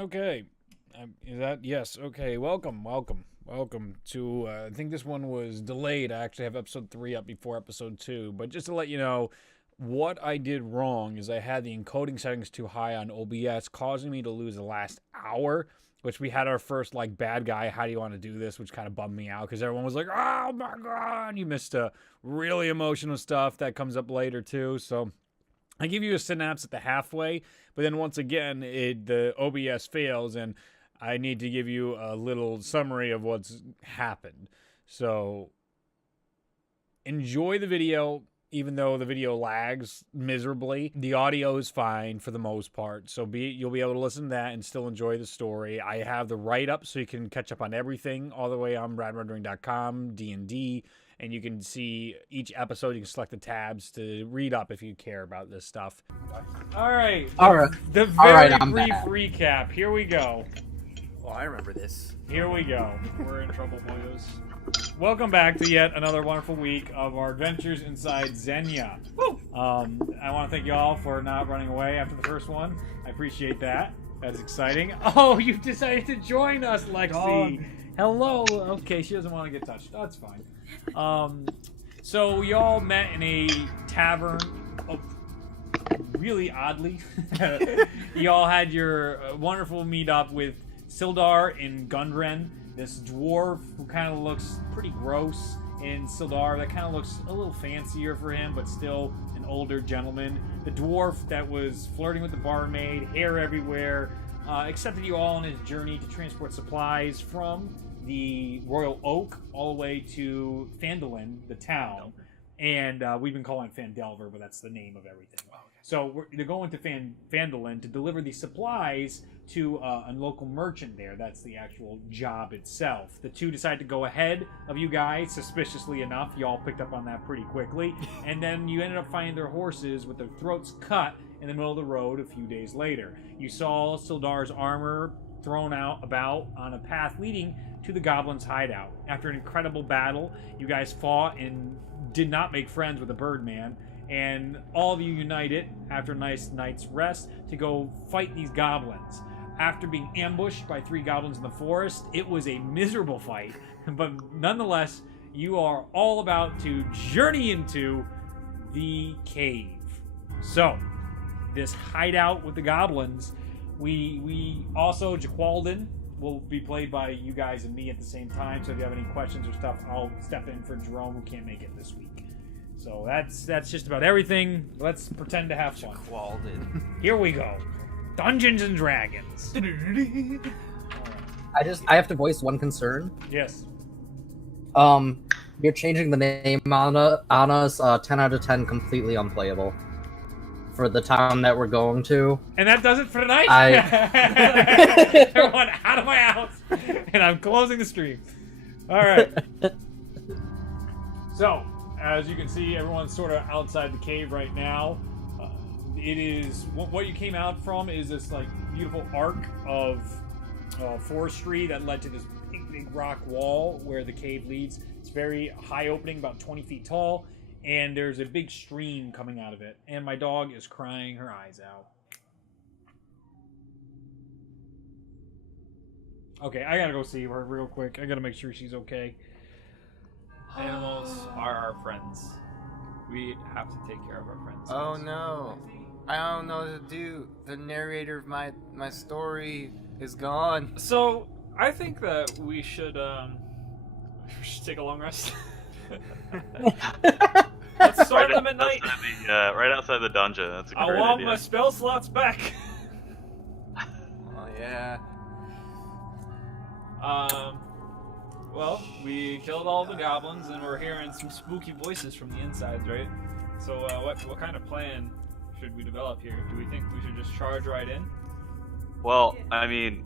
Okay. Is that yes? Okay. Welcome to. I think this one was delayed. I actually have episode 3 up before episode 2. But just to let you know, what I did wrong is I had the encoding settings too high on OBS, causing me to lose the last hour. Which we had our first like bad guy. How do you want to do this? Which kind of bummed me out because everyone was like, "Oh my god!" You missed really emotional stuff that comes up later too. So I give you a synapse at the halfway, but then once again, the OBS fails, and I need to give you a little summary of what's happened. So enjoy the video, even though the video lags miserably. The audio is fine for the most part, so you'll be able to listen to that and still enjoy the story. I have the write-up so you can catch up on everything all the way on radrendering.com, D&D, and you can see each episode. You can select the tabs to read up if you care about this stuff. All right. The very brief recap. Here we go. Oh, I remember this. Here we go. We're in trouble, boys. Welcome back to yet another wonderful week of our adventures inside Zenya. Woo! I want to thank you all for not running away after the first one. I appreciate that. That's exciting. Oh, you've decided to join us, Lexi. Hello. Okay, she doesn't want to get touched. That's fine. So we all met in a tavern. Really oddly. You all had your wonderful meetup with Sildar in Gundren, this dwarf who kind of looks pretty gross, and Sildar that kind of looks a little fancier for him, but still an older gentleman. The dwarf that was flirting with the barmaid, hair everywhere, accepted you all on his journey to transport supplies from the Royal Oak all the way to Phandalin, the town. And we've been calling it Phandelver, but that's the name of everything. So they're going to Phandalin to deliver the supplies to a local merchant there. That's the actual job itself. The two decide to go ahead of you guys, suspiciously enough. You all picked up on that pretty quickly. And then you ended up finding their horses with their throats cut in the middle of the road a few days later. You saw Sildar's armor thrown out about on a path leading to the goblins' hideout. After an incredible battle, you guys fought and did not make friends with the Birdman, and all of you united after a nice night's rest to go fight these goblins. After being ambushed by 3 goblins in the forest, it was a miserable fight, but nonetheless, you are all about to journey into the cave. So, this hideout with the goblins, we also, Jaqualdin will be played by you guys and me at the same time, so if you have any questions or stuff, I'll step in for Jerome, who can't make it this week. So that's just about everything. Let's pretend to have fun. Jaqualdin. Here we go. Dungeons and Dragons. I have to voice one concern. Yes. You're changing the name on us. 10 out of 10, completely unplayable for the town that we're going to. And that does it for tonight. Everyone out of my house, and I'm closing the stream. All right. So, as you can see, everyone's sort of outside the cave right now. It is what you came out from is this like beautiful arc of forestry that led to this big rock wall where the cave leads. It's very high opening, about 20 feet tall, and there's a big stream coming out of it. And my dog is crying her eyes out. Okay, I gotta go see her real quick. I gotta make sure she's okay. Animals are our friends. We have to take care of our friends. Oh no. I don't know what to do. The narrator of my story is gone. So, I think that we should take a long rest. Let's start them at night. Right outside the dungeon. That's a great I want idea. my spell slots back. Oh yeah. Well, we killed all the goblins, and we're hearing some spooky voices from the inside, right? So, what kind of plan should we develop here? Do we think we should just charge right in? Well, I mean,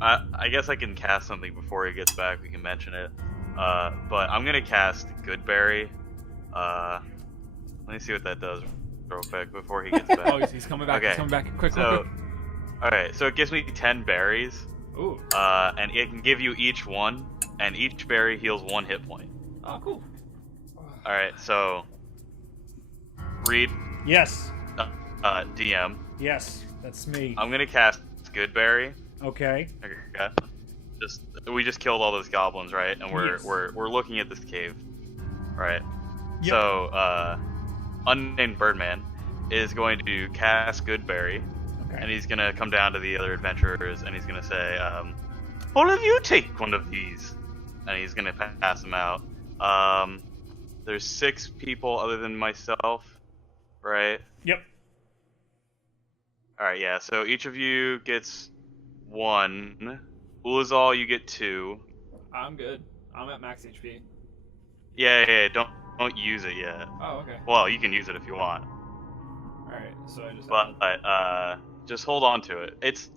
I guess I can cast something before he gets back. We can mention it. But I'm gonna cast Goodberry. Let me see what that does real quick before he gets back. Oh, he's coming back. Okay. He's coming back. Quick. Alright, so it gives me 10 berries. Ooh. And it can give you each one, and each berry heals 1 hit point. Oh, cool. Alright, so Reed, Yes. DM. Yes, that's me. I'm gonna cast Goodberry. Okay. Okay. We just killed all those goblins, right? And Yes. we're looking at this cave, right? Yep. So unnamed Birdman is going to cast Goodberry, Okay. and he's gonna come down to the other adventurers, and he's gonna say, "All of you take one of these," and he's gonna pass them out. There's 6 people other than myself, right? Yep. All right, yeah. So each of you gets 1. Ulazal, you get 2. I'm good. I'm at max HP. Yeah. Don't use it yet. Oh, okay. Well, you can use it if you want, Alright, so I just... but just hold on to it. It's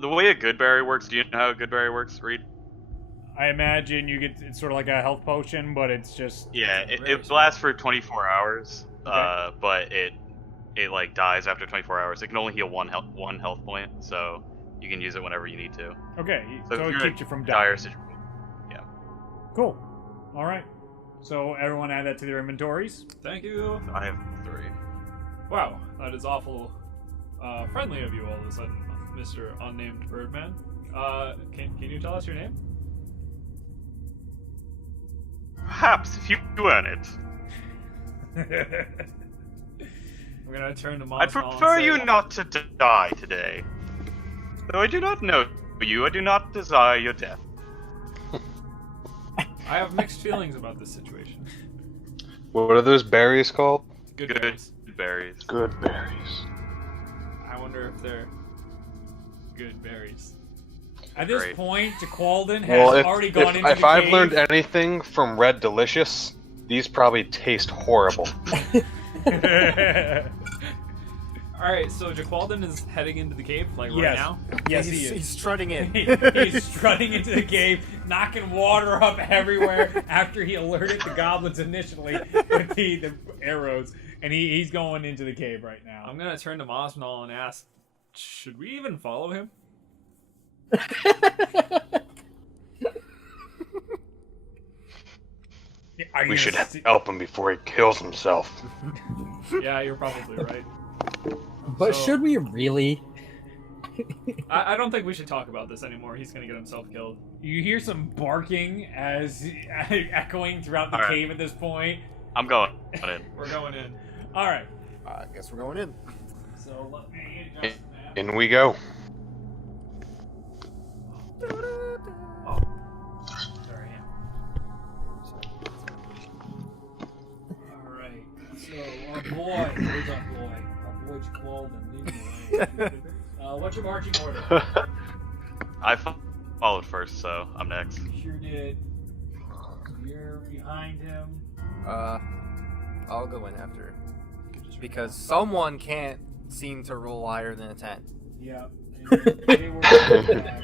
the way a Goodberry works. Do you know how a Goodberry works, Reed? I imagine it's sort of like a health potion, but it's just... Yeah, Very it small. lasts for 24 hours, Okay. but it like dies after 24 hours. It can only heal one health point, so you can use it whenever you need to. Okay, So so if it you're keeps in you from a dire dying. situation. Cool. All right. So everyone add that to their inventories. Thank you. I have 3. Wow, that is awful friendly of you all of a sudden, Mr. Unnamed Birdman. Can you tell us your name? Perhaps if you earn it. I'm gonna turn to Mom. I'd prefer you not to die today. Though I do not know you, I do not desire your death. I have mixed feelings about this situation. What are those berries called? Good Good berries. berries. Good berries. I wonder if they're good berries. At this Great. point, Jaqualdin has Well, already gone into if the I've cave. learned anything from Red Delicious, these probably taste horrible. Alright, so Jaqualdin is heading into the cave, like right Yes. now. Yes, he's, he is. He's strutting in. He's strutting into the cave, knocking water up everywhere after he alerted the goblins initially with the arrows, and he's going into the cave right now. I'm gonna turn to Mosnall and ask, should we even follow him? Are you We gonna should st- help him before he kills himself. Yeah, you're probably right. But So- should we really? I don't think we should talk about this anymore. He's gonna get himself killed. You hear some barking as echoing throughout the All right. cave at this point. I'm going in. We're going in. All right, I guess we're going in. so let me adjust the map. In we go. Sorry. All right, so our boy, where's our boy? Our boy Jaqualdin, lead the way. What's your marching order? I followed first, so I'm next. Sure did. You're behind him. I'll go in after. Because someone can't seem to roll higher than a 10. Yep. And they were back.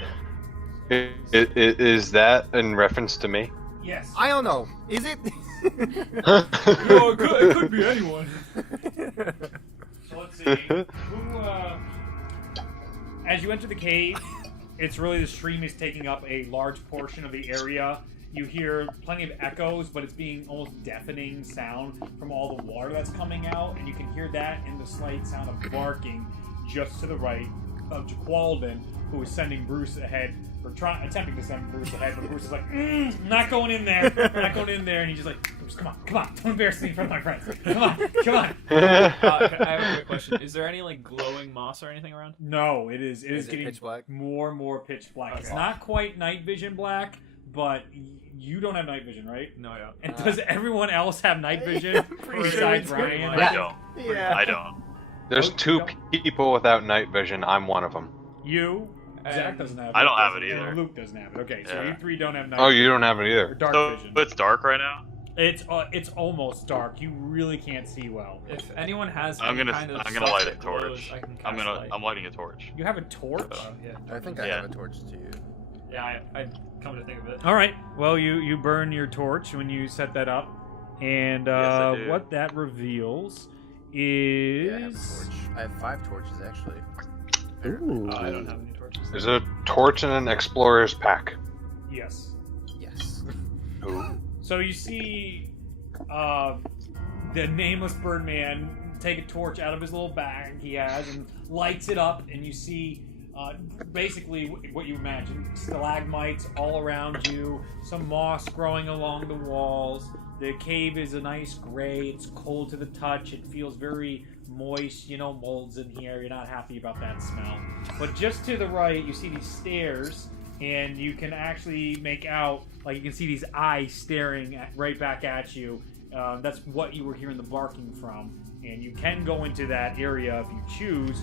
Is that in reference to me? Yes. I don't know. Is it? Oh, it could be anyone. So let's see. Who, as you enter the cave, it's really the stream is taking up a large portion of the area. You hear plenty of echoes, but it's being almost deafening sound from all the water that's coming out, and you can hear that in the slight sound of barking just to the right of Jaqualdin, who is sending Bruce ahead, or attempting to send Bruce ahead, but Bruce is like, not going in there, not going in there, and he's just like, Bruce, come on, don't embarrass me in front of my friends, come on. I have a quick question. Is there any like glowing moss or anything around? No, it is Is it getting pitch black? more and more pitch black. It's Okay. not quite night vision black, but you don't have night vision, right? No, yeah. And does everyone else have night vision Pretty sure besides it's Ryan? pretty I don't. Yeah. I don't. There's Oh, 2 you people without night vision. I'm one of them. You, Zach And doesn't have it. I don't have Luke it doesn't, either. and Luke doesn't have it. Okay, so Yeah. you 3 don't have night Oh, vision. you don't have it Or either. dark So vision. it's dark right now. It's almost dark. You really can't see well. if anyone has I'm any gonna kind of I'm gonna stuff light a that glows, torch. I can cast light. I'm lighting a torch. You have a torch? Oh, yeah. I think I Yeah. have a torch too. Yeah, I come to think of it. All right. Well, you burn your torch when you set that up, and Yes, I do. what that reveals Yeah, I have a is torch. I have 5 torches actually. Ooh. I don't have any torches. There's a torch and an explorer's pack. yes. Yes. Ooh. So you see the nameless Birdman take a torch out of his little bag he has and lights it up, and you see Basically, what you imagine: stalagmites all around you, some moss growing along the walls. The cave is a nice gray. It's cold to the touch. It feels very moist. You know, molds in here. You're not happy about that smell. But just to the right, you see these stairs, and you can actually make out, like you can see these eyes staring right back at you. That's what you were hearing the barking from. And you can go into that area if you choose.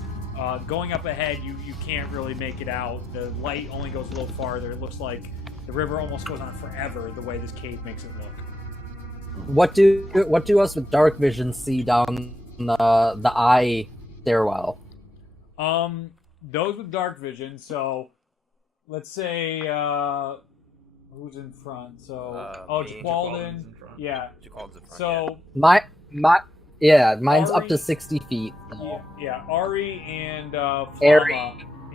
Going up ahead, you can't really make it out. The light only goes a little farther. It looks like the river almost goes on forever, the way this cave makes it look. What do us with dark vision see down the eye stairwell? Those with dark vision. So, let's say who's in front? So, Me. Jaqualdin. Yeah. Jaqualdin's in front. So Mine's up Ari- to 60 feet. yeah, Ari and Ari.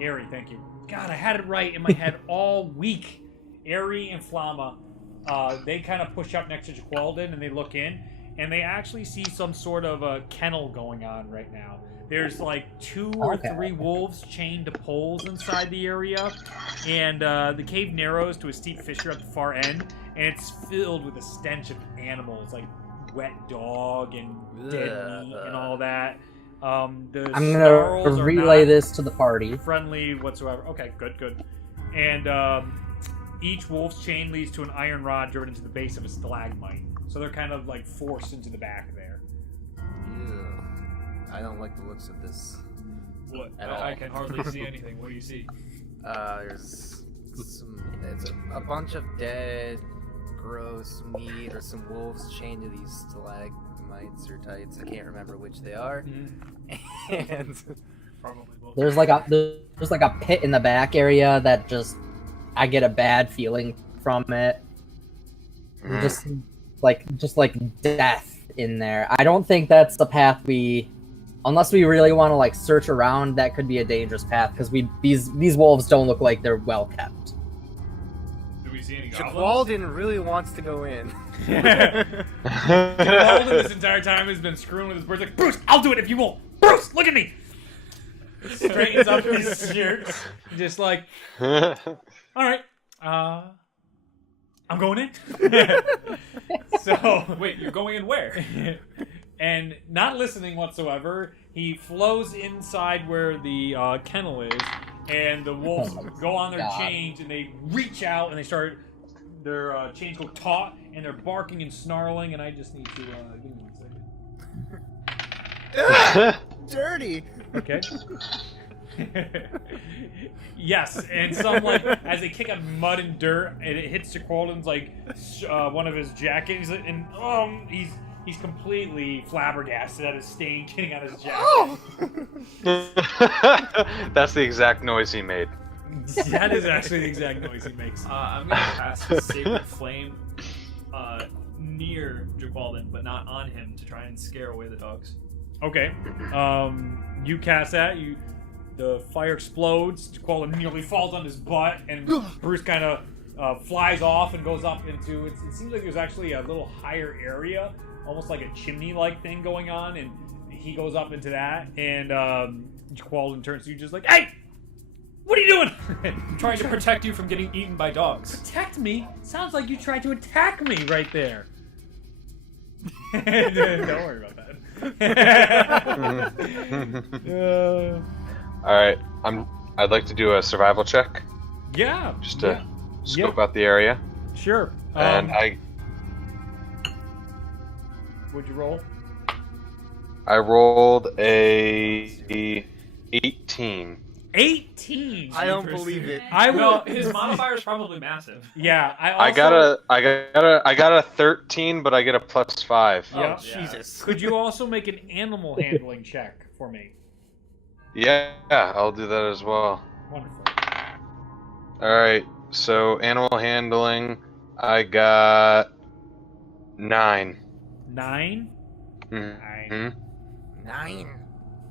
Ari, thank you. God, I had it right in my head all week. Ari and Flama, they kind of push up next to Jaqualdin and they look in, and they actually see some sort of a kennel going on right now. There's like 2 or 3 wolves chained to poles inside the area, and the cave narrows to a steep fissure at the far end, and it's filled with a stench of animals, like wet dog and dead meat and all that. The I'm snarls gonna are relay not this to the party. friendly whatsoever. Okay, good. And each wolf's chain leads to an iron rod driven into the base of a stalagmite. So they're kind of like forced into the back there. Ew. I don't like the looks of this. What? At I all. can hardly see anything. What do you see? There's it's a bunch of dead, gross meat, or some wolves chained to these stalagmites or tights. I can't remember which they are. And Probably both. There's like a pit in the back area that just I get a bad feeling from it. Just like death in there. I don't think that's the path unless we really want to like search around. That could be a dangerous path because these wolves don't look like they're well kept. Do we see any goblins? Jaqualdin really wants to go in. Jaqualdin this entire time has been screwing with his birds like, Bruce, I'll do it if you won't. Bruce, look at me. Straightens up his shirt, just like, all right, I'm going in. So Wait, you're going in where? and not listening whatsoever, he flows inside where the kennel is, and the wolves go on their God. chains, and they reach out, and they start, their chains go taut, and they're barking and snarling, and I just need to, give me 1 second. Dirty. Okay. Yes, and some like as they kick up mud and dirt, and it hits Jaqualdin's like one of his jackets, and he's completely flabbergasted at his stain getting on his jacket. That's the exact noise he made. That is actually the exact noise he makes. I'm gonna cast a Sacred Flame near Jaqualdin, but not on him, to try and scare away the dogs. Okay. You cast that. The fire explodes. Jaqualdin nearly falls on his butt, and Bruce kind of flies off and goes up into. It seems like there's actually a little higher area, almost like a chimney-like thing going on, and he goes up into that. And Jaqualdin turns to you, just like, "Hey, what are you doing?" I'm trying to protect you from getting eaten by dogs. Protect me? Sounds like you tried to attack me right there. Don't worry about that. All right, I'd like to do a survival check Yeah. just to scope out the area. Sure. And What'd you roll? I rolled a 18. 18. I don't believe it. I will. Well, his modifier is probably massive. Yeah, I got a 13, but I get a +5. Yeah. Oh, Jesus. Could you also make an animal handling check for me? Yeah, I'll do that as well. Wonderful. All right, so animal handling, I got 9. 9. Mm-hmm. 9.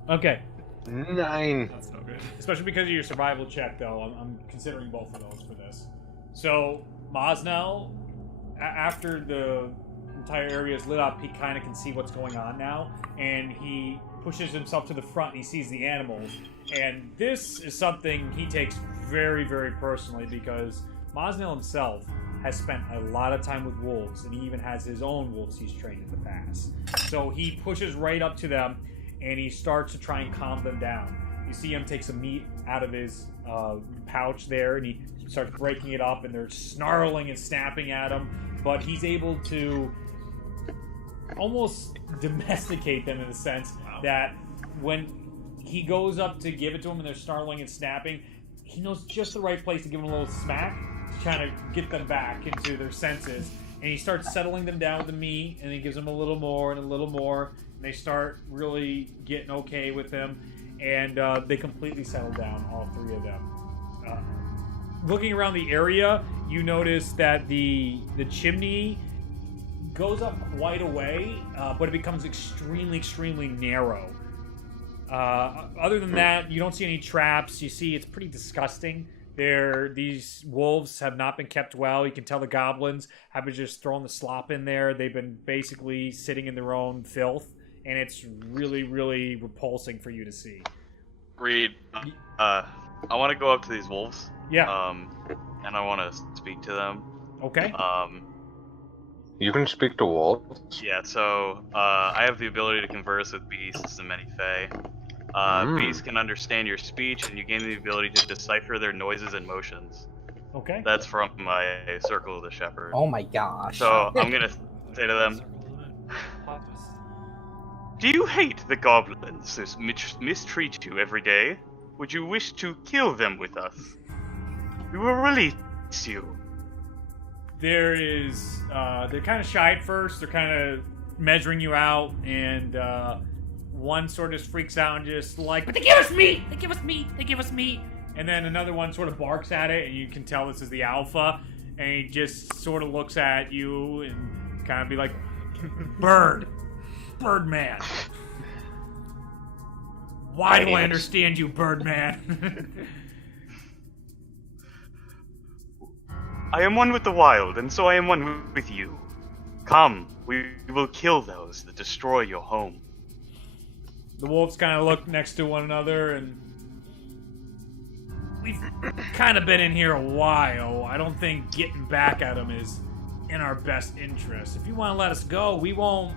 Okay. 9. That's no good. Especially because of your survival check, though, I'm considering both of those for this. So Mosnell, after the entire area is lit up, he kind of can see what's going on now, and he pushes himself to the front and he sees the animals. And this is something he takes very, very personally because Mosnell himself has spent a lot of time with wolves, and he even has his own wolves he's trained in the past. So he pushes right up to them, and he starts to try and calm them down. You see him take some meat out of his pouch there, and he starts breaking it up, and they're snarling and snapping at him, but he's able to almost domesticate them in the sense that when he goes up to give it to them and they're snarling and snapping, he knows just the right place to give them a little smack to kind of get them back into their senses. And he starts settling them down with the meat, and he gives them a little more and a little more, and they start really getting okay with him, and they completely settle down, all three of them. Looking around the area, you notice that the chimney goes up quite a way, but it becomes extremely, extremely narrow. Other than that, you don't see any traps. You see it's pretty disgusting. These wolves have not been kept well. You can tell the goblins have been just throwing the slop in there. They've been basically sitting in their own filth, and it's really, really repulsing for you to see. Reed, I want to go up to these wolves. Yeah. And I want to speak to them. Okay. You can speak to wolves. Yeah, so I have the ability to converse with beasts and many fae. Beasts can understand your speech, and you gain the ability to decipher their noises and motions. Okay. That's from my Circle of the Shepherd. Oh my gosh. So I'm gonna say to them, do you hate the goblins who mistreat you every day? Would you wish to kill them with us? We will release you. They're kind of shy at first. They're kind of measuring you out, and one sort of freaks out and just like, but they give us meat! They give us meat! They give us meat! And then another one sort of barks at it, and you can tell this is the alpha, and he just sort of looks at you and kind of be like, Birdman. Why do I understand you, Birdman? I am one with the wild, and so I am one with you. Come, we will kill those that destroy your home. The wolves kind of look next to one another, and we've kind of been in here a while. I don't think getting back at them is in our best interest. If you want to let us go, we won't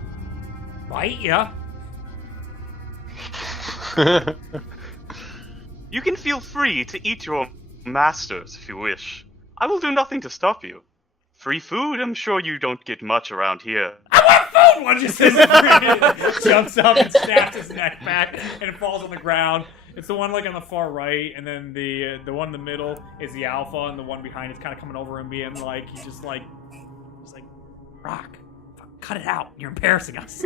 bite ya. You can feel free to eat your masters if you wish. I will do nothing to stop you. Free food? I'm sure you don't get much around here. I want food! One just says jumps up and snaps his neck back, and it falls on the ground. It's the one like on the far right, and then the one in the middle is the alpha, and the one behind is kind of coming over and being like, he's like, Rock, cut it out. You're embarrassing us.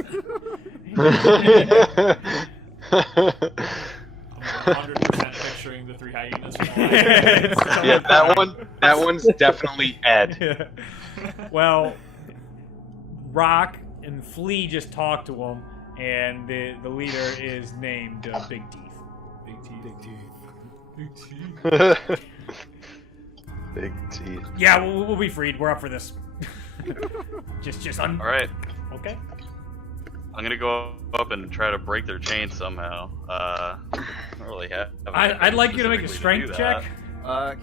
I'm 100% picturing the three hyenas from the Yeah, that one's definitely Ed. Well, Rock and Flea just talked to him, and the leader is named Big Teeth. Big teeth. Big teeth. Yeah, we'll be freed. We're up for this. All right. Okay. I'm gonna go up and try to break their chain somehow. I don't really have. I'd like you to make a specifically strength do that. check.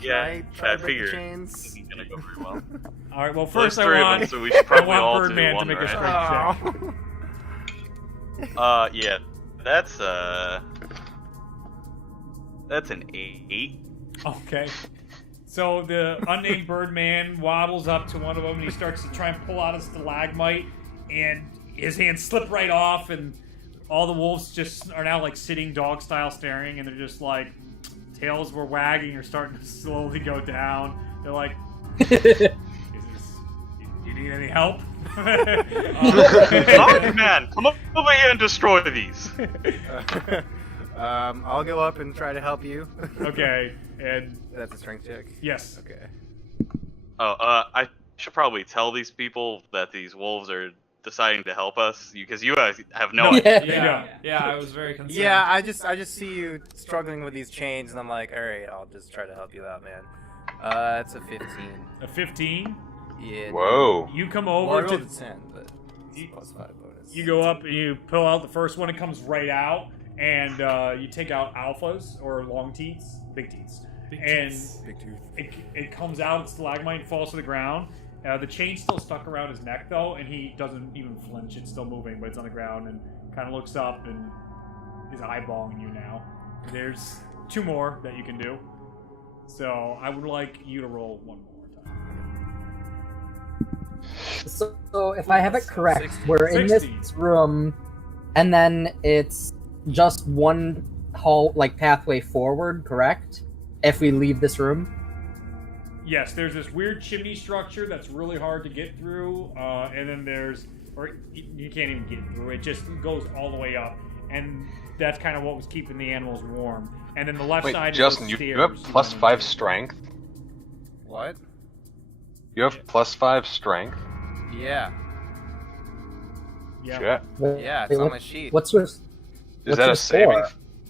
Can I try to break figured the chains? This isn't gonna go very well. All right. Well, Well, first there's three of them, so we should probably I all want do Birdman one, to make a right? strength check. Yeah, that's an 8. Okay. So the unnamed Birdman wobbles up to one of them, and he starts to try and pull out a stalagmite, and his hands slip right off, and all the wolves just are now like sitting dog style staring, and they're just like, tails were wagging or starting to slowly go down. They're like, you need any help? Sorry, man, come over here and destroy these. I'll go up and try to help you. Okay, and That's a strength check? yes. Okay. I should probably tell these people that these wolves are deciding to help us, because you guys have no idea. Yeah, I was very concerned. Yeah, I just see you struggling with these chains, and I'm like, all right, I'll just try to help you out, man. It's a 15. A 15. Yeah. Whoa. You come Well, I over rolled to a 10, but it's plus 5 bonus. You go up and you pull out the first one. It comes right out, and you take out alphas or long teats, big teats, and Big tooth. it comes out. It's stalagmite, falls to the ground. The chain's still stuck around his neck though, and he doesn't even flinch. It's still moving, but it's on the ground, and kind of looks up and is eyeballing you now. There's 2 more that you can do. So I would like you to roll 1 more time. So if I have it correct, 60. we're in 60. this room, and then it's just one hall, like pathway forward, correct? If we leave this room. Yes, there's this weird chimney structure that's really hard to get through, and then you can't even get through. It just goes all the way up, and that's kind of what was keeping the animals warm. And then the left Wait, side Justin, is you the you stairs. have plus 5 strength. What? You have plus 5 strength. Yeah. Yeah. Shit. Yeah, it's on my sheet. What's your? Is What's that your a saving?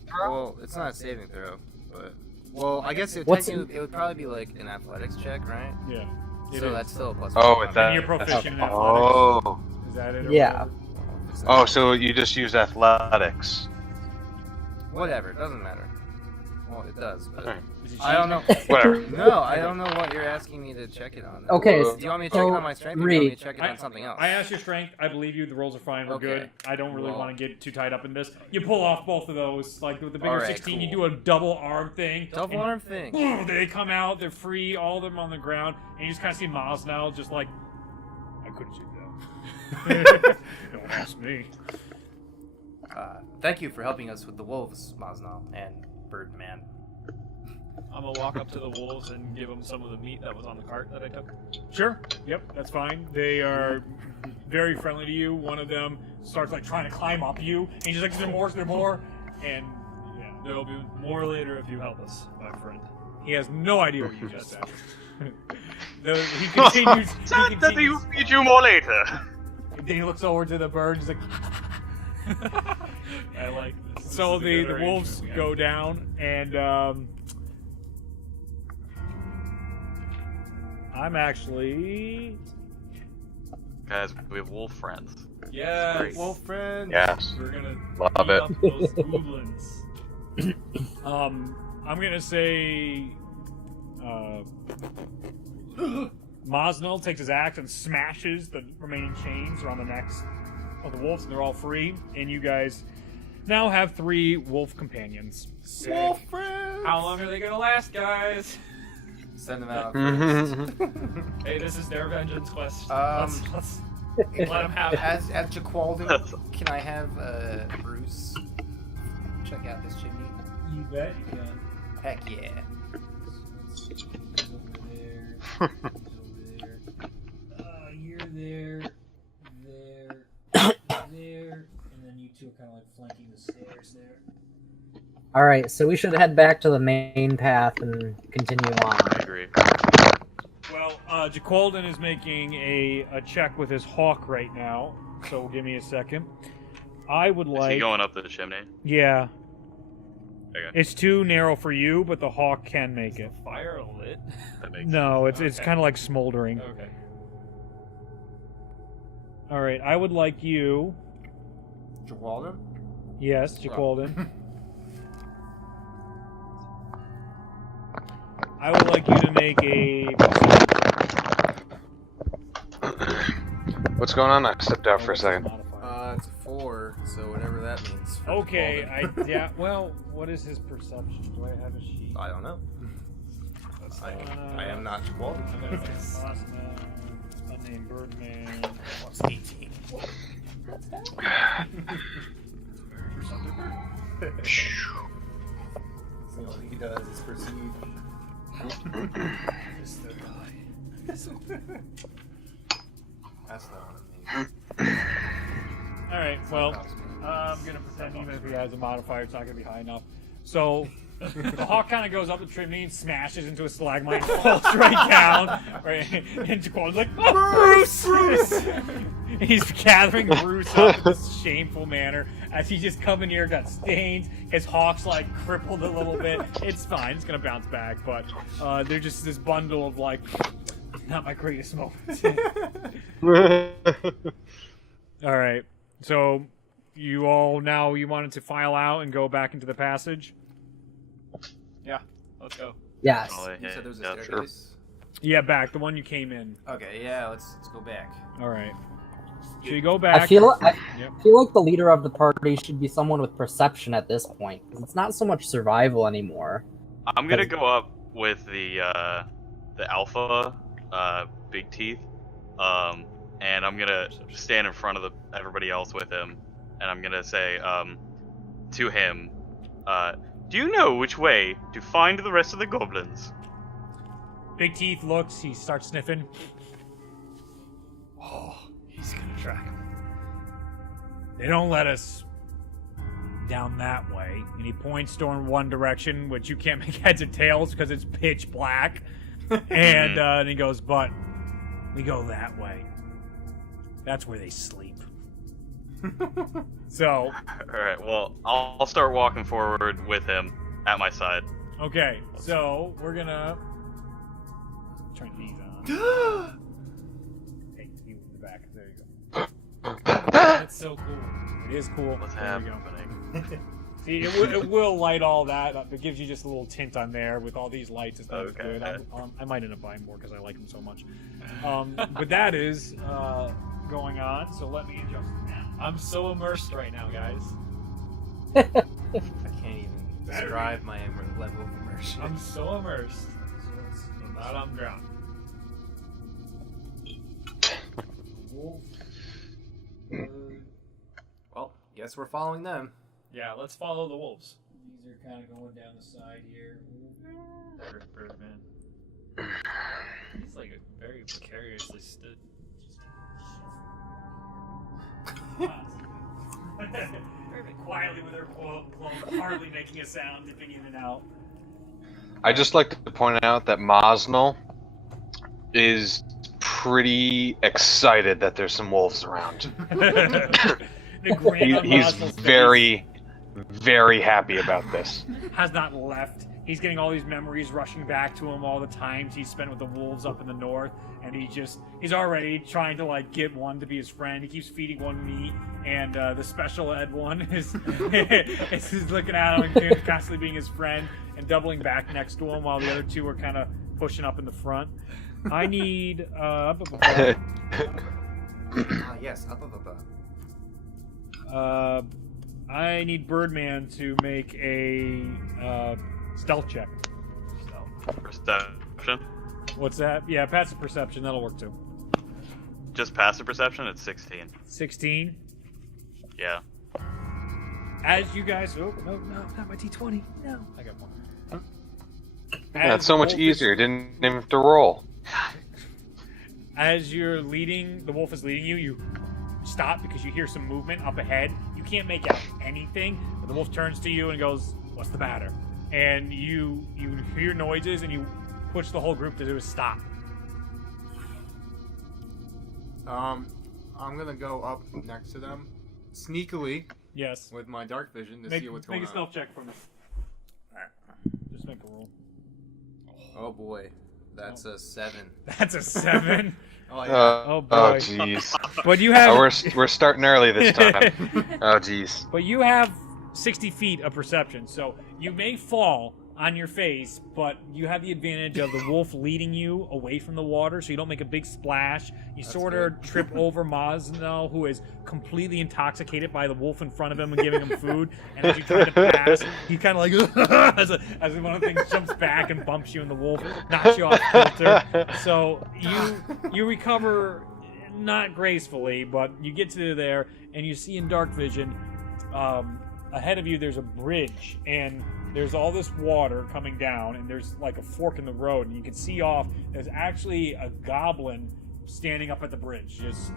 score? Well, it's not a saving throw, but I guess it What's would probably be like an athletics check, right? Yeah. It So is. that's still a plus. Oh, one. with that. And you're proficient in athletics. Oh. Is that it? Or Yeah. whatever? Oh, so you just use athletics. Whatever, it doesn't matter. Well, it does, but Alright. Is it I don't know. Whatever. No, I don't know what you're asking me to check it on. Okay, Do you want me to check it on my strength, or do you want me to check it on something else? I asked your strength. I believe you. The rolls are fine. We're Okay. good. I don't really Well- want to get too tied up in this. You pull off both of those. Like with the bigger Alright, 16, you cool. do a double arm thing. Double and arm thing. boom, they come out. They're free. All of them on the ground. And you just kind of see Miles now, just like, I couldn't see that. Don't ask me. Thank you for helping us with the wolves, Maznal and Birdman. I'm gonna walk up to the wolves and give them some of the meat that was on the cart that I took. Sure. Yep, that's fine. They are very friendly to you. One of them starts like trying to climb up you, and he's just like, "Is there more?" And yeah, There will be more later if you help us, my friend. he has no idea what you just said. He continues. Said that you feed you more later. Then he looks over to the bird. He's like, I like this. This so is a the good wolves arrangement we go have. down, and I'm actually. Guys, we have wolf friends. Yes. Great. Wolf friend. Yes. We're gonna Love eat it. up those goblins. I'm gonna say. Mosnell takes his axe and smashes the remaining chains around the necks of the wolves, and they're all free. And you guys now have 3 wolf companions. Wolf friend. How long are they gonna last, guys? Send them out. Hey, this is their vengeance quest. Um, Let's let them have it. As Jaqualden, can I have Bruce check out this chimney? You bet you can. Heck yeah. Over there. You're there, there, and then you two are kind of like flanking the stairs there. All right, so we should head back to the main path and continue I on. agree. Well, Jaqualden is making a check with his hawk right now, so give me a second. I would Is he like. going up the chimney? Yeah. Okay. It's too narrow for you, but the hawk can make it. Fire lit. That makes No, it's Okay. kind of like smoldering. Okay. All right, I would like you. Jaqualden? Yes, Jaqualden. I would like you to make a. What's going on? I stepped out for a second. It's a 4, so whatever that means. for Okay, Jaqualden. yeah. Well, what is his perception? Do I have a sheet? I don't know. I am not Jaqualden. Unnamed Birdman. Plus 18. So all he does is perceive. That's not what All right. Well, I'm gonna pretend even if he has a modifier, it's not gonna be high enough. So the hawk kind of goes up the chimney and smashes into a stalagmite and falls right down. Right, and Jaqualden's like, oh, Bruce! He's gathering Bruce up in this shameful manner as he's just coming here, got stains. His hawk's like crippled a little bit. It's fine. It's gonna bounce back, but they're just this bundle of like, not my greatest moments. All right. So, you all now you wanted to file out and go back into the passage? Yeah, let's go. Yes. Oh, You said there was a yeah, sure. staircase? Yeah, back. The one you came in. Okay, yeah, let's go back. All right. So you go back. I feel Yep. like the leader of the party should be someone with perception at this point. 'Cause it's not so much survival anymore. I'm gonna go up with the alpha, big teeth, and I'm gonna stand in front of everybody else with him, and I'm gonna say to him, do you know which way to find the rest of the goblins? Big Teeth looks. He starts sniffing. Oh, he's gonna track him. They don't let us down that way. And he points toward one direction, which you can't make heads or tails because it's pitch black. And he goes, but we go that way. That's where they sleep. So, Alright, well, I'll start walking forward with him at my side. okay. So, we're gonna turn these on. Hey, you in the back. There you go. That's so cool. It is cool. What's There you go. happening? See, it will light all that up. It gives you just a little tint on there with all these lights. It's not as Okay. good. I might end up buying more because I like them so much. But that is going on, so let me adjust it now. I'm so immersed right now, guys. I can't even describe my level of immersion. I'm so immersed. I'm not on the ground. Wolf. Well, guess we're following them. Yeah, let's follow the wolves. These are kind of going down the side here. Birdman. He's like a very precariously stood. Quietly with her cloak, hardly making a sound, dipping in and out. I just like to point out that Mosnell is pretty excited that there's some wolves around. The grin on He's Roswell's face very, very happy about this. has not left. He's getting all these memories rushing back to him, all the times he spent with the wolves up in the north, and he's already trying to like get one to be his friend. He keeps feeding one meat, and the special ed one is is looking at him and constantly being his friend and doubling back next to him while the other two are kind of pushing up in the front. I need Yes, up. I need Birdman to make a stealth check. Perception? What's that? Yeah, passive perception. That'll work too. Just passive perception? It's 16. 16. Yeah. As you guys, oh no, not my T20. No, I got one. That's so much easier. Didn't even have to roll. As you're leading, the wolf is leading you. You stop because you hear some movement up ahead. You can't make out anything, but the wolf turns to you and goes, "What's the matter?" And you hear noises and you push the whole group to do a stop. I'm gonna go up next to them, sneakily, Yes. with my dark vision to Make see what's a going on. stealth check for me. Just make a roll. Oh boy, that's a 7. That's a 7. Oh yeah. Oh, boy. Oh, jeez. But you have. We're starting early this time. Oh, jeez. But you have 60 feet of perception, so you may fall on your face, but you have the advantage of the wolf leading you away from the water, so you don't make a big splash. You sort of trip over Mosnell, who is completely intoxicated by the wolf in front of him and giving him food. And as you try to pass, he kind of like as one of the things jumps back and bumps you, and the wolf knocks you off kilter. So you recover, not gracefully, but you get to there, and you see in dark vision. Ahead of you there's a bridge, and there's all this water coming down, and there's like a fork in the road, and you can see off there's actually a goblin standing up at the bridge, just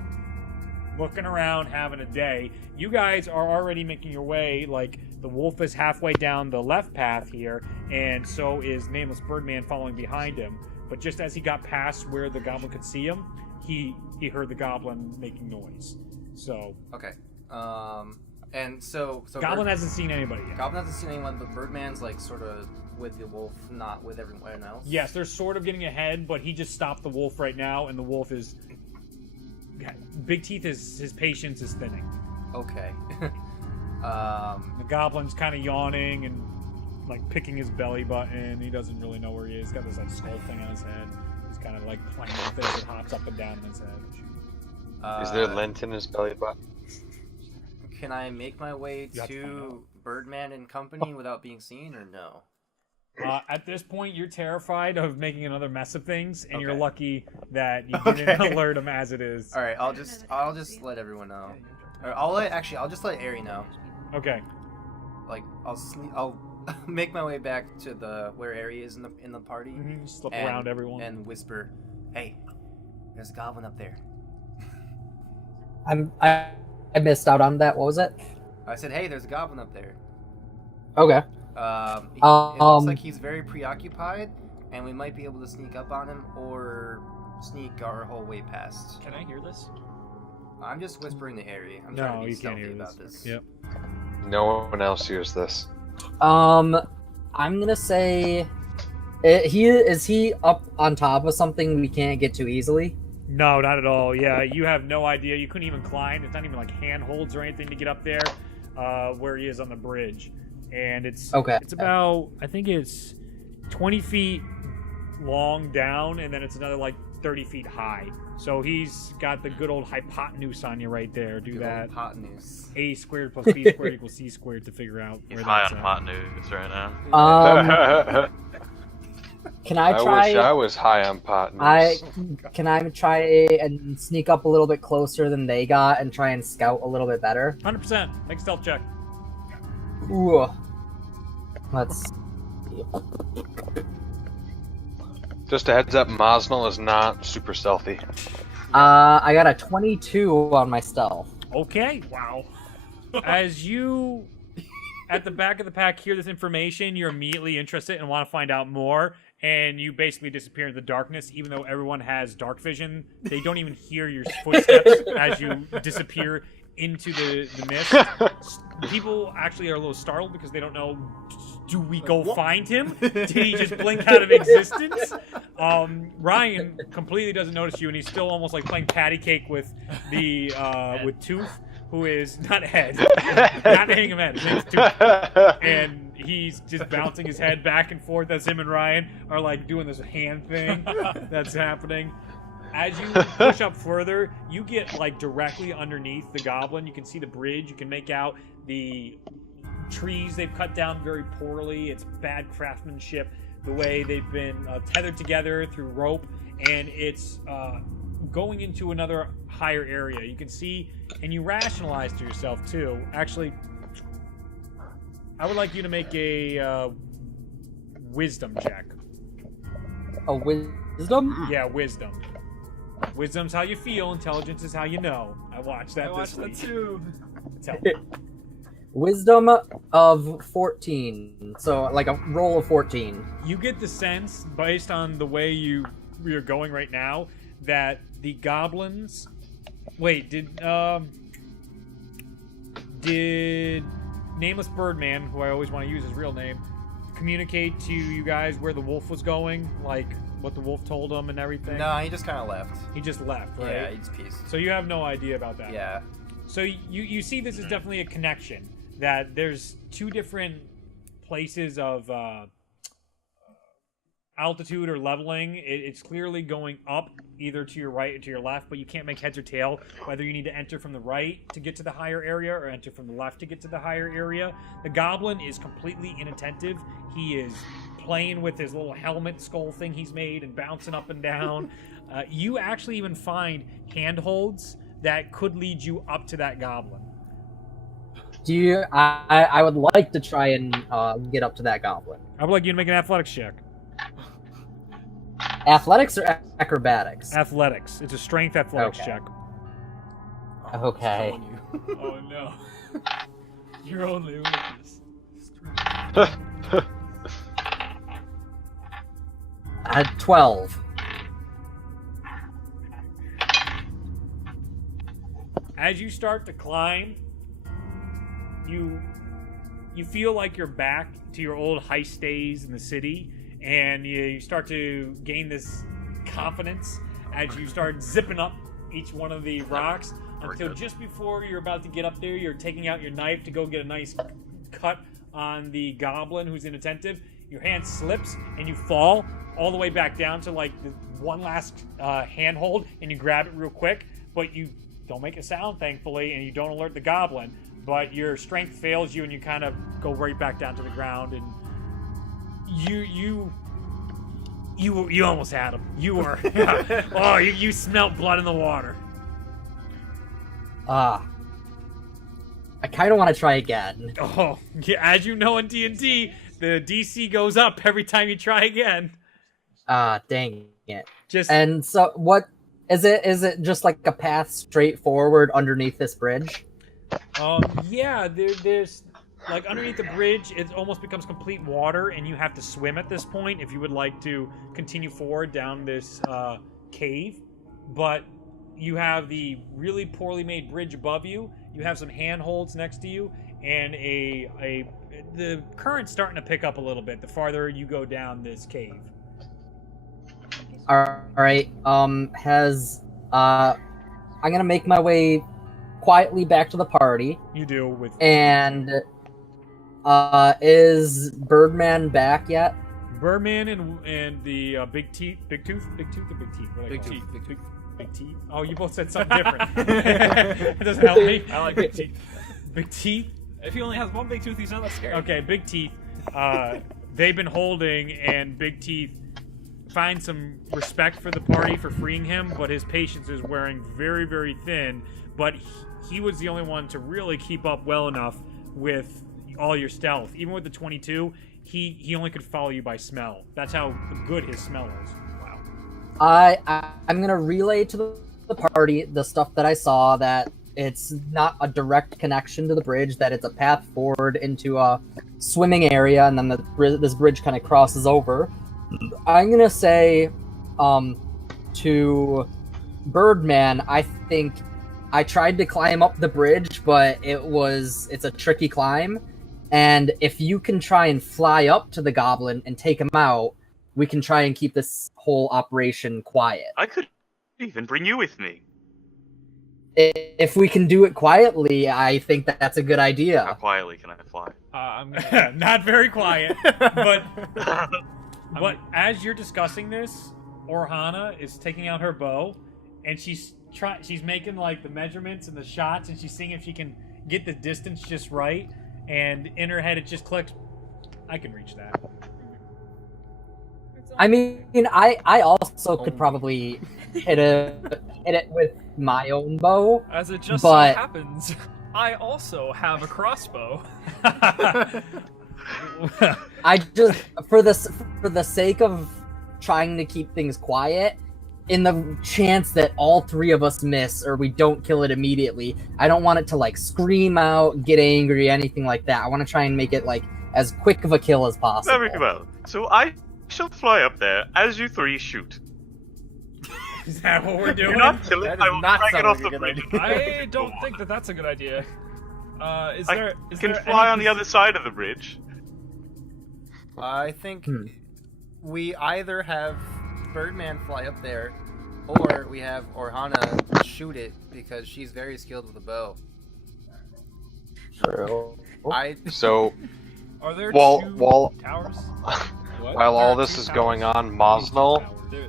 looking around, having a day. You guys are already making your way, like the wolf is halfway down the left path here, and so is Nameless Birdman following behind him. But just as he got past where the goblin could see him, he heard the goblin making noise. So Okay. And so Goblin hasn't seen anybody yet. Goblin hasn't seen anyone, but Birdman's like sort of with the wolf, not with everyone else. Yes, they're sort of getting ahead, but he just stopped the wolf right now, and the wolf is... Big Teeth, his patience is thinning. Okay. The goblin's kind of yawning and like picking his belly button. He doesn't really know where he is. He's got this like skull thing on his head. He's kind of like playing with it. It hops up and down in his head. Is there lint in his belly button? Can I make my way to Birdman and Company without being seen, or no? At this point, you're terrified of making another mess of things, and you're Okay. lucky that you didn't alert him as it is. All right, I'll just let everyone know. Or I'll just let Ari know. Okay. Like I'll make my way back to where Ari is in the party. Slip around everyone. And whisper, "Hey, there's a goblin up there." I missed out on that. What was it? I said, "Hey, there's a goblin up there." Okay. It looks like he's very preoccupied, and we might be able to sneak up on him or sneak our whole way past. Can I hear this? I'm just whispering to Ari. I'm trying to be you can't stealthy hear about this. Yep. No one else hears this. I'm gonna say, is he up on top of something we can't get to easily? No, not at all. Yeah, you have no idea. You couldn't even climb. It's not even like handholds or anything to get up there where he is on the bridge. And it's about, I think it's 20 feet long down, and then it's another like 30 feet high. So he's got the good old hypotenuse on you right there. Do Good that. old hypotenuse. A squared plus B squared equals C squared to figure out He's where high that's on at. hot news right now. Can I try? wish I was high on pot news. Can I try and sneak up a little bit closer than they got and try and scout a little bit better? 100%. Make a stealth check. Ooh. Let's see. Just a heads up, Mosnell is not super stealthy. I got a 22 on my stealth. Okay. Wow. As you, at the back of the pack, hear this information, you're immediately interested and want to find out more, and you basically disappear in the darkness, even though everyone has dark vision. They don't even hear your footsteps as you disappear into the mist. People actually are a little startled because they don't know, do we go find him? Did he just blink out of existence? Ryan completely doesn't notice you, and he's still almost like playing patty cake with the with Tooth, who is not Head, not hanging him head. His name's Tooth, and he's just bouncing his head back and forth as him and Ryan are like doing this hand thing that's happening. As you push up further, you get like directly underneath the goblin. You can see the bridge. You can make out the trees they've cut down very poorly. It's bad craftsmanship, the way they've been tethered together through rope, and it's going into another higher area. You can see, and you rationalize to yourself too. Actually, I would like you to make a wisdom check. A wisdom? Yeah, wisdom. Wisdom's how you feel. Intelligence is how you know. I watched that this week. too. Tell me. Wisdom of 14. So, like a roll of 14. You get the sense, based on the way you're going right now, that the goblins. Wait, did Nameless Birdman, who I always want to use his real name, communicate to you guys where the wolf was going, like what the wolf told him and everything? No, he just kind of left. He just left, right? Yeah, he just pieced. So you have no idea about that. Yeah. So you see this is definitely a connection, that there's two different places of altitude or leveling. It's clearly going up either to your right or to your left, but you can't make heads or tail whether you need to enter from the right to get to the higher area or enter from the left to get to the higher area. The goblin is completely inattentive. He is playing with his little helmet skull thing he's made and bouncing up and down. You actually even find handholds that could lead you up to that goblin. Do you? I would like to try and get up to that goblin. I would like you to make an athletics check. Athletics or acrobatics? Athletics. It's a strength athletics Okay. check. Okay. Oh no. You're only weakness. At 12. As you start to climb, you feel like you're back to your old heist days in the city, and you start to gain this confidence as you start zipping up each one of the rocks. Very until good. just before you're about to get up there, you're taking out your knife to go get a nice cut on the goblin who's inattentive. Your hand slips and you fall all the way back down to like the one last handhold, and you grab it real quick, but you don't make a sound, thankfully, and you don't alert the goblin. But your strength fails you, and you kind of go right back down to the ground, and you almost had him. You were. Oh, you smelt blood in the water. I kind of want to try again. Oh, yeah, as you know in D&D, the DC goes up every time you try again. Dang it. And so what is it? Is it just like a path straight forward underneath this bridge? Yeah, there's like underneath the bridge, it almost becomes complete water, and you have to swim at this point if you would like to continue forward down this cave. But you have the really poorly made bridge above you. You have some handholds next to you, and the current's starting to pick up a little bit the farther you go down this cave. All right. I'm gonna make my way quietly back to the party. You do with And is Birdman back yet? Birdman and the big tooth, or big teeth? What do I call it? Big teeth. Oh, you both said something different. It doesn't help me. I like big teeth. Big teeth. If he only has one big tooth, he's not that scary. Okay, big teeth. They've been holding, and big teeth find some respect for the party for freeing him, but his patience is wearing very, very thin. But he was the only one to really keep up well enough with all your stealth. Even with the 22, he only could follow you by smell. That's how good his smell is. Wow. I'm gonna relay to the party the stuff that I saw, that it's not a direct connection to the bridge, that it's a path forward into a swimming area, and then this bridge kind of crosses over. I'm gonna say to Birdman, I think I tried to climb up the bridge, but it's a tricky climb. And if you can try and fly up to the goblin and take him out, we can try and keep this whole operation quiet. I could even bring you with me. If we can do it quietly, I think that's a good How idea. quietly can I fly? I'm gonna... Not very quiet, but as you're discussing this, Orhana is taking out her bow, and she's making like the measurements and the shots, and she's seeing if she can get the distance just right. And in her head, it just clicks. I can reach that. I mean, I also could probably hit it with my own bow. As it just but... so happens, I also have a crossbow. I just for the sake of trying to keep things quiet, in the chance that all three of us miss or we don't kill it immediately, I don't want it to like scream out, get angry, anything like that. I want to try and make it like as quick of a kill as possible. Very well. So I shall fly up there as you three shoot. Is that what we're doing? Do not kill it. That I does will not drag it sound off like the a good bridge. I don't think that's a good idea. Is I there can fly on the other side of the bridge. I think we either have Birdman fly up there, or we have Orhana shoot it because she's very skilled with a bow. True. So, Are there while towers? while all this is going on, Mosnell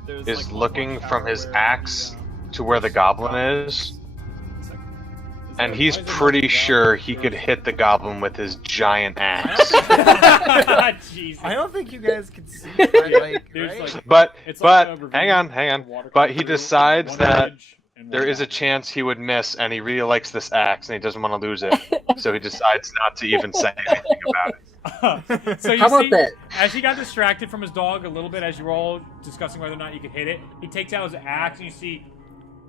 There's is like looking one from tower his where- axe to where the goblin is, and Is he's there- pretty sure he could hit the goblin with his giant axe. Jesus. I don't think you guys can see that, like, There's, right? like- But It's like a but ravine, hang on. water But coming he through, decides one that ridge and there one is a valley. chance he would miss, and he really likes this axe, and he doesn't want to lose it, so he decides not to even say anything about it. So you How about see, that? as he got distracted from his dog a little bit, as you were all discussing whether or not you could hit it, he takes out his axe, and you see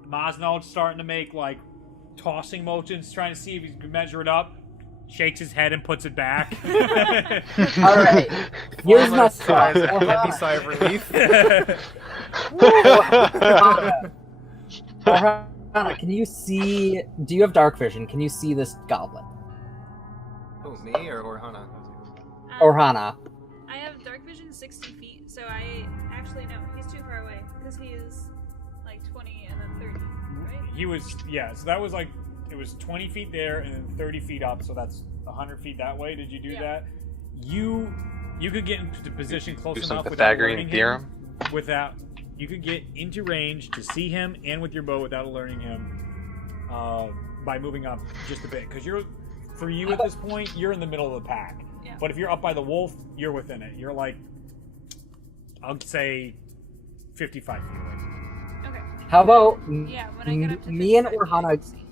Mosnell starting to make like tossing motions, trying to see if he can measure it up. Shakes his head and puts it back. All right. Here's my Sighs a thought. heavy sigh of relief. Orhana, can you see? Do you have dark vision? Can you see this goblin? Oh, me or Orhana? Orhana. I have dark vision 60 feet, so I actually know he's too far away because he is like 20 and then 30, right? He was, yeah, so that was like, it was 20 feet there and then 30 feet up, so that's 100 feet that way. Did you do that? You could get into position close Do some enough without Pythagorean learning theorem. him. Without, you could get into range to see him and with your bow without alerting him by moving up just a bit. Because for you at this point, you're in the middle of the pack. Yeah. But if you're up by the wolf, you're within it. You're like, I'll say 55 feet away. Okay. How about Yeah, when I get up to me and 55 feet, I Orhana? can see.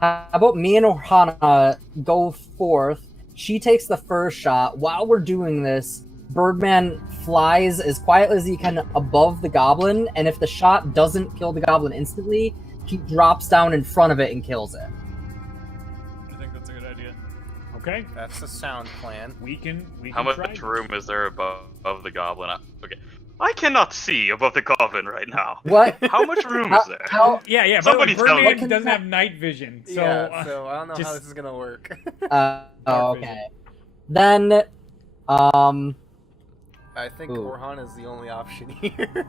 How about me and Orhana go forth? She takes the first shot. While we're doing this, Birdman flies as quietly as he can above the goblin, and if the shot doesn't kill the goblin instantly, he drops down in front of it and kills it. I think that's a good idea. Okay, That's the sound plan. we can How try much this. room is there above the goblin? Okay. I cannot see above the goblin right now. What? How much room is there? How? Yeah, Somebody but tell me. Birdman doesn't have night vision, so, so I don't know how just- this is gonna work. Oh, Dark vision. okay. Then, I think Ooh. Orhana is the only option here.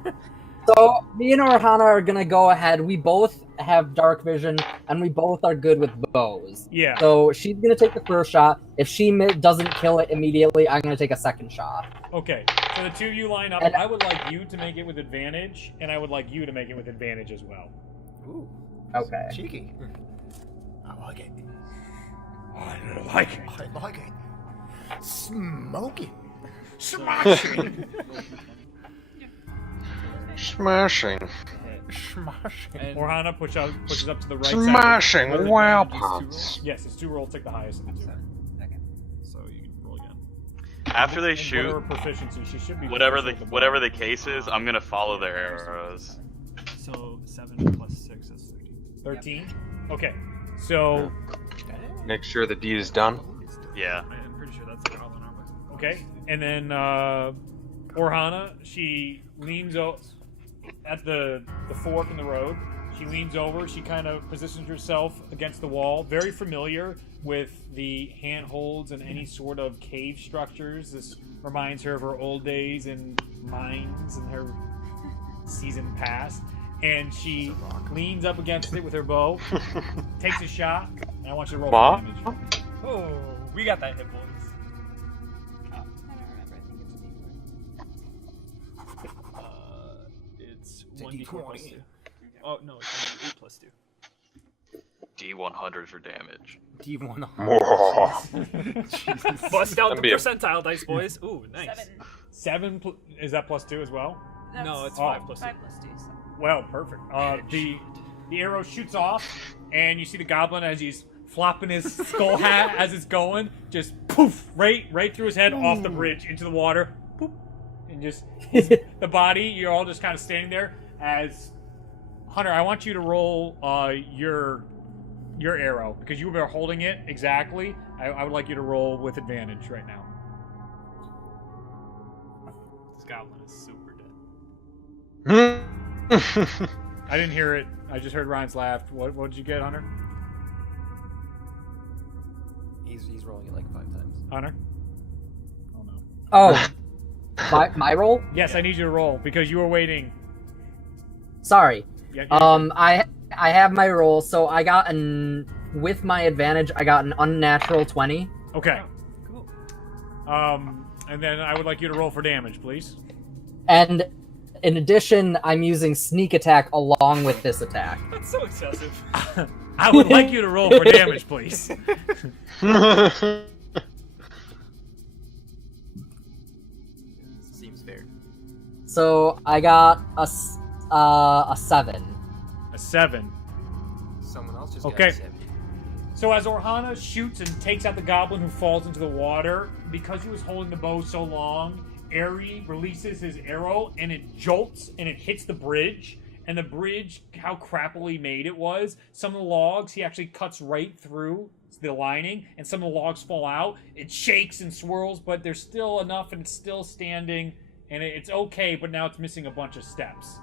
so me and Orhana are gonna go ahead. We both have dark vision, and we both are good with bows. yeah. So she's gonna take the first shot. If she doesn't kill it immediately, I'm gonna take a second shot. Okay, so the two of you line up. And- I would like you to make it with advantage, and I would like you to make it with advantage as well. Ooh, Okay. cheeky. I like it. I like it. I like it. Smoking. Smashing. Smashing. Smashing. And Orhana pushes up to the right Smashing What are the wow advantages, 2 rolls? pots. side. Yes, it's 2 rolls. Take the highest of the 2. So you can roll again. After they And shoot, whatever proficiency, she should be. whatever the proficient with whatever the case is, I'm gonna follow their arrows. So 7 plus 6 is 13. 13. Okay, so Make sure the deed is done. Yeah. I'm pretty sure that's the goblin armor. okay, and then Orhana, she leans at the fork in the road. She leans over. She kind of positions herself against the wall. Very familiar with the handholds and any sort of cave structures. This reminds her of her old days in mines and her season past. And she leans up against it with her bow, takes a shot, and I want you to roll Ma? for damage. Oh, we got that hit, boys. I don't remember. I think it's a D4. It's It's a 1d4 plus D20. 2. Oh, no, it's 8 plus 2. D100 for damage. D1. Bust out the That'd be a- percentile dice, boys. Ooh, nice. 7. Is that plus 2 as well? No, it's Oh. 5 plus 2. 5 plus 2. So. Well, perfect. The arrow shoots off, and you see the goblin as he's flopping his skull hat as it's going, just poof, right through his head, off the bridge into the water, poop, and just the body. You're all just kind of standing there. As Hunter, I want you to roll your arrow because you were holding it exactly. I would like you to roll with advantage right now. This goblin is super dead. I didn't hear it. I just heard Ryan's laugh. What did you get, Hunter? He's rolling it like 5 times. Hunter? Oh no. Oh, my roll. Yes, I need you to roll because you were waiting. Sorry. Yeah, I have my roll, so I got with my advantage. I got an unnatural 20. Okay. Cool. And then I would like you to roll for damage, please. And in addition, I'm using sneak attack along with this attack. That's so excessive. I would like you to roll for damage, please. Seems fair. So I got a 7. A 7. Someone else just Okay. got 7. So as Orhana shoots and takes out the goblin who falls into the water, because he was holding the bow so long, Aerie releases his arrow and it jolts and it hits the bridge. And the bridge, how crappily made it was, some of the logs he actually cuts right through the lining, and some of the logs fall out. It shakes and swirls, but there's still enough, and it's still standing, and it's okay. But now it's missing a bunch of steps.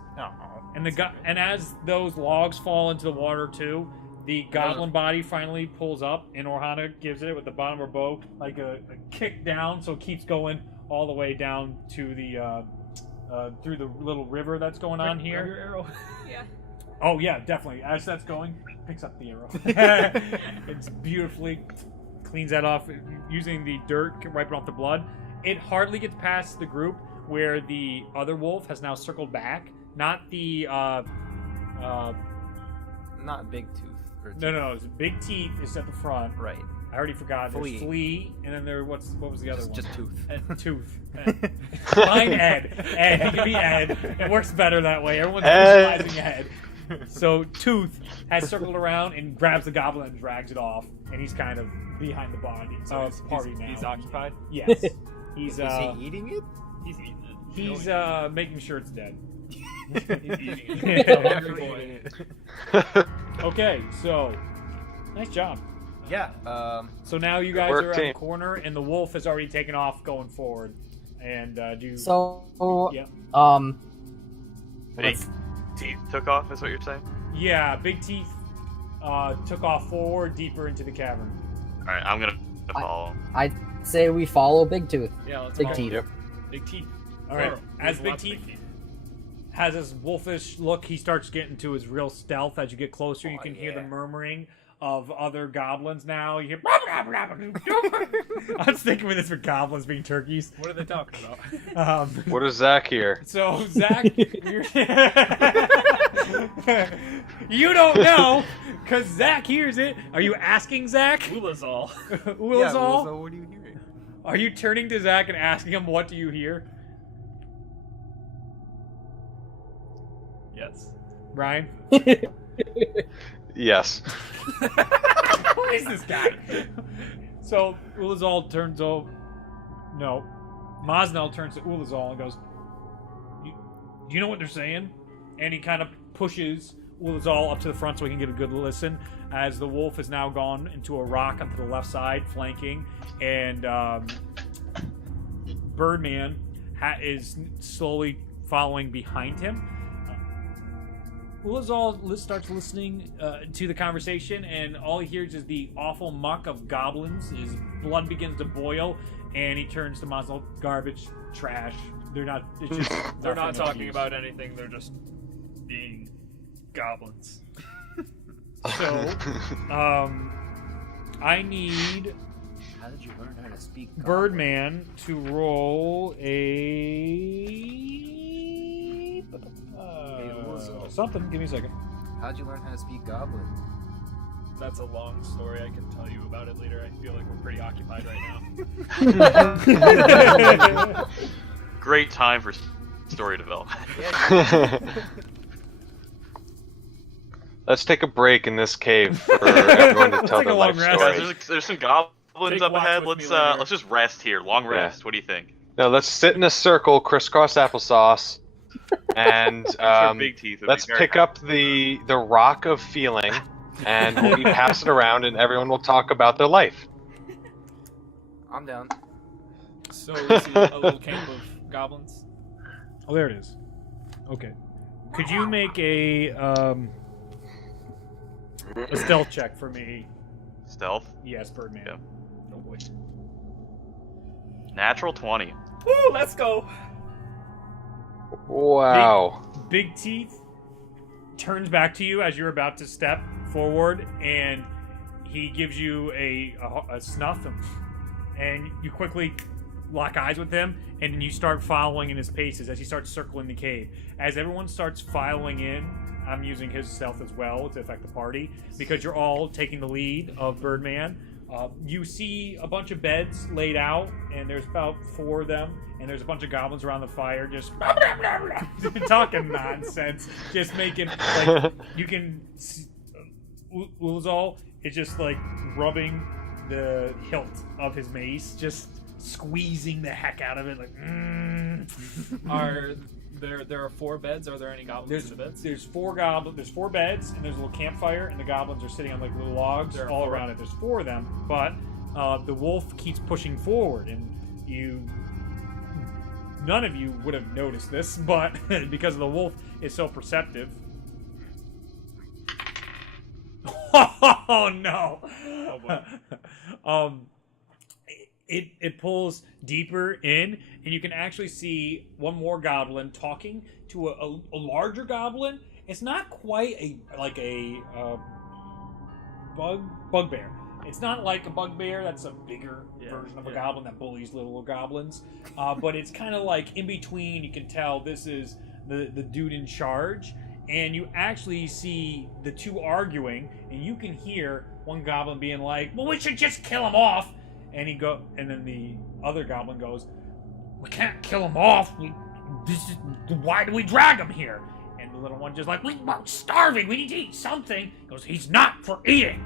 And and as those logs fall into the water too, the goblin body finally pulls up, and Orhana gives it with the bottom of her bow like a kick down, so it keeps going all the way down to the through the little river that's going on Grab here. your arrow. Yeah. Oh yeah, definitely. As that's going, picks up the arrow. It's beautifully cleans that off using the dirt, wiping off the blood. It hardly gets past the group where the other wolf has now circled back. Not the Not Big Tooth. Or no. Big Teeth is at the front. Right. I already forgot. There's Flea. Flea, and then what was the other one? Just Tooth. Tooth. Fine, Ed. Ed, he can be Ed. It works better that way. Everyone's Ed. visualizing Ed. So Tooth has circled around and grabs the goblin and drags it off, and he's kind of behind the body. So Party now. he's occupied. Yes. He's Is he eating it? He's eating it. he's making sure it's dead. He's eating it. Definitely eating it. Okay, so nice job. Yeah. So now you guys work, are at team. the corner, and the wolf has already taken off going forward. And do So, yeah. Big Teeth took off, is what you're saying? Yeah, Big Teeth took off forward deeper into the cavern. Alright, I'm gonna follow. I'd say we follow Big Tooth. Yeah, let's Big follow Teeth. Yep. Big teeth. All right, Plural. as There's Big lots of Teeth has this wolfish look, he starts getting to his real stealth. As you get closer, you Oh, can hear the yeah. murmuring of other goblins now. You hear... I was thinking of this for goblins being turkeys. What are they talking about? What does Zach hear? So, Zach, you don't know, because Zach hears it. Are you asking Zach? Ulazal. Ulazal? So what are you hearing? Are you turning to Zach and asking him, what do you hear? Yes. Ryan? Yes. Who is this guy? So, Ulazal turns over... No. Mosnell turns to Ulazal and goes, Do you know what they're saying? And he kind of pushes Ulazal up to the front so he can get a good listen, as the wolf has now gone into a rock onto the left side, flanking, and Birdman is slowly following behind him. Ulazal starts listening to the conversation, and all he hears is the awful muck of goblins. His blood begins to boil, and he turns to Mosnell, garbage, trash. They're not. It's just They're not nothing of talking use. about anything. They're just being goblins. So, I need How did you learn how to speak? Goblin? Birdman to roll a something. Give me a second. How'd you learn how to speak Goblin? That's a long story. I can tell you about it later. I feel like we're pretty occupied right now. Great time for story development. Let's take a break in this cave for everyone to tell Take a their long life rest. Guys, story. there's some goblins Take up watch ahead. with Let's me later. let's just rest here. Long rest. What do you think? No, let's sit in a circle, crisscross applesauce, and I'm sure Big Teeth would be let's very pick happy. up the rock of feeling, and we pass it around, and everyone will talk about their life. I'm down. So we see a little camp of goblins. Oh, there it is. Okay. Could you make a stealth check for me? Stealth. Yes, Birdman. Yeah. Oh boy. Natural 20. Woo! Let's go. Wow. Big Teeth turns back to you as you're about to step forward, and he gives you a snuff, and you quickly lock eyes with him, and then you start following in his paces as he starts circling the cave. As everyone starts filing in, I'm using his stealth as well to affect the party, because you're all taking the lead of Birdman. You see a bunch of beds laid out, and there's about 4 of them, and there's a bunch of goblins around the fire just talking nonsense, just making, like, you can see, Ulazal is just like rubbing the hilt of his mace, just squeezing the heck out of it, like. Are there are 4 beds? Are there any goblins in the beds? There's 4 goblins. There's 4 beds, and there's a little campfire, and the goblins are sitting on like little logs There are all 4. around it. There's 4 of them, but the wolf keeps pushing forward, and none of you would have noticed this, but because the wolf is so perceptive. Oh no! Oh boy. it pulls deeper in, and you can actually see one more goblin talking to a larger goblin. It's not quite a bugbear. It's not like a bugbear. That's a bigger version of a goblin that bullies little goblins. But it's kind of like in between. You can tell this is the dude in charge, and you actually see the two arguing, and you can hear one goblin being like, "Well, we should just kill him off." And then the other goblin goes, "We can't kill him off. Why do we drag him here?" And the little one just like, "We're starving. We need to eat something." He goes, "He's not for eating."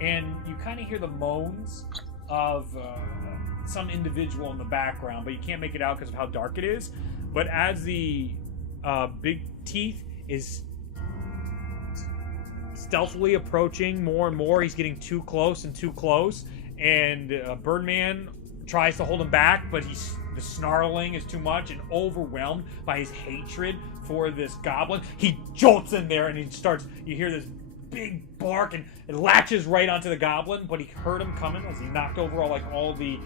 And you kind of hear the moans of some individual in the background, but you can't make it out because of how dark it is. But as the big teeth is stealthily approaching more and more, he's getting too close and too close. And Birdman tries to hold him back, but the snarling is too much, and overwhelmed by his hatred for this goblin, he jolts in there and you hear this big bark, and it latches right onto the goblin, but he heard him coming as he knocked over all the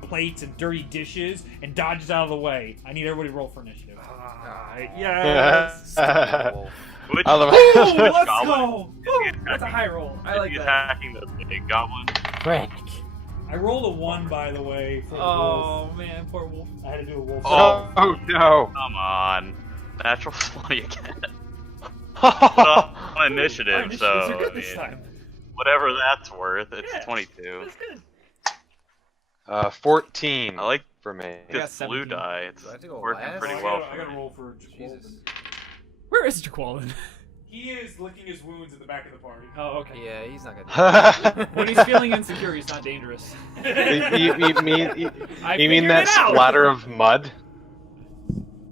plates and dirty dishes and dodges out of the way. I need everybody to roll for initiative. Yes. Which, I love Ooh, it. let's goblin go. is he Ooh, that's a high roll. I Is like he that. attacking the big goblin? Frick. I rolled a 1, by the way, for the wolf. Oh man, poor wolf. I had to do a wolf. Oh no! Come on. Natural 20 again. On Our initiative, initiatives so are I good this mean, time. whatever that's worth, it's Yeah. 22. That's good. 14 I like for me. I got this blue 17. die. It's Do I have to go working last? pretty I well gotta for me. roll for Jesus. Where is Jaqualin? He is licking his wounds at the back of the party. Oh, okay. Yeah, he's not gonna When he's feeling insecure, he's not dangerous. you I mean figured that it out. splatter of mud?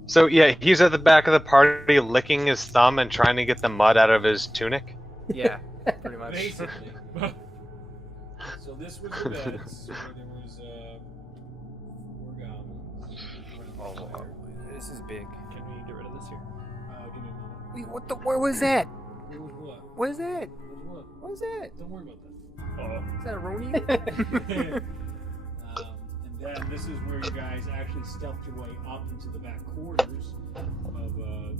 So yeah, he's at the back of the party licking his thumb and trying to get the mud out of his tunic. Yeah, pretty much. Basically. So this was the beds where there was 4 goblins. Oh, this is big. Can we get rid of this here? Give me a moment. Wait, what the? Where was that? Where was what? What is that? Where was what? What is that? Don't worry about Is that a Roni? that. And then this is where you guys actually stealthed your way up into the back quarters of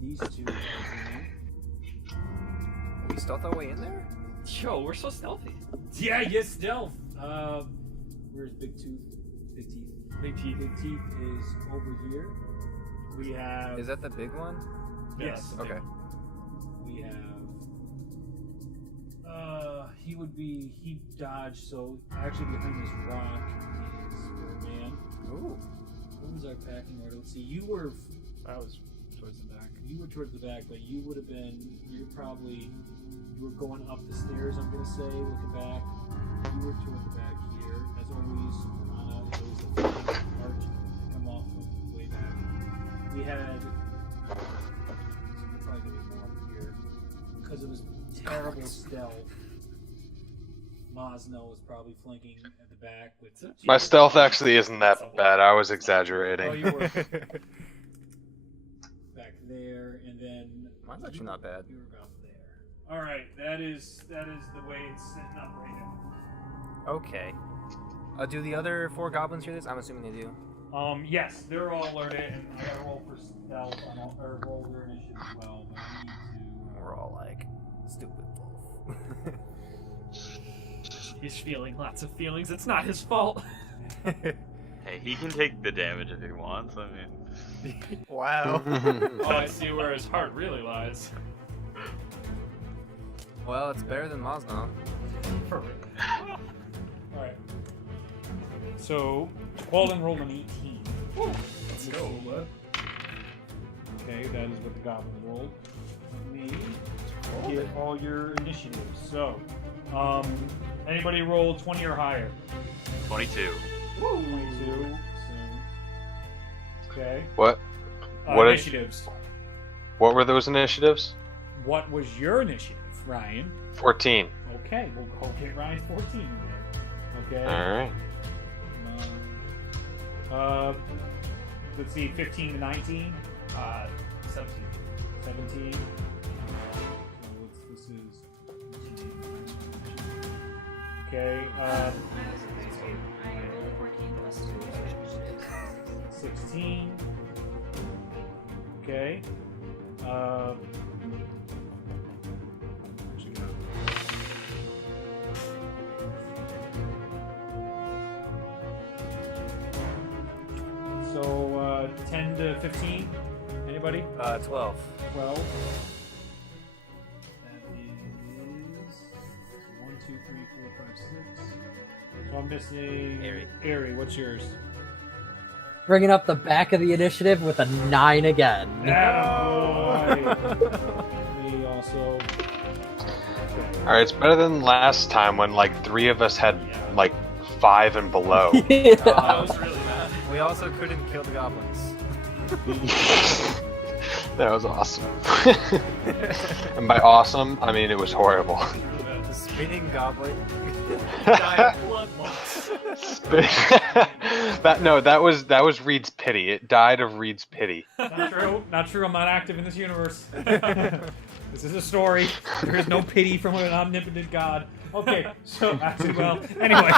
these two. We stealth our way in there? Yo, we're so stealthy. Yeah, yes, stealth. Where's Big Tooth? Big Teeth. Big teeth. Big Teeth is over here. We have. Is that the big one? Yes. Okay. We have. He dodged, so actually behind this rock is Birdman. Ooh. What was our packing order? Let's see. You were I was towards the back. towards the back, but you would have been. You were going up the stairs. I'm gonna say, looking back. You were toward the back here, as always. It was a part come off of the way back. We had. So you're probably gonna be more up here because of his terrible stealth. Mosno was probably flanking at the back with. My stealth actually isn't that bad. I was exaggerating. Oh, you were back there, and then Mine's actually not bad. you were about there. All right, that is the way it's sitting up right now. Okay. Do the other 4 goblins hear this? I'm assuming they do. Yes, they're all alerted, and I gotta roll for stealth or roll their initiative as well. But I need to. We're all like, stupid wolf. He's feeling lots of feelings. It's not his fault. Hey, he can take the damage if he wants. I mean, Wow. Oh, I see where his heart really lies. Well, it's better than Mosno. Perfect. All right. So Qualden rolled an 18. Let's go. Okay, that is what the goblin rolled. Let me get all your initiatives. So, anybody roll 20 or higher? 22. 22. So, okay. What? What is- initiatives? What were those initiatives? What was your initiative, Ryan? 14. Okay, we'll go get Ryan's 14 then. Okay. Alright. Let's see, 15 to 19. 17. 17. So this is. Okay. 16. Okay. Actually, no. So 10 to 15. Anybody? 12. 12. That is 1, 2, 3, 4, 5, 6. So I'm missing. Ari, what's yours? Bringing up the back of the initiative with a 9 again. Attaboy. Me also. Alright, it's better than last time when like 3 of us had like 5 and below. That was really bad. We also couldn't kill the goblins. That was awesome. And by awesome, I mean it was horrible. The spinning goblin. Died of blood loss. that was Reed's pity. It died of Reed's pity. Not true. Not true. I'm not active in this universe. This is a story. There is no pity from an omnipotent god. Okay, so actually, well, anyway,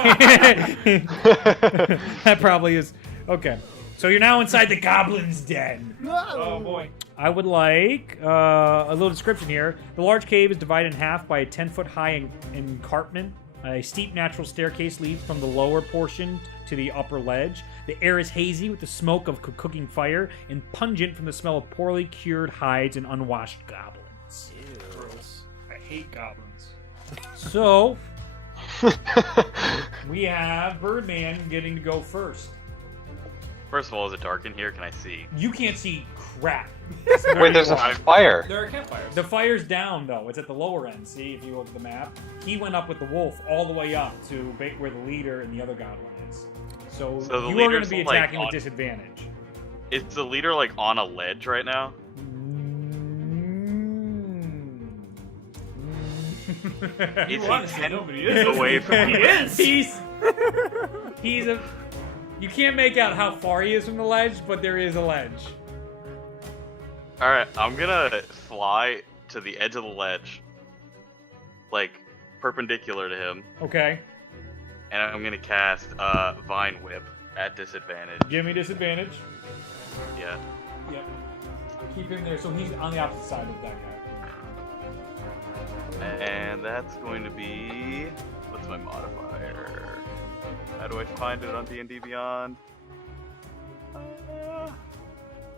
that probably is okay. So you're now inside the goblin's den. Oh boy. I would like a little description here. The large cave is divided in half by a 10-foot high encarpment. A steep natural staircase leads from the lower portion to the upper ledge. The air is hazy with the smoke of cooking fire and pungent from the smell of poorly cured hides and unwashed goblins. Gross. I hate goblins. So, we have Birdman getting to go first. First of all, is it dark in here? Can I see? You can't see crap. Wait, there's a fire. There are campfires. The fire's down, though. It's at the lower end. See, if you look at the map. He went up with the wolf all the way up to where the leader and the other goblin is. So the you are going to leader's, be like, attacking with on- disadvantage. Is the leader like on a ledge right now? You Is want he to say 10 nobody feet is. away from He me? is. He's a. You can't make out how far he is from the ledge, but there is a ledge. Alright, I'm gonna fly to the edge of the ledge. Like, perpendicular to him. Okay. And I'm gonna cast Vine Whip at disadvantage. Give me disadvantage. Yeah. Yep. Keep him there, so he's on the opposite side of that guy. And that's going to be... What's my modifier? How do I find it on D&D Beyond?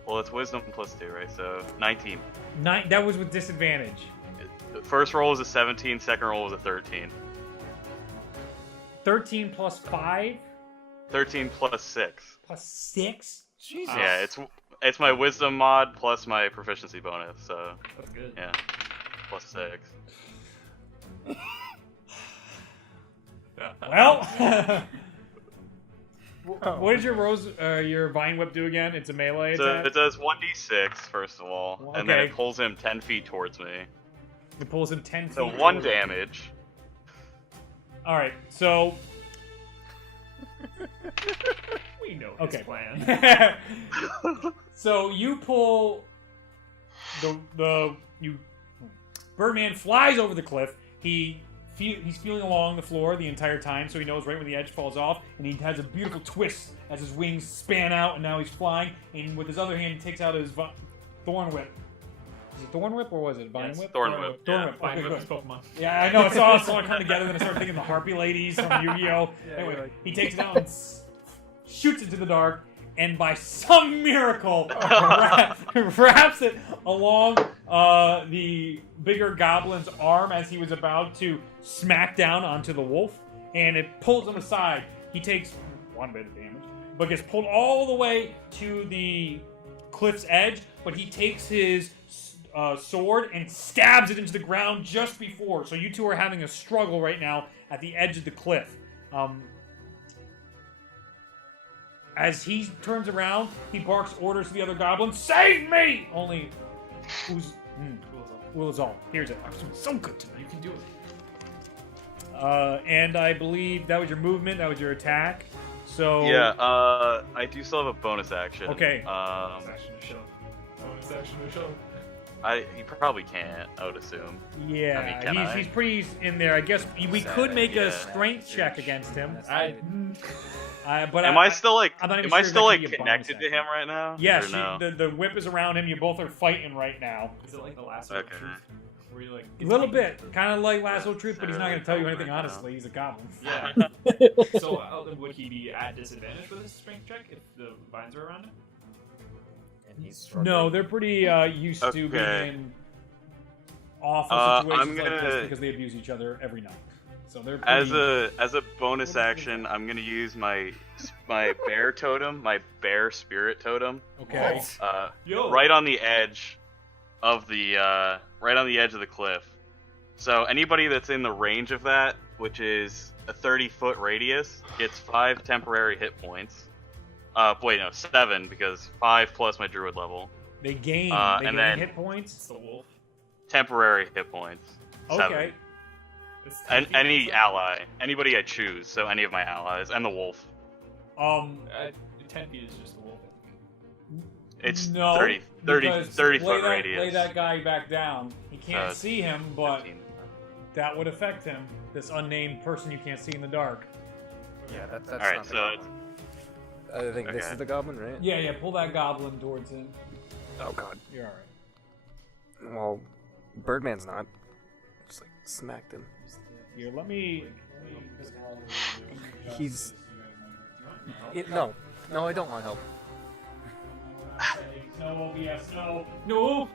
Well, it's Wisdom plus 2, right? So, 19. That was with disadvantage. The first roll was a 17, second roll was a 13. 13 plus 5 13 plus 6. plus 6? Jesus. Yeah, it's my Wisdom mod plus my proficiency bonus, so... That's good. Yeah. Plus 6. Well, what did your Vine Whip do again? It's a melee So attack. it does 1d6, first of all, and then Okay. it pulls him 10 feet towards me. It pulls him 10 feet. So 1 towards you. damage. Alright, so... We know his Okay. plan. So you pull Birdman flies over the cliff. He's feeling along the floor the entire time, so he knows right when the edge falls off, and he has a beautiful twist as his wings span out, and now he's flying. And with his other hand, he takes out his Thorn Whip. Is it Thorn Whip or was it Vine Yes, Whip? Thorn Whip. Thorn Yeah. Whip. Vine Okay, Whip is good. Pokemon. Yeah, I know. It's all come together, and I started thinking the Harpy ladies from Yu-Gi-Oh. Anyway, he takes it out and shoots into the dark, and by some miracle, wraps it along the bigger goblin's arm as he was about to smack down onto the wolf, and it pulls him aside. He takes 1 bit of damage, but gets pulled all the way to the cliff's edge, but he takes his sword and stabs it into the ground just before. So you two are having a struggle right now at the edge of the cliff. As he turns around, he barks orders to the other goblins, "Save me!" Only, Ulazal. Here's it. I'm so good tonight. You can do it. And I believe that was your movement. That was your attack. So Yeah, I do still have a bonus action. Okay. Bonus action to shove. Bonus action to shove. He probably can't, I would assume. Yeah, I mean, can I? he's pretty in there. I guess we could make a Yeah. strength check against him. I But Am I still like? I'm not even Am I sure still like exactly a connected bonus to him right now? Yes, Or no? the whip is around him. You both are fighting right now. Is it like the last Okay. of truth? Where you like A little bit, kind of like Lasso of Truth, but he's not going to tell you anything Right now. honestly. He's a goblin. Yeah. So would he be at disadvantage with his strength check if the vines are around him? And he's struggling. No, they're pretty used to being Okay. in awful I'm situations like this gonna- because they abuse each other every night. So they're As pretty... a bonus action, I'm gonna use my bear totem, my bear spirit totem, Okay. Yo. right on the edge of the cliff. So anybody that's in the range of that, which is a 30-foot radius, gets 5 temporary hit points. Wait, no, 7 because 5 plus my druid level. They gain. and They gain then- hit points. It's the wolf. Temporary hit points. 7. Okay. It's 10 feet, Any so- ally, anybody I choose, so any of my allies, and the wolf. 10 feet is just the wolf. It's no, 30 because 30 lay foot that, radius. Lay that guy back down. He can't see him, but 15. that would affect him. This unnamed person you can't see in the dark. Yeah, that's Alright, not the so goblin. I think this Okay. is the goblin, right? Yeah, pull that goblin towards him. Oh god. You're alright. Well, Birdman's not. Just like smacked him. Here, let me He's. No, I don't want help. No OBS, no. No!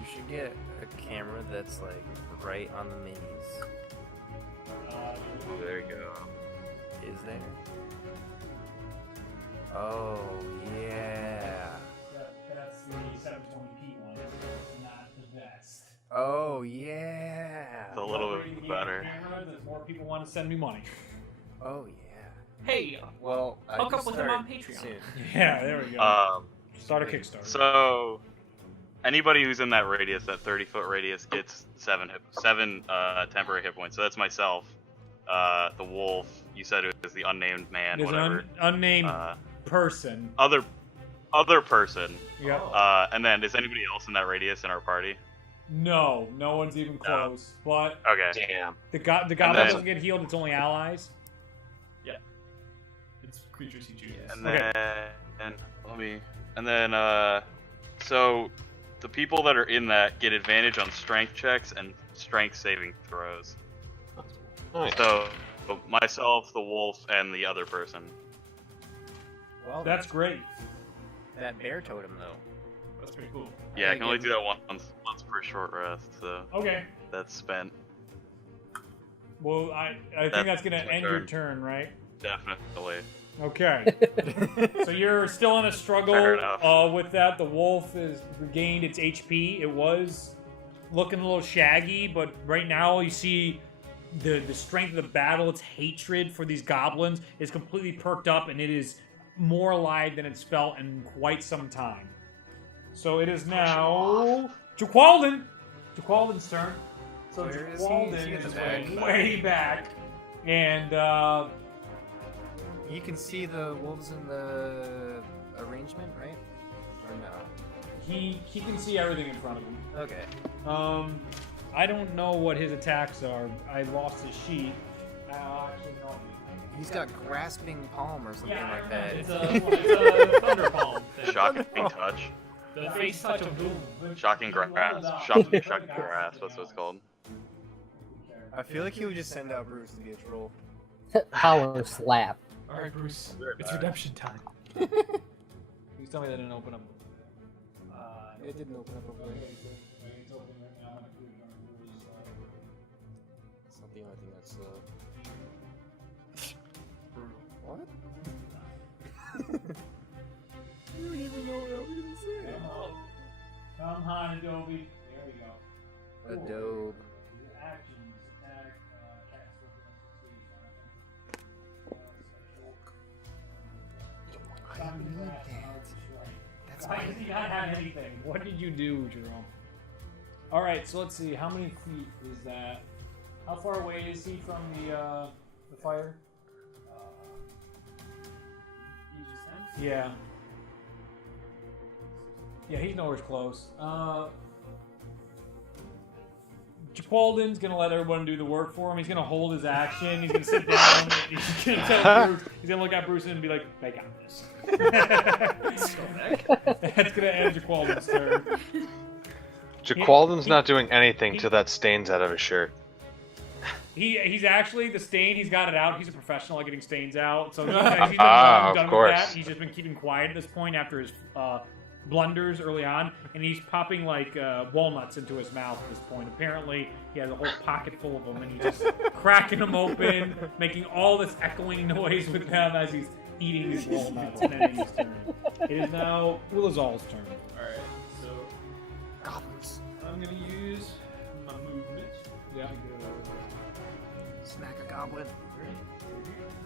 You should get a camera that's like right on the minis. There you go. Is there? Oh yeah. That's the 720p one. It's not the best. Oh yeah. It's a little bit better. There's more people want to send me money. Oh yeah. Hey! Well, I Hook can up with him start on Patreon. soon. Yeah, there we go. Start a Kickstarter. So anybody who's in that radius, that 30-foot radius, gets 7 temporary hit points. So that's myself, the wolf. You said it was the unnamed man, There's whatever. an unnamed Uh, person. other person. Yep. And then is anybody else in that radius in our party? No one's even close. But Okay. Damn. the goblin then- doesn't get healed. It's only allies. It's creatures he chooses. And Okay. then so the people that are in that get advantage on strength checks and strength saving throws. Nice. So myself, the wolf, and the other person. Well, That's great. that bear totem though. That's pretty cool. Yeah, I can only do that once per short rest, so Okay. that's spent. Well, I think that's gonna That's my end your turn. turn, right? Definitely. Okay. So you're still in a Fair struggle enough. with that. The wolf has regained its HP. It was looking a little shaggy, but right now you see the strength of the battle, its hatred for these goblins is completely perked up, and it is more alive than it's felt in quite some time. So it is now Jaqualdin. Jaqualdin's turn. So Where is he? Jaqualdin Is he at is the back? way back, and You can see the wolves in the arrangement, right? Or no? he can see everything in front of him. Okay. I don't know what his attacks are. I lost his sheet. I'll actually know. He's got grasping palm or something Yeah, I like that. remember. It's a thunder palm thing. Shocking touch. The face touch of doom. Shocking grass. Shocking grass. That's what it's called. I feel like he would just send out Bruce to be a troll. Power slap. Alright, Bruce. It's redemption time. Please tell me that didn't open up. It didn't open up over there. It's not the only thing that's What? You don't even know what I was gonna say. Come on, Adobe. There we go. Adobe. Actions, attack, cast I need that. That's Why does he not have anything? What did you do, Jerome? Alright, so let's see. How many feet is that? How far away is he from the fire? Yeah. Yeah, he's nowhere close. Jaqualden's gonna let everyone do the work for him. He's gonna hold his action. He's gonna sit down. He's gonna tell Bruce. He's gonna look at Bruce and be like, "I got this." That's gonna end Jaqualden's turn. Jaqualden's not doing anything till that stains out of his shirt. He's actually the stain. He's got it out. He's a professional at getting stains out. So he's done of with course. that. He's just been keeping quiet at this point after his blunders early on, and he's popping like walnuts into his mouth at this point. Apparently, he has a whole pocket full of them, and he's just cracking them open, making all this echoing noise with them as he's eating these walnuts. And then his turn. It is now Willazal's turn. Alright, so Goblins. I'm gonna use my movement. Yeah. Smack a goblin.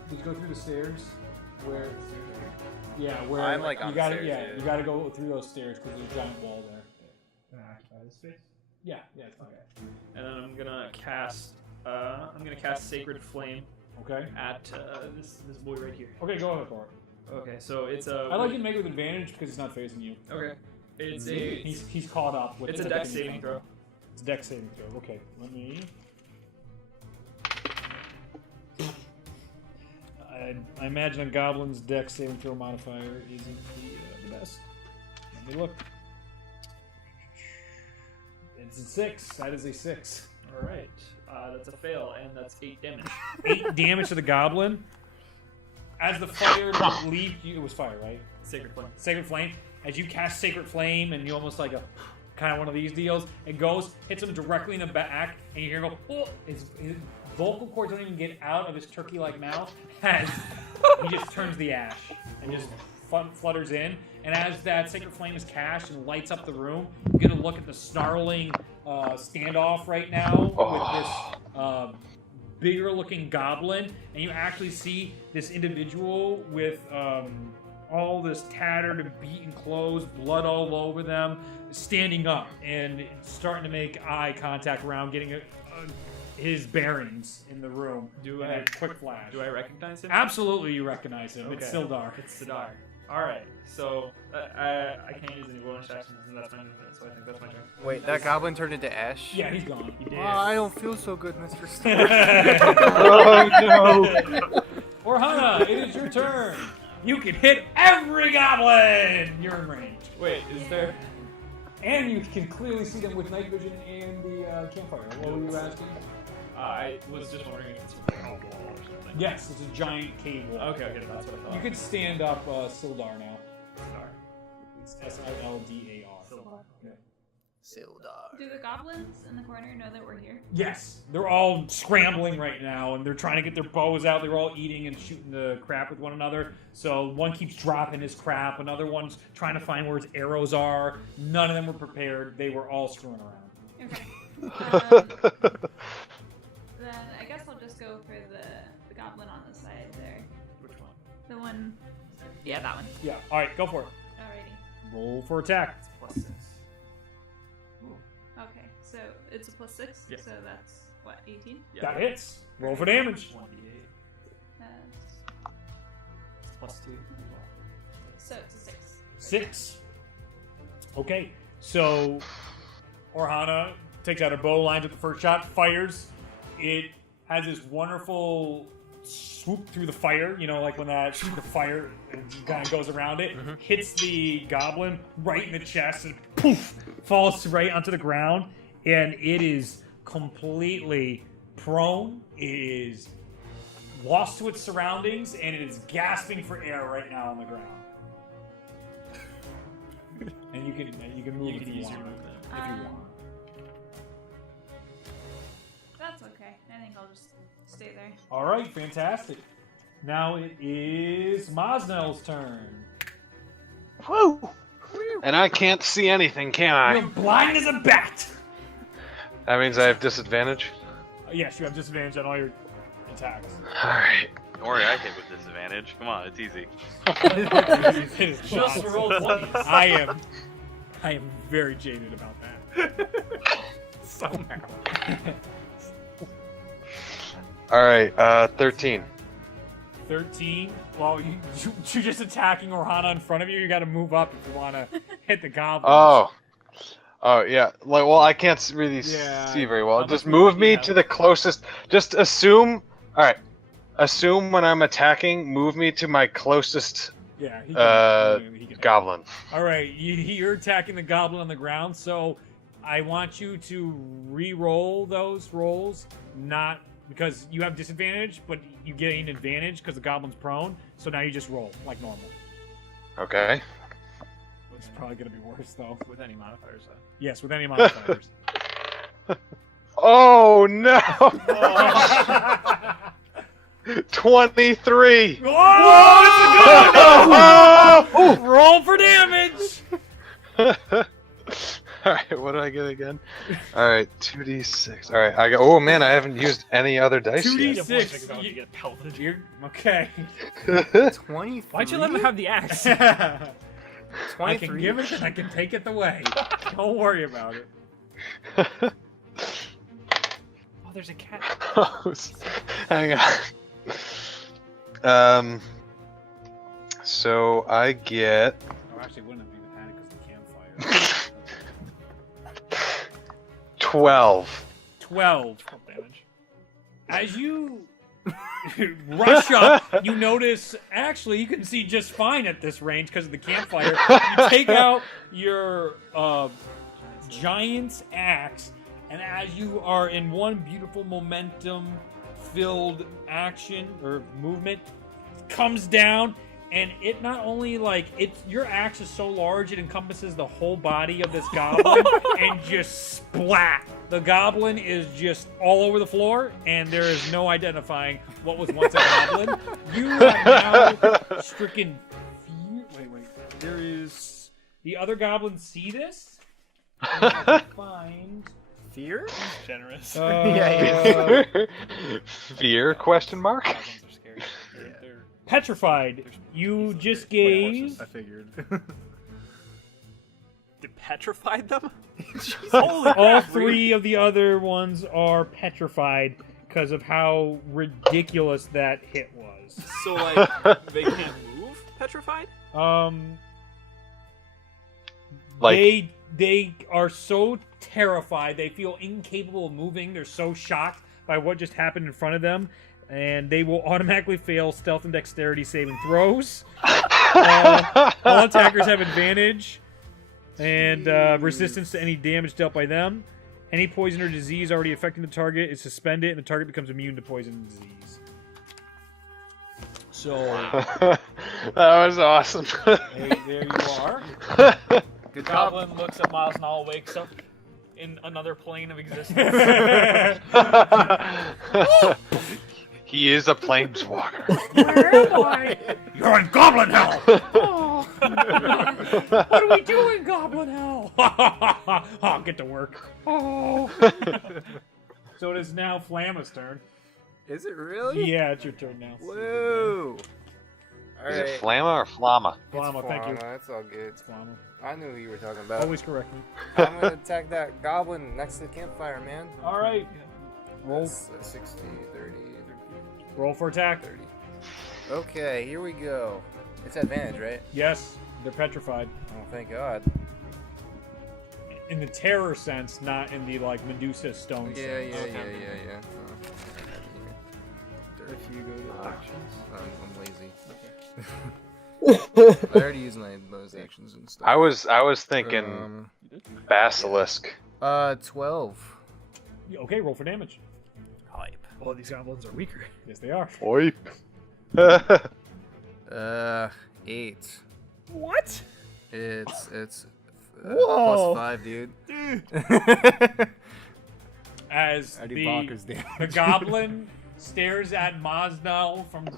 Did you go through the stairs? Where? Yeah, where I'm, like, you on the gotta, stairs, yeah, yeah. you gotta go through those stairs because there's a giant wall there. Can I occupy this space? Yeah, it's fine. Okay. And then I'm gonna cast Sacred Flame Okay. at this boy right here. Okay, go ahead for it. Okay, so it's a. I like you to make it with advantage because he's not facing you. Okay. It's a. He's caught up with. It's a dex saving throw. It's a dex saving throw. Okay, let me. I imagine a goblin's dex saving throw modifier isn't the best. Let me look. It's a 6. That is a 6. All right. That's a fail, and that's 8 damage. 8 damage to the goblin. As the fire leaves you, it was fire, right? Sacred Flame. Sacred Flame. As you cast Sacred Flame, and you almost like a kind of one of these deals, it goes, hits him directly in the back, and you hear him go, oh! His vocal cords don't even get out of his turkey-like mouth as he just turns the ash and just flutters in. And as that Sacred Flame is cast and lights up the room, you're going to look at the snarling standoff right now with this bigger-looking goblin, and you actually see this individual with all this tattered and beaten clothes, blood all over them, standing up and starting to make eye contact around, getting his bearings in the room. Do in I- a quick flash? Do I recognize him? Absolutely, you recognize him. It's Okay. Sildar. It's Sidar. Alright, so I can't use any bonus actions, and that's my movement, so I think that's my turn. Wait, that goblin turned into ash? Yeah, he's gone. He did. Oh, I don't feel so good, Mr. Stark. Oh no! Orhana, it is your turn. You can hit every goblin. You're in range, Wait, is there. and you can clearly see them with night vision and the campfire. What were you asking? I was just wondering if it's a wall or something. Yes, it's a giant cave wall. Okay, that's what I thought. You could stand up Sildar now. Sorry. It's Sildar. Yeah. Sildar. Do the goblins in the corner know that we're here? Yes, they're all scrambling right now, and they're trying to get their bows out. They're all eating and shooting the crap with one another. So one keeps dropping his crap, another one's trying to find where his arrows are. None of them were prepared. They were all screwing around. Okay. Then I guess I'll just go for the goblin on the side there. Which one? The one. Yeah, that one. Yeah. All right, go for it. Alrighty. Roll for attack. Plus 6. Okay, so it's a +6. Yeah. So that's what, 18? Yeah. That hits. Roll for damage. 1d8. That's... It's plus 2 as well. So it's a 6. 6. Okay, so Orhana takes out her bow, lines with the first shot, fires. It has this wonderful swoop through the fire, you know, like when the fire kind of goes around it, hits the goblin right in the chest, and poof, falls right onto the ground, and it is completely prone. It is lost to its surroundings, and it is gasping for air right now on the ground. And you can move You if can you use want. your movement. If you want. That's okay. I think I'll just stay there. All right, fantastic. Now it is Mosnell's turn. Woo! And I can't see anything, can You're I? blind as a bat. That means I have disadvantage. Yes, you have disadvantage on all your attacks. Alright. Don't worry, I hit with disadvantage. Come on, it's easy. It is Just not. roll 20s. I am very jaded about that. Somehow. Alright, 13. 13. Well, you're just attacking Orhana in front of you. You got to move up if you want to hit the goblin. Oh. Oh yeah, like well, I can't really Yeah, see very well. how Just much movement move do you me have? to the closest. Just assume. All right. Assume when I'm attacking, move me to my closest Yeah, he can. goblin. All right, you're attacking the goblin on the ground, so I want you to re-roll those rolls, not because you have disadvantage, but you gain advantage because the goblin's prone. So now you just roll like normal. Okay. It's probably gonna be worse though. With any modifiers, though. Yes, with any modifiers. Oh no! 23. Oh, roll for damage. Alright, what do I get again? Alright, 2d6. Alright, I got. Oh man, I haven't used any other dice yet. 2d6. You get pelted. You're okay. 23. Why'd you let him have the axe? I 23. can give it and I can take it away. Don't worry about it. Oh, there's a cat. Hang on. So I get. Oh, actually, wouldn't have even had it because the campfire. 12. 12 damage. As you rush up, you notice actually you can see just fine at this range because of the campfire. You take out your giant's axe, and as you are in one beautiful momentum-filled action or movement, it comes down. And it not only your axe is so large it encompasses the whole body of this goblin and just splat. The goblin is just all over the floor, and there is no identifying what was once a goblin. You have now stricken fear. Wait. There is the other goblins see this. And I can find Fear? Generous. Fear? Question mark. Goblins are scary. They're petrified. You just gave. I figured. They petrified them? All three of the other ones are petrified because of how ridiculous that hit was. So, they can't move petrified? Like- They are so terrified, they feel incapable of moving. They're so shocked by what just happened in front of them, and they will automatically fail stealth and dexterity saving throws. All attackers have advantage and resistance to any damage dealt by them. Any poison or disease already affecting the target is suspended, and the target becomes immune to poison and disease. So, That was awesome. hey, there you are. The goblin looks at Miles and all wakes up in another plane of existence. He is a planeswalker. Where am I? You're in Goblin Hell! Oh. What are we doing, Goblin Hell? Oh, get to work. Oh. So it is now Flamma's turn. Is it really? Yeah, it's your turn now. Whoa. Is it Flamma or Flamma? Flamma, thank you. That's all good. It's Flamma. I knew who you were talking about. Always correct me. I'm gonna attack that goblin next to the campfire, man. Alright. Roll. That's 60, 30, Roll for attack. 30. Okay, here we go. It's advantage, right? Yes, they're petrified. Oh, thank God. In the terror sense, not in the, Medusa stone Yeah. sense. If you go to actions. I'm lazy. I already used my bonus actions and stuff. I was thinking basilisk. 12. Okay, roll for damage. Hype. Well, these goblins are weaker. Yes, they are. Oip. 8. What? It's Whoa. plus 5, dude. As I do the bonkers damage. goblin stares at Mosnell from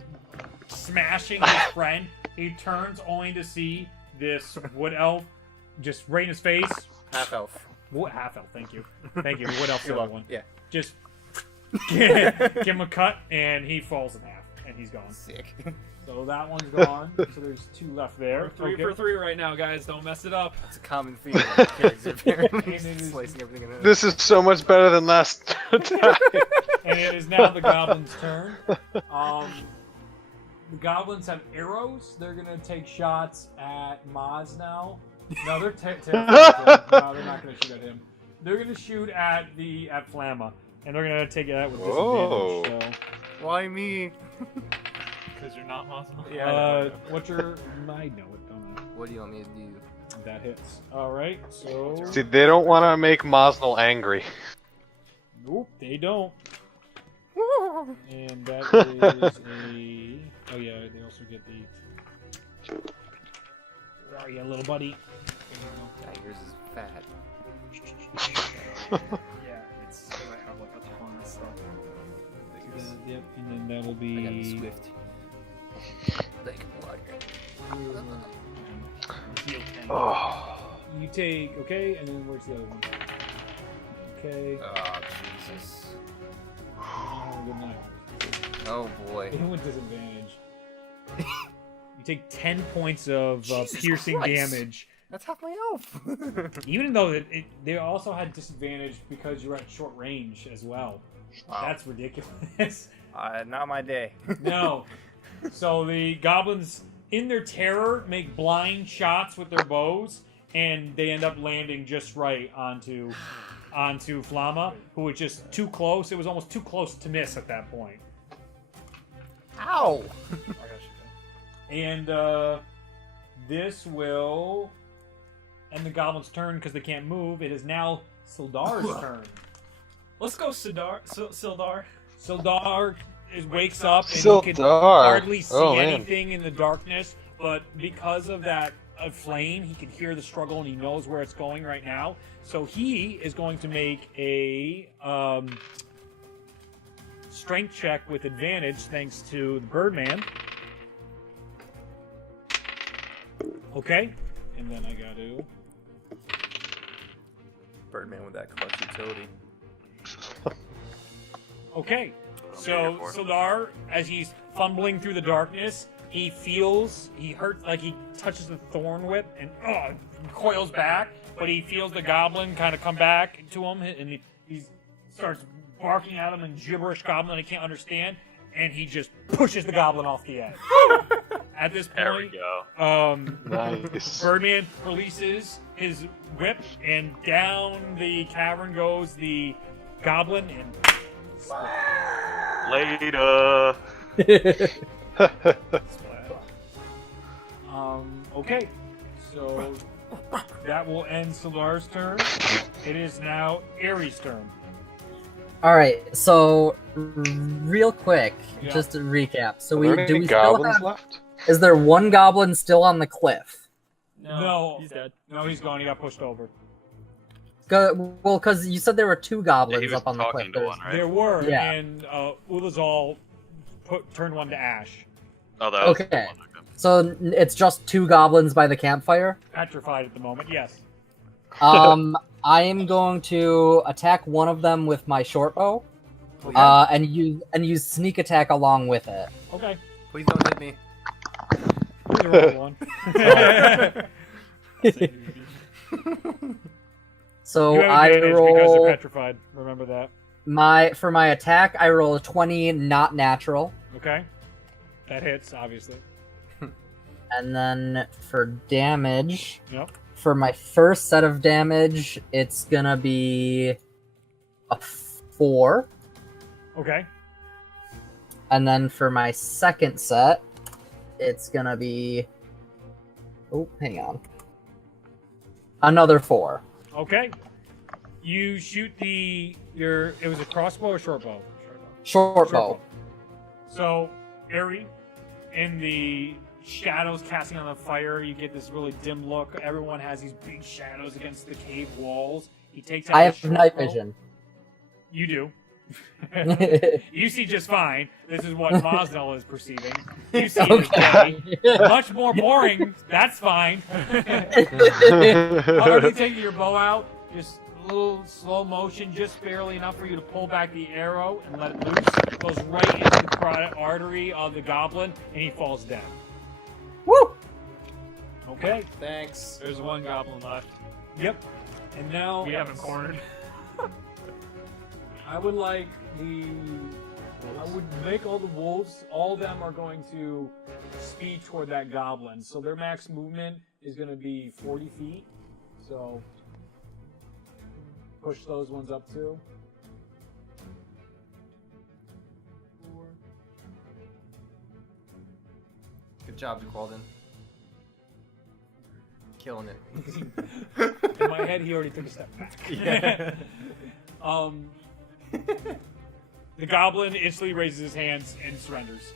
smashing his friend, he turns only to see this wood elf just right in his face. Half elf. Half elf, thank you. Thank you. The wood elf's the You're other welcome. one. Yeah. Just give him a cut, and he falls in half, and he's gone. Sick. So that one's gone. So there's 2 left there. We're 3 for 3 right now, guys. Don't mess it up. It's a common theme. Characters apparently And it is- slicing everything in half. This is so much better than last time. And it is now the goblin's turn. The goblins have arrows. They're gonna take shots at Maz now. No, they're terrified. No, they're not going to shoot at him. They're going to shoot at Flamma, and they're going to take it out with disadvantage. So. Why me? Because you're not Mosmo. What's your? I know it, don't I? What do you want me to do? That hits. All right, so. See, they don't want to make Mosnell angry. Nope, they don't. And that is a. Oh yeah, they also get the. Where are you, little buddy? Yours is fat. Yeah, it's I have like a ton of stuff. Yep, and then that'll I gotta be. be swift. Like water. Heal 10. Oh. You take okay, and then where's the other one? Okay. Oh, Jesus. Oh, good night. Oh, boy. Even with disadvantage. You take 10 points of Jesus piercing Christ. damage. That's half my health. Even though they also had disadvantage because you're at short range as well. Wow. That's ridiculous. Not my day. No. So the goblins, in their terror, make blind shots with their bows, and they end up landing just right onto Flamma, who was just too close. It was almost too close to miss at that point. Ow! I got you. And this will end the goblin's turn because they can't move. It is now Sildar's turn. Let's go, Sildar. Sildar wakes up and he can Sildar. hardly see Oh, man. anything in the darkness, but because of that flame, he can hear the struggle and he knows where it's going right now. So he is going to make a strength check with advantage thanks to the Birdman. Okay, and then I got to... Birdman with that clutch utility. Okay, so Sildar, as he's fumbling through the darkness, he hurts, like he touches the thorn whip and coils back, but he feels the goblin kind of come back to him, and he starts barking at him in gibberish goblin he can't understand, and he just pushes the goblin off the edge. At this point, There we go. Nice. Birdman releases his whip, and down the cavern goes the goblin, and Later. okay, so that will end Sildar's turn. It is now Ares' turn. Alright, so real quick, Yeah. just to recap. So Are there do any we still goblins have, left? is there one goblin still on the cliff? No, He's dead. No, he's gone. He got pushed over. Well, because you said there were two Yeah, he goblins was up on the talking cliff. to There's- one, right? There were, Yeah. and Ulazal turned one to ash. Oh, that was Okay. the one. Okay. So it's just two goblins by the campfire. Petrified at the moment, yes. I am going to attack one of them with my short bow, Okay. and use sneak attack along with it. Okay. Please don't hit me. Here's the wrong one. So You have I advantage because they're roll petrified. Remember that. for my attack. I roll a 20, not natural, Okay. That hits, obviously. and then for damage, Yep. for my first set of damage, it's gonna be a 4, Okay. and then for my second set, it's gonna be hang on, another 4. Okay. You shoot it was a crossbow or short bow? Short bow. So, Ari, in the shadows casting on the fire, you get this really dim look. Everyone has these big shadows against the cave walls. He takes out I his have short night bow. vision. You do. You see just fine. This is what Mosnell is perceiving. You see it Okay. much more boring. That's fine. Already taking your bow out, just a little slow motion, just barely enough for you to pull back the arrow and let it loose. It goes right into the carotid artery of the goblin, and he falls dead. Woo! Okay. Thanks. There's one goblin left. Yep. And now We have him cornered. I would like I would make all the wolves. All of them are going to speed toward that goblin. So their max movement is going to be 40 feet. So push those ones up too. 4. Good job, Qualden. Killing it. In my head, he already took a step back. Yeah. The goblin instantly raises his hands and surrenders.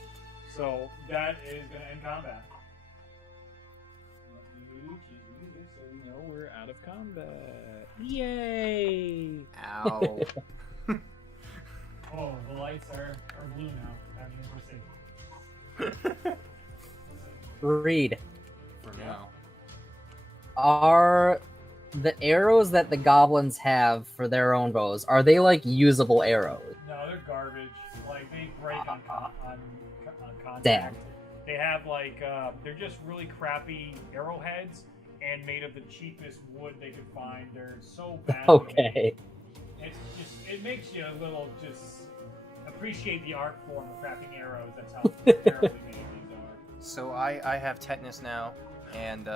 So that is going to end combat. Let me choose music so we know we're out of combat. Yay! Ow. Oh, the lights are blue now. That means we're safe. Reed, For now. are the arrows that the goblins have for their own bows, are they like usable arrows? No, they're garbage. Like, they break on contact. Damn. They have, like, they're just really crappy arrowheads and made of the cheapest wood they could find. They're so bad. Okay. It's just, it makes you a little just appreciate the art form of crafting arrows. That's how terribly made these are. So I have tetanus now, and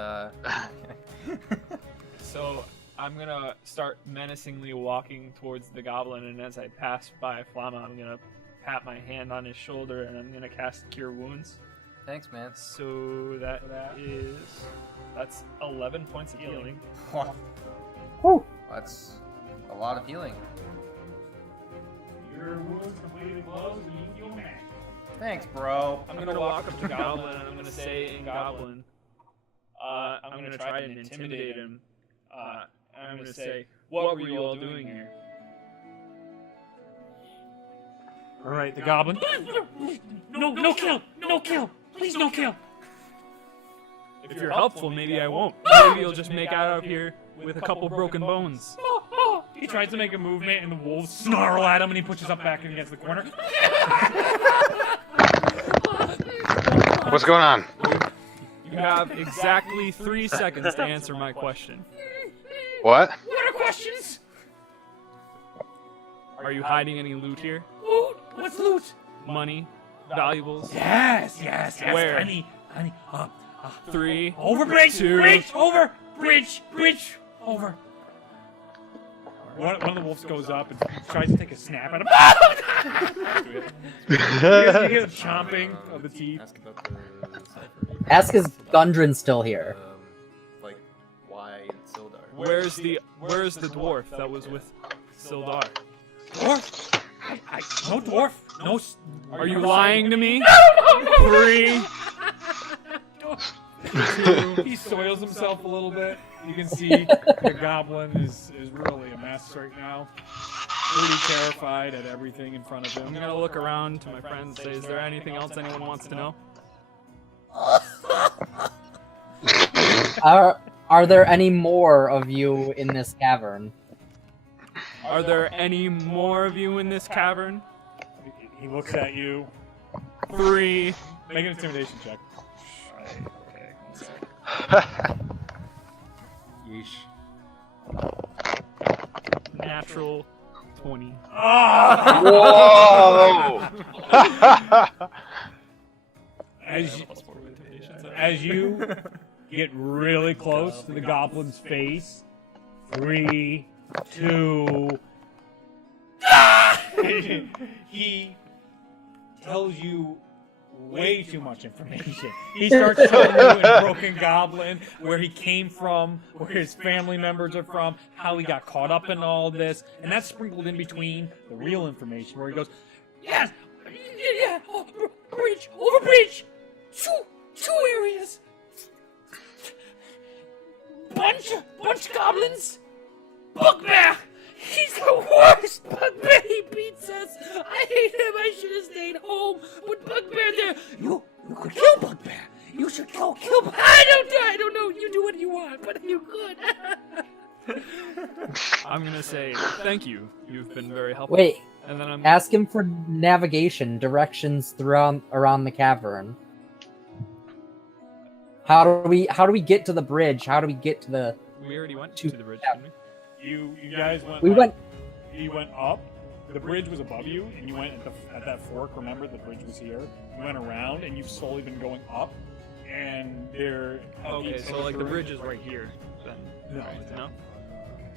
So I'm gonna start menacingly walking towards the goblin, and as I pass by Flama, I'm gonna pat my hand on his shoulder, and I'm gonna cast Cure Wounds. thanks, man. So that's 11 points of healing. Whew. That's a lot of healing. Your wounds completely closed and you feel magic. Thanks, bro. I'm gonna walk up to Goblin, and I'm gonna say in Goblin, I'm gonna try and intimidate him. And I'm gonna say, what were you all doing here? Alright, the goblin. No kill! No kill! Please no kill! If you're helpful, maybe I won't. Maybe you'll just make out here with a couple broken bones. He tries to make a movement and the wolves snarl at him and he pushes up back against the corner. What's going on? You have exactly 3 seconds to answer my question. What? What are questions? Are you hiding any loot here? Loot? What's loot? Money? Valuables? Yes. Where? Honey. 3. Over bridge! 2. Bridge! Over! Bridge! Over. One of the wolves goes up and tries to take a snap at him. You hear the chomping of the teeth. Ask about the cipher. Ask is Gundren still here? Like, why Sildar? Where's the dwarf that was with Sildar? Dwarf? No dwarf. No. Are you lying to me? 3. He soils himself a little bit. You can see the goblin is really a mess right now. Really terrified at everything in front of him. I'm gonna look around to my friends and say, is there anything else anyone wants to know? Are there any more of you in this cavern? Are there any more of you in this cavern? He looks at you. 3. Make an intimidation check. Yeesh. Natural 20. Whoa! As you get really close to the goblin's face, 3, 2. He tells you way too much information. He starts showing you in Broken Goblin where he came from, where his family members are from, how he got caught up in all this, and that's sprinkled in between the real information where he goes, yes, yeah, bridge, over bridge, two areas, bunch goblins, bugbear. He's the worst! Bugbear, he beats us! I hate him, I should have stayed home! But Bugbear there... You could kill Bugbear! You should go kill... I don't know, you do what you want, but you could! I'm gonna say, thank you. You've been very helpful. Wait, And then I'm... ask him for navigation, directions around the cavern. How do we get to the bridge? How do we get to the... We already went to the bridge, didn't we? You guys went... You went up, the bridge was above you, and you went at that fork, remember? The bridge was here. You went around, and you've slowly been going up, and they're... Okay, so like the bridge is right here. Then. No, Right, it's no?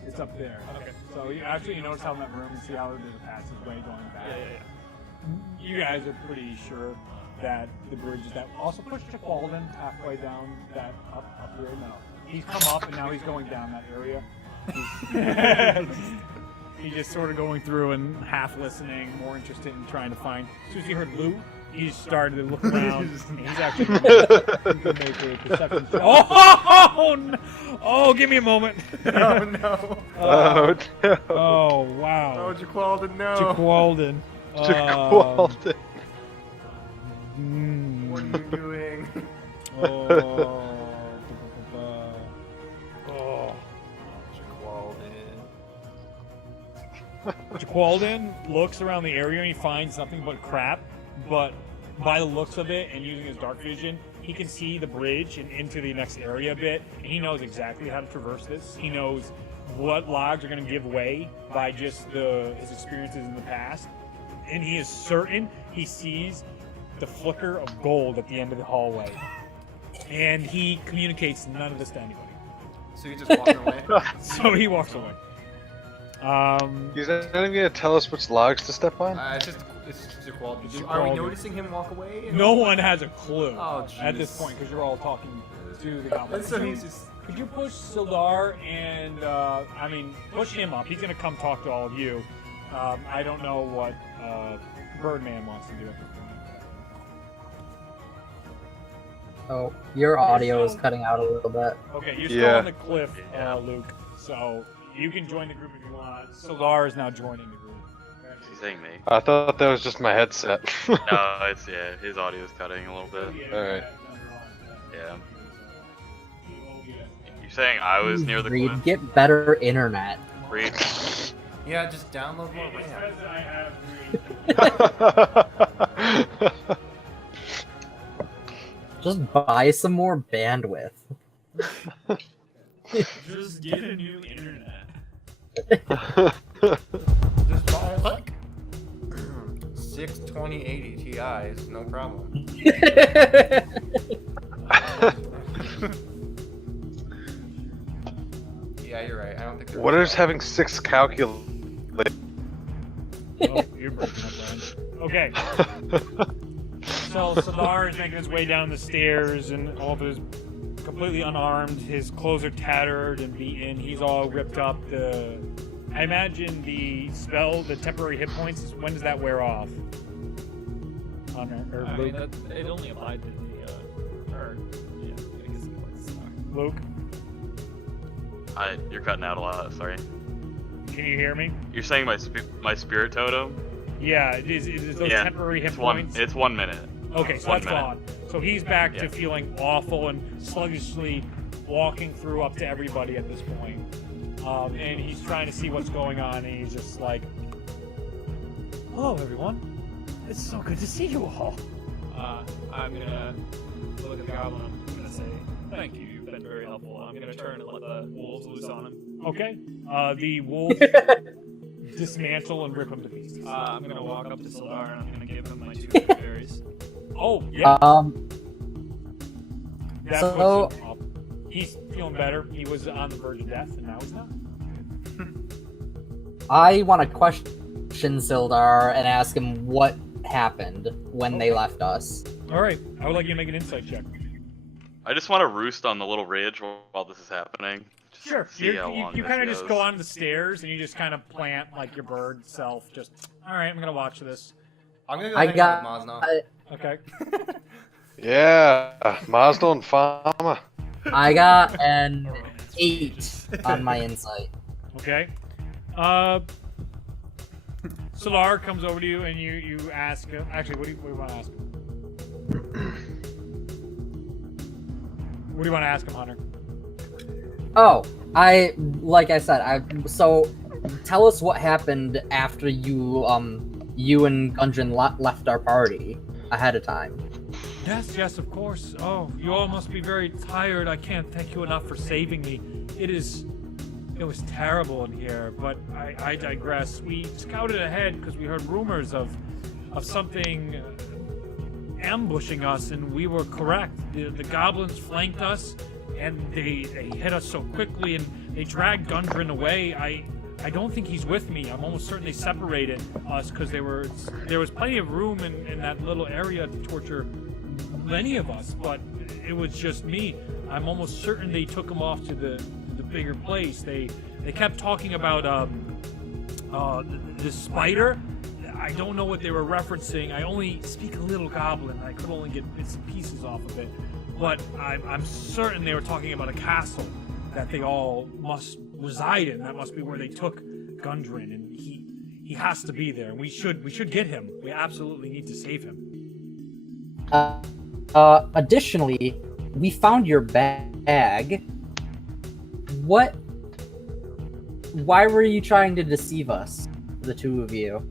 It's up there. Okay. So you notice how in that room and see how there's a passageway going back. Yeah. You guys are pretty sure that the bridge is that. Also push Walden halfway down that up here. No, he's come up and now he's going down that area. He's just sort of going through and half listening, more interested in trying to find. As soon as he heard Lou, he started to look around. And he's actually going to make a perception check. Oh, no. Oh, give me a moment. Oh no. Oh no. Oh wow. Oh, Jaqualden, no. Jaqualden. Jaqualden. What are you doing? Oh. Jaqualden looks around the area and he finds nothing but crap, but by the looks of it and using his dark vision, he can see the bridge and into the next area a bit, and he knows exactly how to traverse this. He knows what logs are going to give way by just his experiences in the past, and he is certain he sees the flicker of gold at the end of the hallway, and he communicates none of this to anybody. So you just walking away? So he walks away. He's not even gonna tell us which logs to step on. It's just Jaqualden. It's Are we Jaqualden. noticing him walk away? No one has a clue Oh, at this jeez. point because you're all talking to the goblin. And so he's just. Could you push Sildar and push him up? He's gonna come talk to all of you. I don't know what Birdman wants to do at this point. Oh, your audio is cutting out a little bit. Okay, you're still Yeah. on the cliff, Luke. So you can join the group if you want. Sildar is now joining the group. He's saying me. I thought that was just my headset. No, it's his audio's cutting a little bit. Alright. Yeah. You're saying I was near the Reed, cliff? get better internet. Reed. Yeah, just download more RAM. Just buy some more bandwidth. Just get a new internet. Just buy like 6 2080 Ti's, no problem. Yeah, you're right. I don't think. What is having 6 calculators? Oh, you're breaking up, Brian. Okay. So Sildar is making his way down the stairs, and all of his completely unarmed. His clothes are tattered and beaten. He's all ripped up. I imagine the spell, the temporary hit points. When does that wear off? I mean, it only applied to the. I guess it applies to Star. Luke, You're cutting out a lot. Sorry. can you hear me? You're saying my spirit totem? Yeah, is those Yeah, temporary hit It's points? It's 1 minute. Okay, so One that's minute. gone. So he's back to Yeah. feeling awful and sluggishly walking through up to everybody at this point. And he's trying to see what's going on, and he's just like, "Hello, everyone. It's so good to see you all." I'm gonna look at the goblin. I'm gonna say, "Thank you. You've been very helpful." I'm gonna turn and let the wolves loose on him. Okay. The wolves dismantle and rip him to pieces. I'm gonna walk up to Sildar and I'm gonna give him my 2 berries. Oh, yeah. That so- puts him up. He's feeling better. He was on the verge of death, and now he's not. I want to question Sildar and ask him what happened when they left us. All right. I would like you to make an insight check. I just want to roost on the little ridge while this is happening. Just Sure. See how long You this kind of just goes. go on the stairs and you just kind of plant like your bird self. Just all right. I'm gonna watch this. I'm gonna go I hang got- out with Maz now. Okay. Yeah, Mazdal and Fama. I got an 8 on my insight. Okay. Solar comes over to you and you ask him. Actually, what do you want to ask him? What do you want to ask him, Hunter? Oh, like I said, so tell us what happened after you and Gundren left our party ahead of time. Yes, of course. Oh, you all must be very tired. I can't thank you enough for saving me. It was terrible in here, but I digress. We scouted ahead because we heard rumors of something ambushing us, and we were correct. The goblins flanked us, and they hit us so quickly, and they dragged Gundren away. I don't think he's with me. I'm almost certain they separated us because there was plenty of room in that little area to torture many of us, but it was just me. I'm almost certain they took him off to the bigger place. They kept talking about the spider. I don't know what they were referencing. I only speak a little goblin. I could only get bits and pieces off of it, but I'm certain they were talking about a castle that they all must reside in. That must be where they took Gundren, and he has to be there. And we should get him. We absolutely need to save him. Additionally, we found your bag. What? Why were you trying to deceive us, the two of you?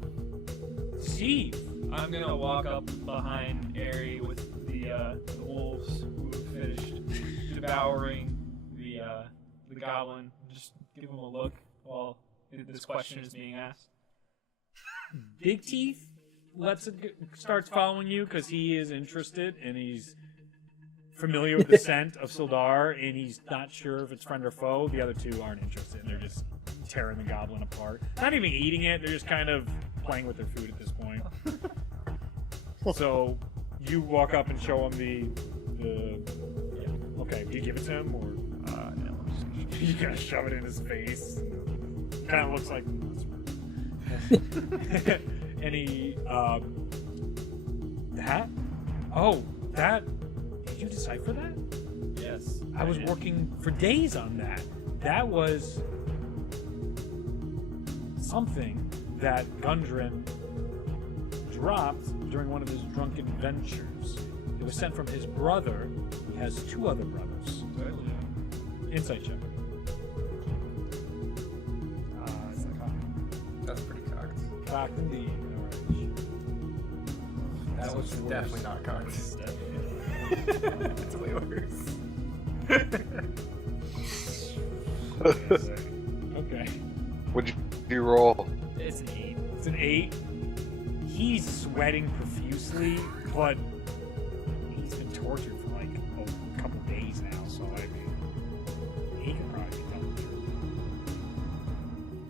Deceive? I'm gonna walk up behind Airy with the wolves who finished devouring the goblin. Just give him a look while this question is being asked. Big Teeth starts following you because he is interested and he's familiar with the scent of Sildar, and he's not sure if it's friend or foe. The other two aren't interested. They're just tearing the goblin apart. Not even eating it. They're just kind of playing with their food at this point. So you walk up and show him the okay, do you give it to him, or No. you kind of shove it in his face? Kind of looks like and he that? Oh, that, did you decipher that? Yes. I was working for days on that. That was something that Gundren dropped during one of his drunken ventures. It was sent from his brother. He has two other brothers. Insight check. It's not cocked. That's pretty cocked. Cocked indeed. That was definitely not cocked. It's way worse. Okay. What'd you roll? It's an 8. It's an 8. He's sweating profusely, but he's been tortured for like a couple days now, so I mean, he can probably be telling the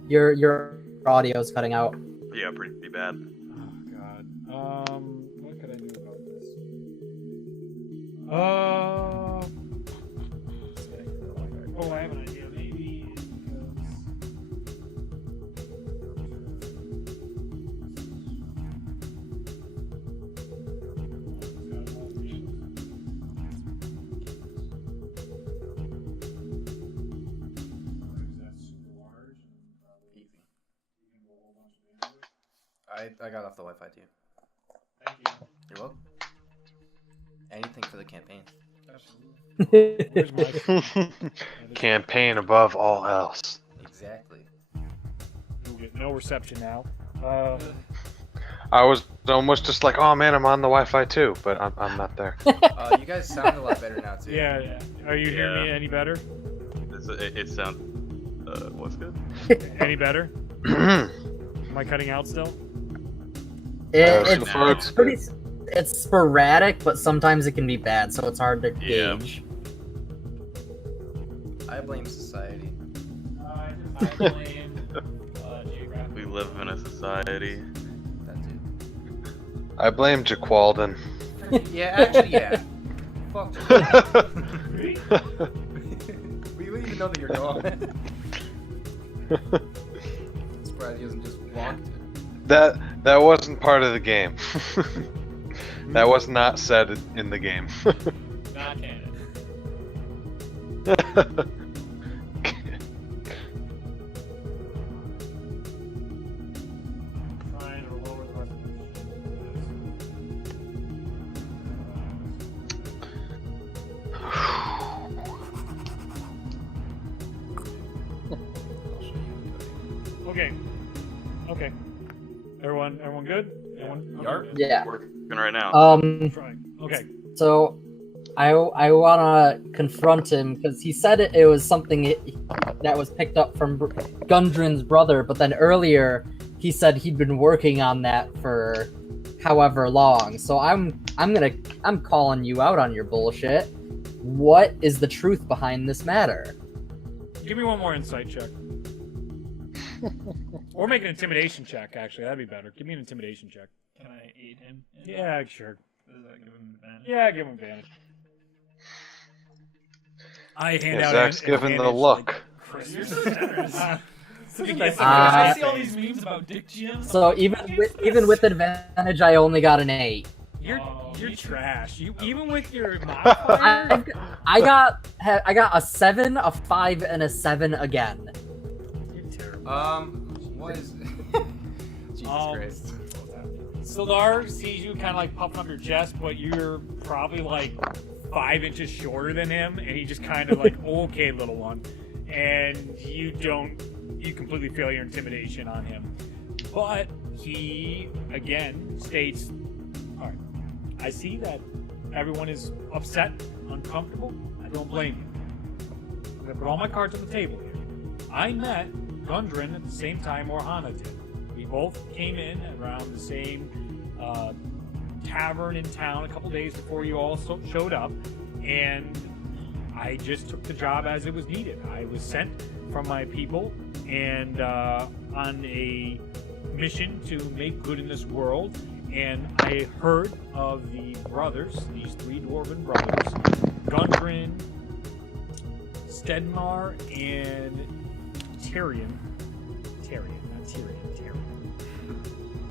truth. Your audio's cutting out. Yeah, pretty bad. Oh god. What could I do about this? Oh, I have an idea. Maybe it's I got off the Wi-Fi too. Thank you. You're welcome. Anything for the campaign. Where's my Campaign above all else. Exactly. We'll get no reception now. I was almost just like, oh man, I'm on the Wi-Fi too, but I'm not there. You guys sound a lot better now too. Yeah. Are you hearing me any better? It sounds. What's good? Any better? Am I cutting out still? It's pretty. It's sporadic, but sometimes it can be bad, so it's hard to Yeah. gauge. I blame society. I blame geographic. We live in a society. That too. I blame Jaqualden. Yeah, actually, yeah. Fuck. We wouldn't even know that you're gone. Surprised he hasn't just walked. That wasn't part of the game. That was not said in the game. Not canon. Trying to lower the resolution. Okay. Everyone good? Everyone? Yarp. Yeah. Working right now. Trying. Okay. So, I wanna confront him because he said it was something that was picked up from Gundren's brother, but then earlier he said he'd been working on that for however long. So I'm calling you out on your bullshit. What is the truth behind this matter? Give me one more insight check. Or make an intimidation check, actually. That'd be better. Give me an intimidation check. Can I aid him? Yeah, sure. Does that give him advantage? Yeah, give him advantage. I hand out Zach's giving the advantage, look. Like, You're so generous. Yes, I see all these memes about dick GMs. So even with advantage, I only got an 8. You're trash. You even with your modifier. I got a 7, a 5, and a 7 again. You're terrible. What is? Jesus Christ. Sildar sees you kind of like puffing up your chest, but you're probably like 5 inches shorter than him, and he just kind of like, okay, little one, and you completely fail your intimidation on him. But he again states, all right, I see that everyone is upset, uncomfortable. I don't blame you. I'm gonna put all my cards on the table here. I met Gundren at the same time Orhana did. We both came in around the same tavern in town a couple days before you all showed up, and I just took the job as it was needed. I was sent from my people and on a mission to make good in this world, and I heard of the brothers, these 3 dwarven brothers, Gundren, Stedmar, and Tyrion.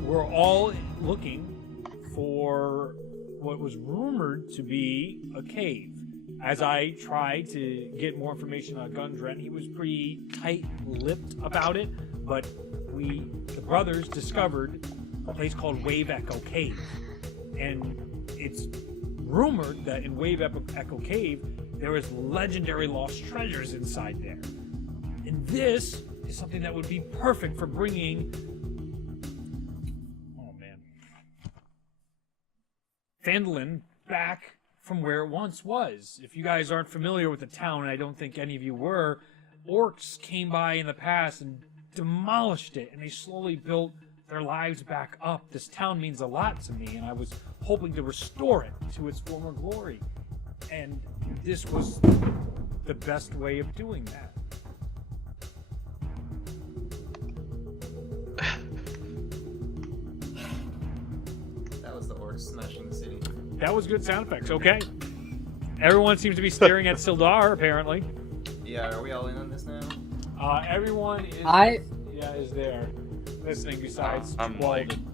We're all looking for what was rumored to be a cave. As I tried to get more information on Gundren, he was pretty tight-lipped about it, but the brothers discovered a place called Wave Echo Cave. And it's rumored that in Wave Echo Cave, there is legendary lost treasures inside there. And this is something that would be perfect for bringing Phandalin back from where it once was. If you guys aren't familiar with the town, and I don't think any of you were, orcs came by in the past and demolished it, and they slowly built their lives back up. This town means a lot to me, and I was hoping to restore it to its former glory. And this was the best way of doing that. Smashing the city. That was good sound effects. Okay. Everyone seems to be staring at Sildar, apparently. Yeah, are we all in on this now? Everyone is is there listening besides Walden.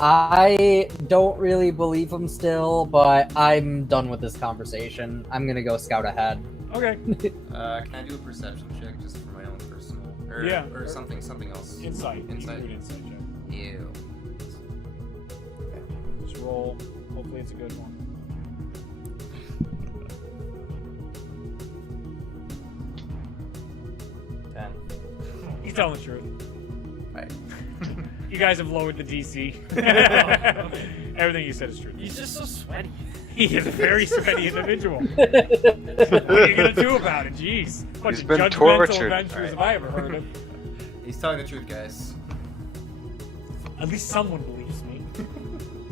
I don't really believe him still, but I'm done with this conversation. I'm gonna go scout ahead. Okay. Can I do a perception check just for my own personal or something else? Insight. Insight. You can do an insight check. Ew. Just roll. Hopefully it's a good one. He's telling the truth. Right. You guys have lowered the DC. Everything you said is true. He's just so sweaty. He is a very sweaty individual. What are you gonna do about it? Jeez. Bunch of been judgmental tortured. adventures have I ever heard of. He's telling the truth, guys. At least someone believes me.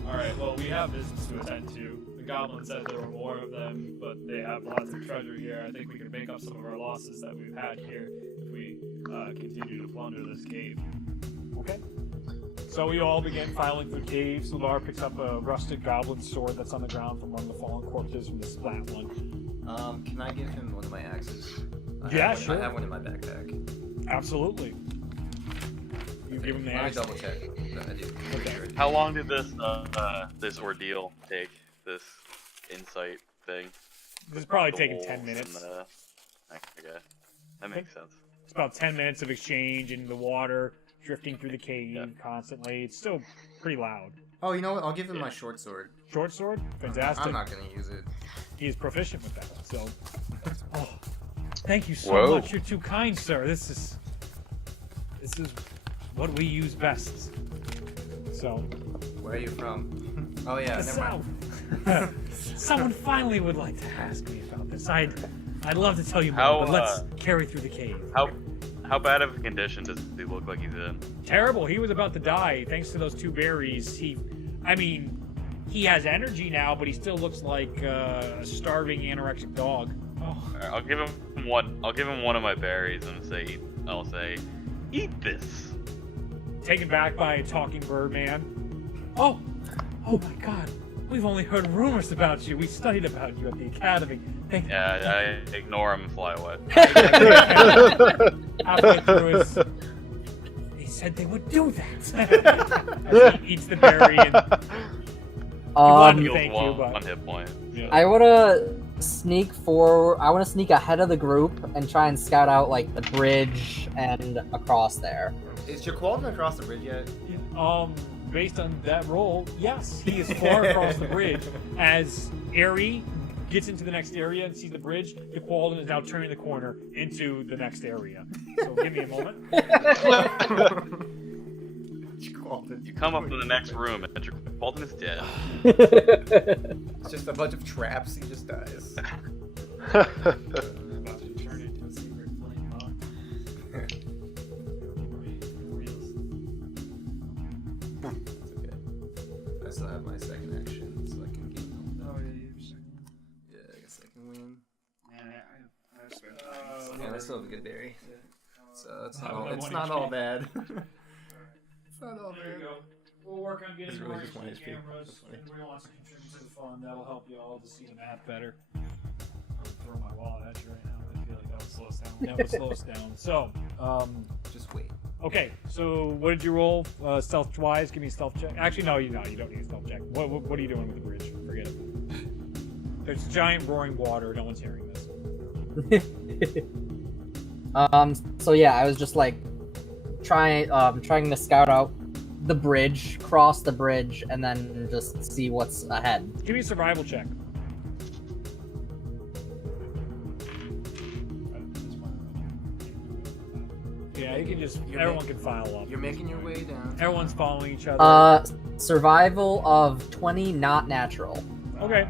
Alright, well, we have business to attend to. The goblin said there were more of them, but they have lots of treasure here. I think we can make up some of our losses that we've had here if we continue to plunder this cave. Okay. So we all begin filing through caves. Sildar picks up a rusted goblin sword that's on the ground from one of the fallen corpses from the splat one. Can I give him one of my axes? Sure. I have one in my backpack. Absolutely. You give him the Let me axe. double check. No, I do. Okay. How long did this this ordeal take? This insight thing? This is probably The taking wolves 10 minutes. and okay, that makes sense. It's about 10 minutes of exchange in the water, drifting through the cave constantly. It's still pretty loud. Oh, you know what? I'll give him my short sword. Short sword? Fantastic. I'm not gonna use it. He is proficient with that, so... Oh, thank you so Whoa. much. You're too kind, sir. This is what we use best. So... Where are you from? Oh yeah, The never mind. South. Someone finally would like to ask me about this. I'd love to tell you more, How, but let's carry through the cave. How How bad of a condition does he look like he's in? Terrible. He was about to die thanks to those 2 berries. He has energy now, but he still looks like a starving anorexic dog. Oh. Alright, I'll give him one. I'll give him one of my berries and I'll say, eat this. Taken back by a talking bird man. Oh my God. We've only heard rumors about you. We studied about you at the academy. Yeah, I ignore him and fly away. Halfway through his... They said they would do that. As he eats the berry and... Heals thank you, but... one hit point. Yeah. I wanna sneak forward. I wanna sneak ahead of the group and try and scout out like the bridge and across there. Is Jaqualdin across the bridge yet? Based on that roll, yes, he is far across the bridge. As Airy gets into the next area and sees the bridge, Jaqualdin is now turning the corner into the next area. So give me a moment. You come up to the next room and Jaqualdin is dead. It's just a bunch of traps. He just dies. About to turn into a secret flame bomb. It's okay. I still have my second action, so I can gain health. Oh, yeah, you're second. Yeah, I guess I can win. I spent Yeah, I still have a good berry. So it's I not don't all, know it's what not HP. all bad. It's not all There you bad. go. We'll work on getting It's really more just one HD HP. cameras. That's funny. If anyone wants to contribute to the fun, that'll help you all to see the map better. I'll throw my wallet at you right now. I feel like that would slow us down. That would slow us down. So, Just wait. okay. So, what did you roll stealth-wise? Give me a stealth check. Actually, no, you don't need a stealth check. What are you doing with the bridge? Forget it. There's giant roaring water. No one's hearing this. So yeah, I was just like trying to scout out the bridge, cross the bridge, and then just see what's ahead. Give me a survival check. Yeah, you can just. Everyone can file up. You're making your way down. Everyone's following each other. Survival of 20, not natural. Okay.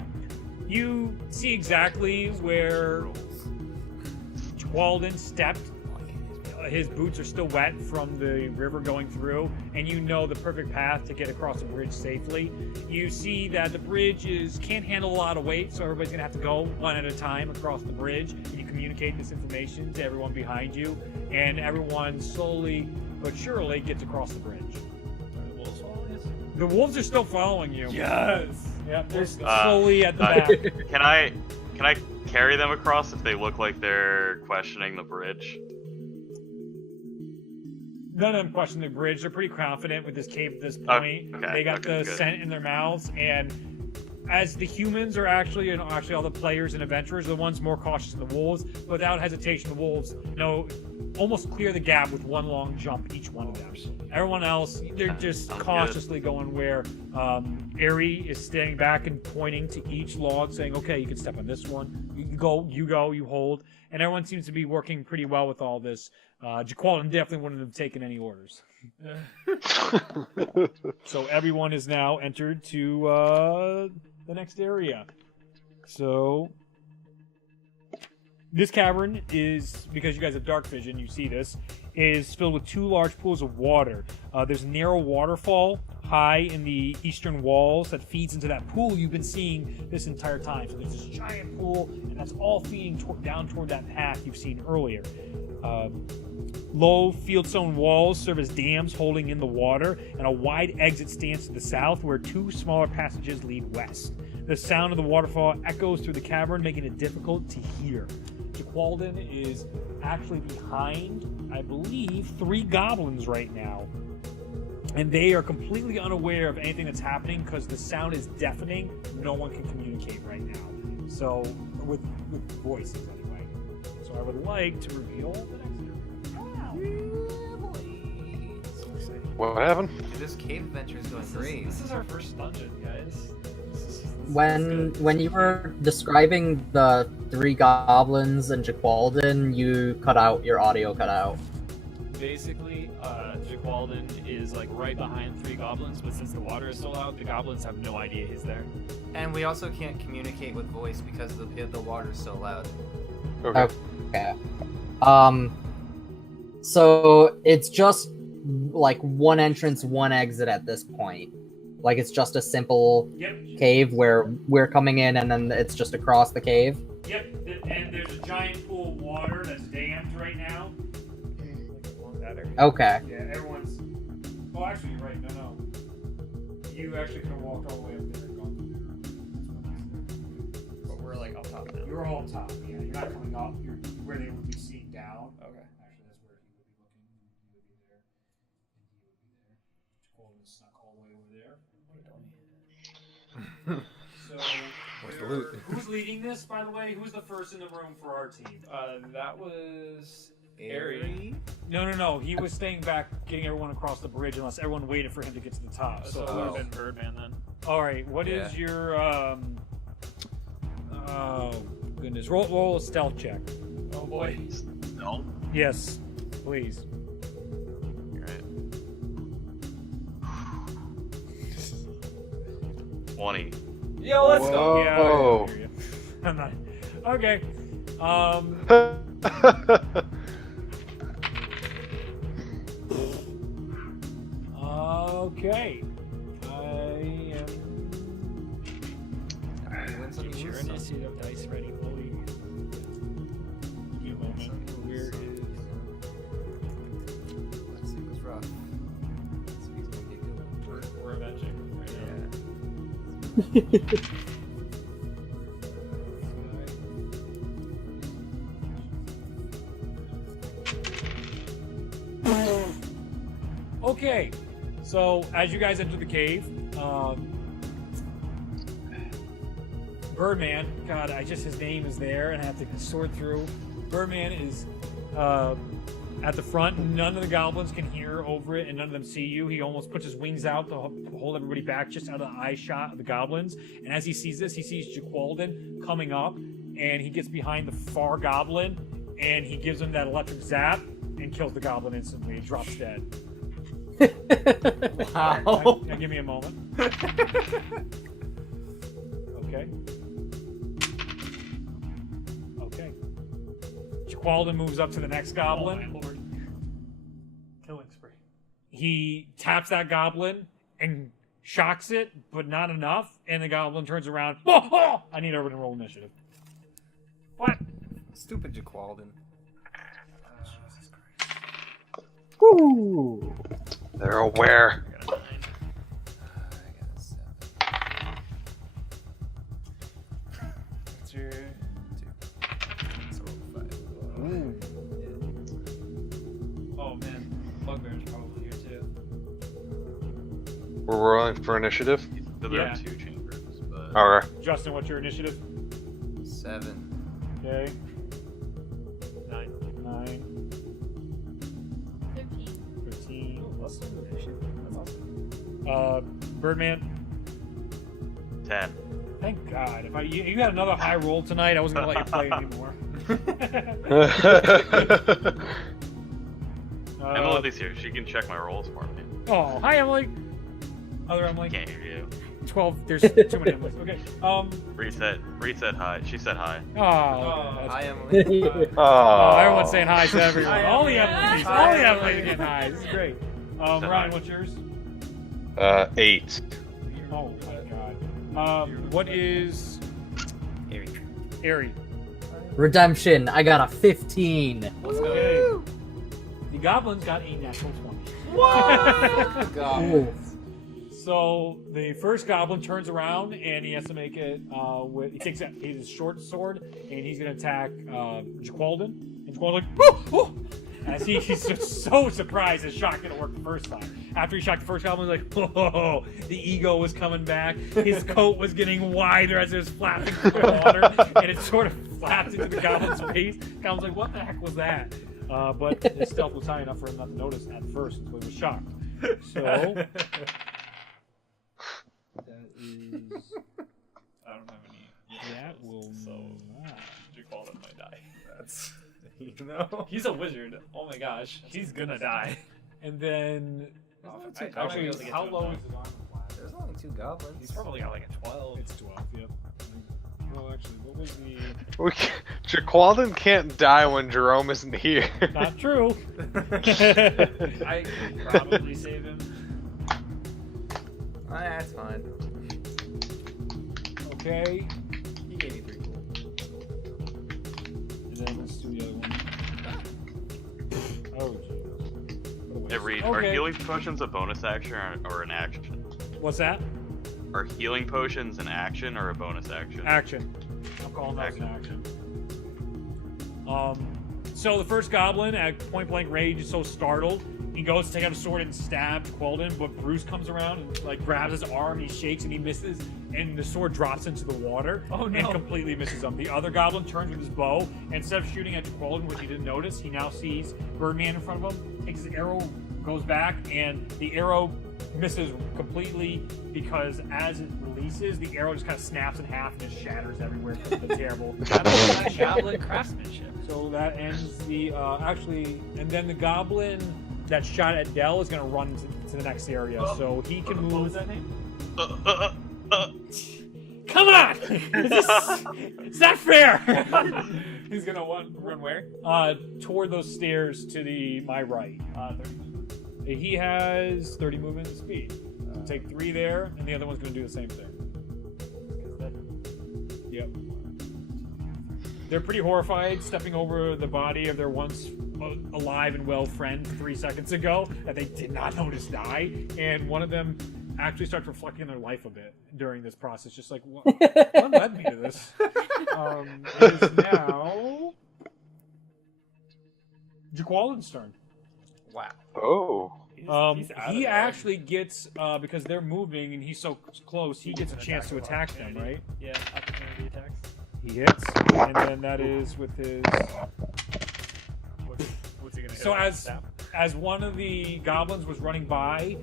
You see exactly where Walden stepped. His boots are still wet from the river going through, and you know the perfect path to get across the bridge safely. You see that the bridge can't handle a lot of weight, so everybody's gonna have to go one at a time across the bridge. And you communicate this information to everyone behind you, and everyone slowly but surely gets across the bridge. Are the wolves following us? The wolves are still following you. Yes! Yep, they're slowly at the back. Can I carry them across if they look like they're questioning the bridge? None of them question the bridge. They're pretty confident with this cave at this point. Okay, They got okay, the good. scent in their mouths, and as the humans are actually all the players and adventurers, are the ones more cautious than the wolves. Without hesitation, the wolves almost clear the gap with one long jump, each one of them. Everyone else, they're just Sounds cautiously going where Aerie is standing back and pointing to each log, saying, "Okay, you can step on this one. You go, you hold." And everyone seems to be working pretty well with all this. Jaqualdin definitely wouldn't have taken any orders. So everyone is now entered to the next area. So this cavern is, because you guys have dark vision, you see this, is filled with 2 large pools of water. There's a narrow waterfall high in the eastern walls that feeds into that pool you've been seeing this entire time. So there's this giant pool, and that's all feeding down toward that path you've seen earlier. Low fieldstone walls serve as dams holding in the water, and a wide exit stands to the south where 2 smaller passages lead west. The sound of the waterfall echoes through the cavern, making it difficult to hear. Jaqualdin is actually behind, I believe, 3 goblins right now. And they are completely unaware of anything that's happening because the sound is deafening. No one can communicate right now. So, with voices anyway. So I would like to reveal the next What happened? Dude, this cave adventure is going great. This is our first dungeon, guys. When you were describing the 3 goblins and Jaqualdin, your audio cut out. Basically, Jaqualdin is like right behind 3 goblins, but since the water is so loud, the goblins have no idea he's there. And we also can't communicate with voice because the water's so loud. Okay. Okay. So it's just like one entrance, one exit at this point. Like it's just a simple cave where we're coming in, and then it's just across the cave. Yep, and there's a giant pool of water that's dammed right now. Okay. Yeah, everyone's. Oh, actually, you're right. No. You actually could have walked all the way up there and gone through there. But we're like up top now. You're all top. Yeah, you're not coming up. You're where they would be seen down. Okay. Actually, that's where he would be looking. He would be there. And he would be there. Golden snuck all the way over there. So, Where's the loot? who's leading this, by the way? Who's the first in the room for our team? That was Airy. No. He was staying back, getting everyone across the bridge, unless everyone waited for him to get to the top. So it would have been Birdman then. All right. What is your Oh goodness! Roll a stealth check. Oh boy. No. Yes, please. You're right. 20. Yo, let's go. Yeah, Whoa. I hear you. I'm not. Okay. Okay. I am. Win some, you Sure, lose and some. you see the dice ready, Chloe. Give me a moment. Where is? Last week was rough. This week's gonna be a good one. We're avenging right now. Okay. So as you guys enter the cave, Birdman. God, his name is there, and I have to sort through. Birdman is at the front. None of the goblins can hear over it, and none of them see you. He almost puts his wings out to hold everybody back, just out of the eye shot of the goblins. And as he sees this, he sees Jaqualden coming up, and he gets behind the far goblin, and he gives him that electric zap and kills the goblin instantly. He drops dead. Wow. Now give me a moment. Okay. Jaqualden moves up to the next goblin. Oh my lord. Killing spree. He taps that goblin and shocks it, but not enough. And the goblin turns around. Oh! I need everyone to roll initiative. What? Stupid Jaqualden. Woo! They're aware. I got a 7. What's your 2. So 5. Oh man, Bugbear's probably here too. We're rolling for initiative. So there Yeah. are 2 chambers, but Alright. Justin, what's your initiative? 7. Okay. 9. 9, 15. 15. Plus That's awesome. Birdman. 10. Thank God. If you had another high roll tonight, I wasn't gonna let you play anymore. Emily's here. She can check my rolls for me. Oh, hi Emily. Other Emily. Can't hear you. 12. There's too many Emily's. Okay. Reset hi. She said hi. Oh. Hi, Emily. Oh, everyone's saying hi to everyone. Hi, All the Emily. Emily's. Hi, All the Emily. Emily's getting hi. This is great. Hi. Ryan, what's yours? 8. Oh my God. What is Airy? Redemption. I got a 15. Let's go. Okay. The goblins got a natural 20. Ooh. So the first goblin turns around and he has to make it. He takes his short sword and he's gonna attack Jaqualden. And Jaqualden's like, "Oh, oh!" As he's just so surprised his shot didn't work the first time. After he shot the first goblin, he's like, "Oh!" The ego was coming back. His coat was getting wider as it was flapping through the water, and it sort of flapped into the goblin's face. The goblin's like, "What the heck was that?" But his stealth was high enough for him not to notice at first until he was shocked. So that is. I don't have any. That will So not. Jaqualden might die. That's, you know. He's a wizard. Oh my gosh, he's gonna die. And then Actually, how low is his armor class? There's only 2 goblins. He's probably got like a 12. It's 12. Yep. Well, actually, what was the? Jaqualdon can't die when Jerome isn't here. Not true. I could probably save him. That's fine. Okay. He gave me 3 cool. And then let's do the other one. Oh, jeez. Hey, Reed, are healing potions a bonus action or an action? What's that? Are healing potions an action or a bonus action? Action. I'm calling that an action. So the first goblin at point blank range is so startled, he goes to take out a sword and stab Quelden, but Bruce comes around and like grabs his arm, he shakes and he misses, and the sword drops into the water and completely misses him. The other goblin turns with his bow, and instead of shooting at Quelden, which he didn't notice, he now sees Birdman in front of him, takes his arrow, goes back, and the arrow misses completely because as it releases, the arrow just kind of snaps in half and just shatters everywhere because of the terrible Goblin craftsmanship. So that ends the and then the goblin that shot at Dell is going to run to the next area, so he can move. What was that name? Come on! It's not fair. He's gonna run where? Toward those stairs to my right. 30. He has 30 movement speed. Take 3 there, and the other one's going to do the same thing. Yep. They're pretty horrified, stepping over the body of their once alive and well friend 3 seconds ago that they did not notice die, and one of them actually starts reflecting on their life a bit during this process, just like, what led me to this? It is now Jaqualdon's turn. Wow. Oh. He actually gets, because they're moving and he's so close, he gets a chance to attack them, right? Yeah, opportunity attacks. He hits, and then that is with his... What's he gonna hit? So as one of the goblins was running by,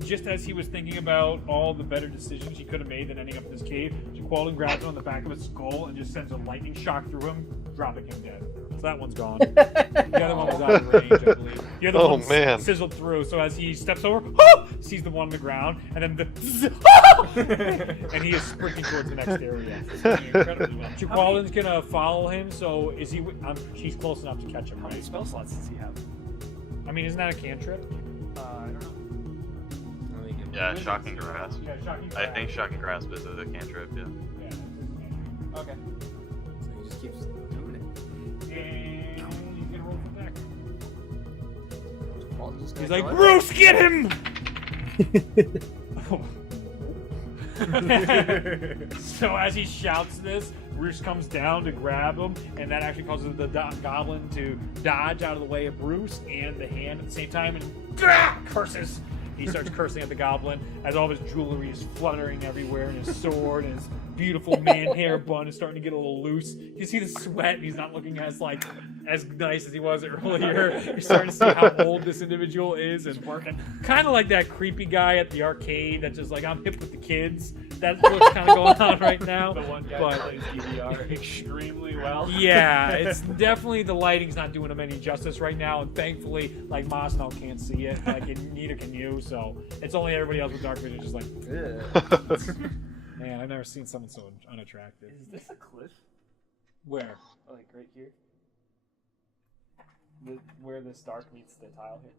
just as he was thinking about all the better decisions he could have made than ending up in this cave, Jaqualdon grabs him on the back of his skull and just sends a lightning shock through him, dropping him dead. So that one's gone. The other one was out of range, I believe. The other one sizzled through, so as he steps over, sees the one on the ground, and then and he is sprinting towards the next area. Incredibly well. Jaqualdon's gonna follow him, so is he? He's close enough to catch him, How many right? spell slots does he have? I mean, isn't that a cantrip? I don't know. Yeah, shocking grasp. Yeah, shocking I think shocking grasp is a cantrip. Yeah. Okay. So he just keeps doing it. And he's gonna roll for attack. Paul's just He's gonna like, go Bruce, get him! So as he shouts this, Bruce comes down to grab him, and that actually causes the goblin to dodge out of the way of Bruce and the hand at the same time, and curses. He starts cursing at the goblin as all of his jewelry is fluttering everywhere, and his sword and his beautiful man hair bun is starting to get a little loose. You see the sweat, and he's not looking as nice as he was earlier. You're starting to see how old this individual is, and working kind of like that creepy guy at the arcade that's just like, I'm hip with the kids. That's what's kind of going on right now. The one guy who plays DVR extremely well. Yeah, it's definitely the lighting's not doing him any justice right now, and thankfully, like, Mosnell can't see it, neither can you, so it's only everybody else with dark vision just like, man, I've never seen someone so unattractive. Is this a cliff? Where? Like right here? Where this dark meets the tile here?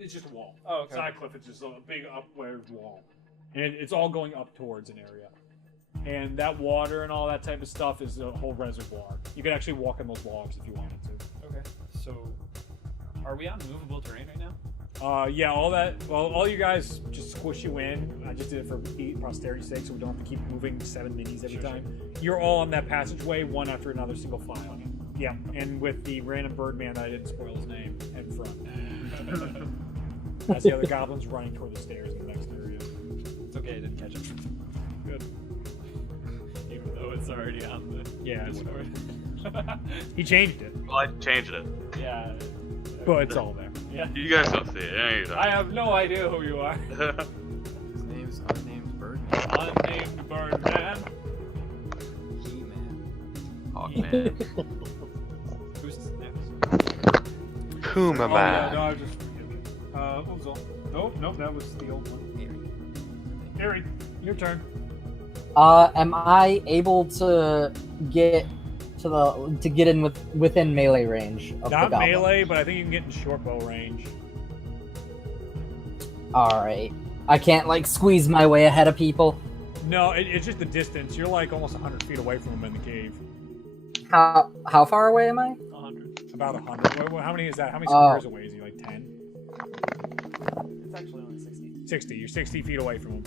It's just a wall. Oh, okay. It's not a cliff, it's just a big upward wall. And it's all going up towards an area. And that water and all that type of stuff is a whole reservoir. You could actually walk on those logs if you wanted to. Okay. So, are we on movable terrain right now? Yeah, all you guys just squish you in. I just did it for posterity's sake, so we don't have to keep moving 7 minis every time. Sure. You're all on that passageway, one after another, single file. Yeah, and with the random Birdman, I didn't spoil his name in front. As the other goblins running toward the stairs in the next area. It's okay, I didn't catch it. Good. Even though it's already on the Discord. He changed it. Well, I changed it. Yeah. But it's all there. Yeah. You guys don't see it. Yeah, you don't. I have no idea who you are. His name's Unnamed Birdman. Unnamed Birdman. He-Man. Hawkman. Who's next? Kuma Oh, yeah, Man. no, I was just forgetting. What was all? Nope, that was the old one. Harry, your turn. Am I able to get in within melee range of the Not goblin? melee, but I think you can get in short bow range. All right. I can't like squeeze my way ahead of people. No, it's just the distance. You're like almost 100 feet away from him in the cave. How far away am I? 100. About 100. How many is that? How many squares away is he? Like 10? It's actually only 60. 60. You're 60 feet away from him.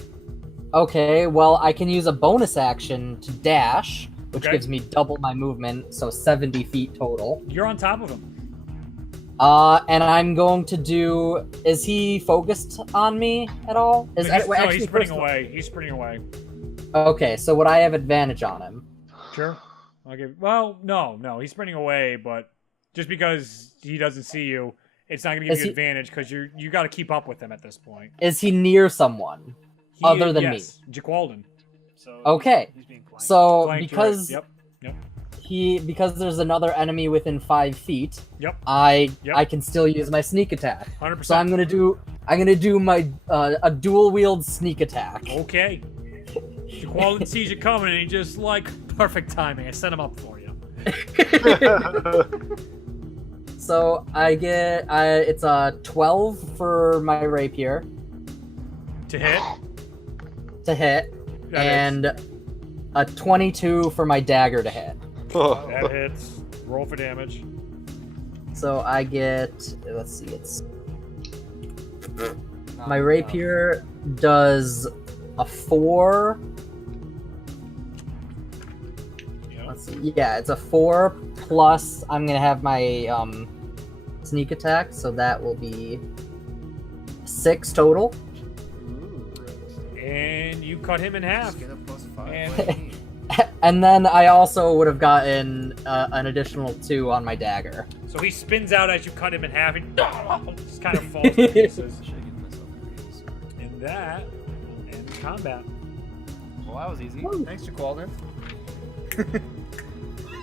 Okay, well, I can use a bonus action to dash, which Okay. gives me double my movement, so 70 feet total. You're on top of him. And I'm going to do... Is he focused on me at all? No, Actually, he's sprinting first- away. He's sprinting away. Okay, so would I have advantage on him? Sure. I'll give. Well, no. He's sprinting away, but just because he doesn't see you, it's not going to give Is you he- advantage because you got to keep up with him at this point. Is he near someone? Other than me. Jaqualden. So Okay, he's being flanked. so Flanked, because you're right. Yep. because there's another enemy within 5 feet, Yep. I Yep. can still use my sneak attack. 100%. So I'm gonna do my a dual wield sneak attack. Okay. Jaqualden sees you coming and he just like perfect timing. I set him up for you. So I get it's a 12 for my rapier To hit. to hit, That and a 22 for my dagger to hit. That hits. Roll for damage. So I get, let's see, it's my rapier does a 4. Yep. Let's see, yeah, it's a 4 plus I'm gonna have my sneak attack, so that will be 6 total. And you cut him in half. Get a +5. And And then I also would have gotten an additional 2 on my dagger. so he spins out as you cut him in half and just kind of falls to pieces. Should have given myself a piece. And that will end combat. Well, that was easy. Thanks, Jaqualden.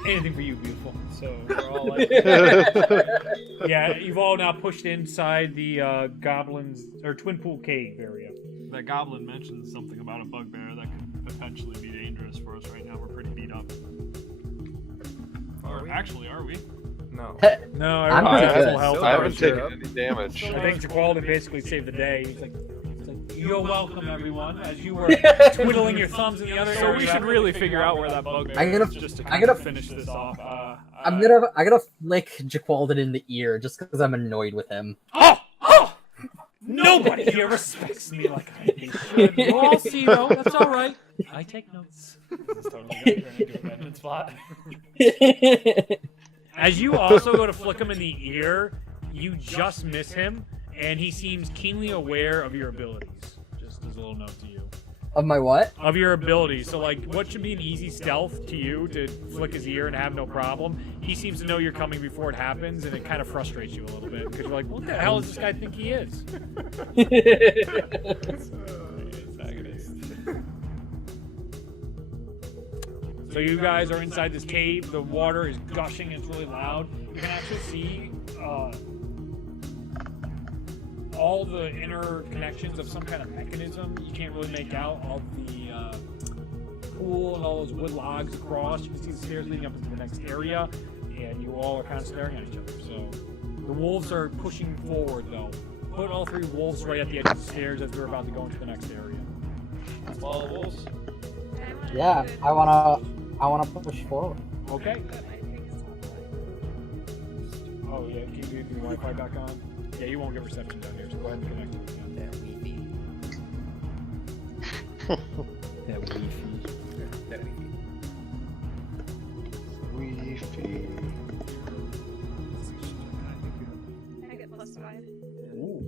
Anything for you, beautiful. So we're all like, yeah, you've all now pushed inside the goblins or Twin Pool Cave area. That goblin mentioned something about a bugbear that could potentially be dangerous for us right now. We're pretty beat up. Or actually, are we? No. No, I'm everyone's pretty at good. full health. I haven't for sure. taken any damage. I think Jaqualden basically saved the day. He's like, "You're welcome, everyone." As you were twiddling your thumbs in the other So area. we should really figure out where that bugbear I'm gonna- is just to I'm kind of gonna- finish this off. I'm gonna flick Jaqualden in the ear just because I'm annoyed with him. Oh! Nobody here respects me like I do. We'll all see, though. That's all right. I take notes. This is totally gonna turn into a Batman spot. As you also go to flick him in the ear, you just miss him, and he seems keenly aware of your abilities. Just as a little note to you. Of my what? Of your abilities. So, like, what should be an easy stealth to you to flick his ear and have no problem? He seems to know you're coming before it happens, and it kind of frustrates you a little bit because you're like, what the hell does this guy think he is? So you guys are inside this cave. The water is gushing. It's really loud. You can actually see all the inner connections of some kind of mechanism. You can't really make out all the pool and all those wood logs across. You can see the stairs leading up into the next area, and you all are kind of staring at each other. So the wolves are pushing forward, though. Put all 3 wolves right at the edge of the stairs as we're about to go into the next area. Follow the wolves. Yeah, I wanna push forward. Okay. Oh yeah, can you leave the Wi-Fi back on? Yeah, you won't get reception down here, so go ahead and connect it again. That Wi-Fi. That Wi-Fi. Wi-Fi. I get +5. Ooh.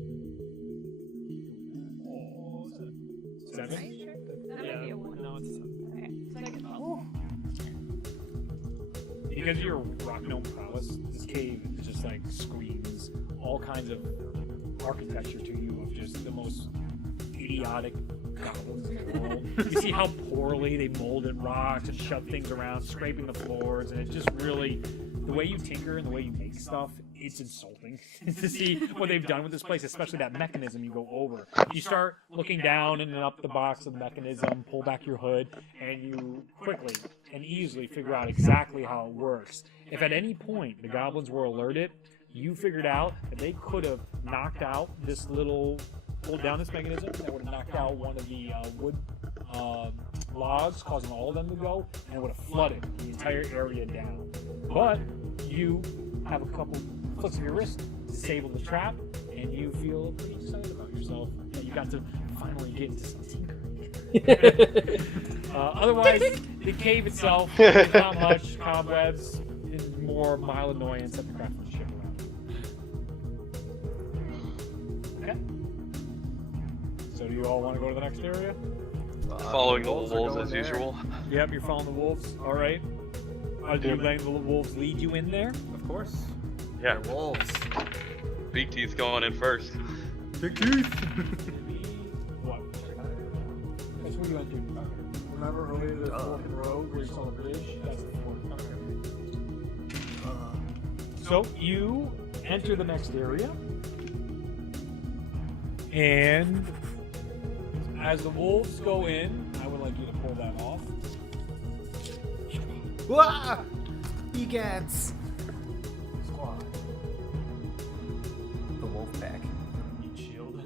7? Are you sure? That might be a 1. No, it's a 7. Okay, so I get 12. Because of your rock gnome prowess, this cave just like screams all kinds of architecture to you of just the most idiotic goblins in the world. You see how poorly they molded rocks and shoved things around, scraping the floors, and it's just really the way you tinker and the way you make stuff. It's insulting to see what they've done with this place, especially that mechanism you go over. You start looking down and up the box of the mechanism, pull back your hood, and you quickly and easily figure out exactly how it works. If at any point the goblins were alerted, you figured out that they could have knocked out this little, pulled down this mechanism, that would have knocked out one of the wood logs, causing all of them to go, and it would have flooded the entire area down. But you have a couple flicks of your wrist, disable the trap, and you feel pretty excited about yourself that you got to finally get into some tinkering. Otherwise, the cave itself is not much. Cobwebs is more mild annoyance at the craftsmanship around. Okay. So do you all want to go to the next area? Following the wolves as usual. Yep, you're following the wolves. All right. Are you letting the wolves lead you in there? Of course. Yeah. They're wolves. Big Teeth going in first. Big teeth. What? That's where you went to. Remember earlier the fork in the road where you saw the bridge? That's the fork. So you enter the next area, and as the wolves go in, I would like you to pull that off. Wah! Egads. Squad. The wolf pack. Eat shield.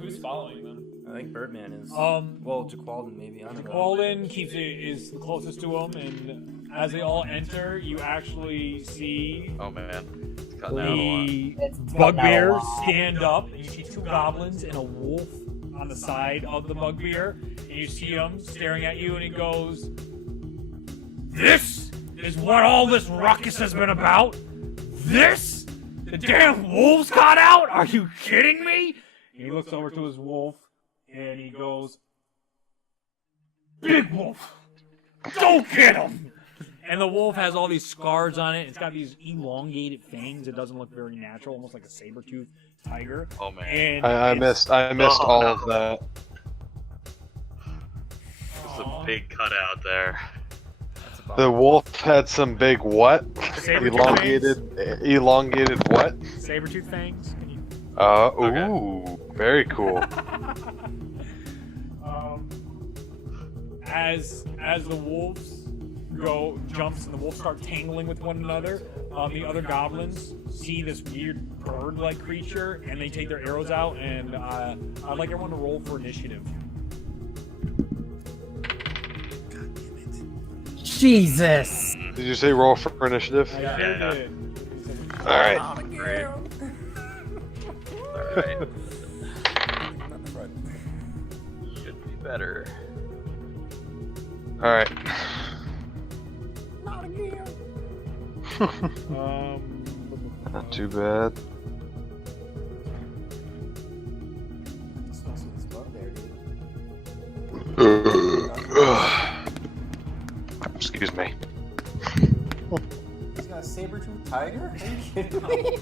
Who's following them? I think Birdman is. Um, Well, Jaqualdon maybe. I don't know. Walden is the closest to him, and as they all enter, you actually see Oh man, it's cutting out a lot. the It's bugbear not a lot. stand up, and you see two goblins and a wolf on the side of the bugbear, and you see him staring at you, and he goes, "This is what all this ruckus has been about? This? The damn wolves got out? Are you kidding me?" And he looks over to his wolf, and he goes, "Big wolf, go get him!" And the wolf has all these scars on it. It's got these elongated fangs. It doesn't look very natural, almost like a saber-toothed tiger. Oh man, And I missed all of that. there's a big cutout there. That's a The wolf had some big what? Saber-tooth Elongated what? saber-tooth fangs. Can you- Ooh, very cool. As the wolves jumps and the wolves start tangling with one another, the other goblins see this weird bird-like creature and they take their arrows out, and I'd like everyone to roll for initiative. Jesus. Did you say roll for initiative? I sure Yeah. did. Alright. Great. Alright, Not the front. should be better. Alright. Not too bad. Still see this bug there, dude. Excuse me. He's got a saber-toothed tiger? Are you kidding me?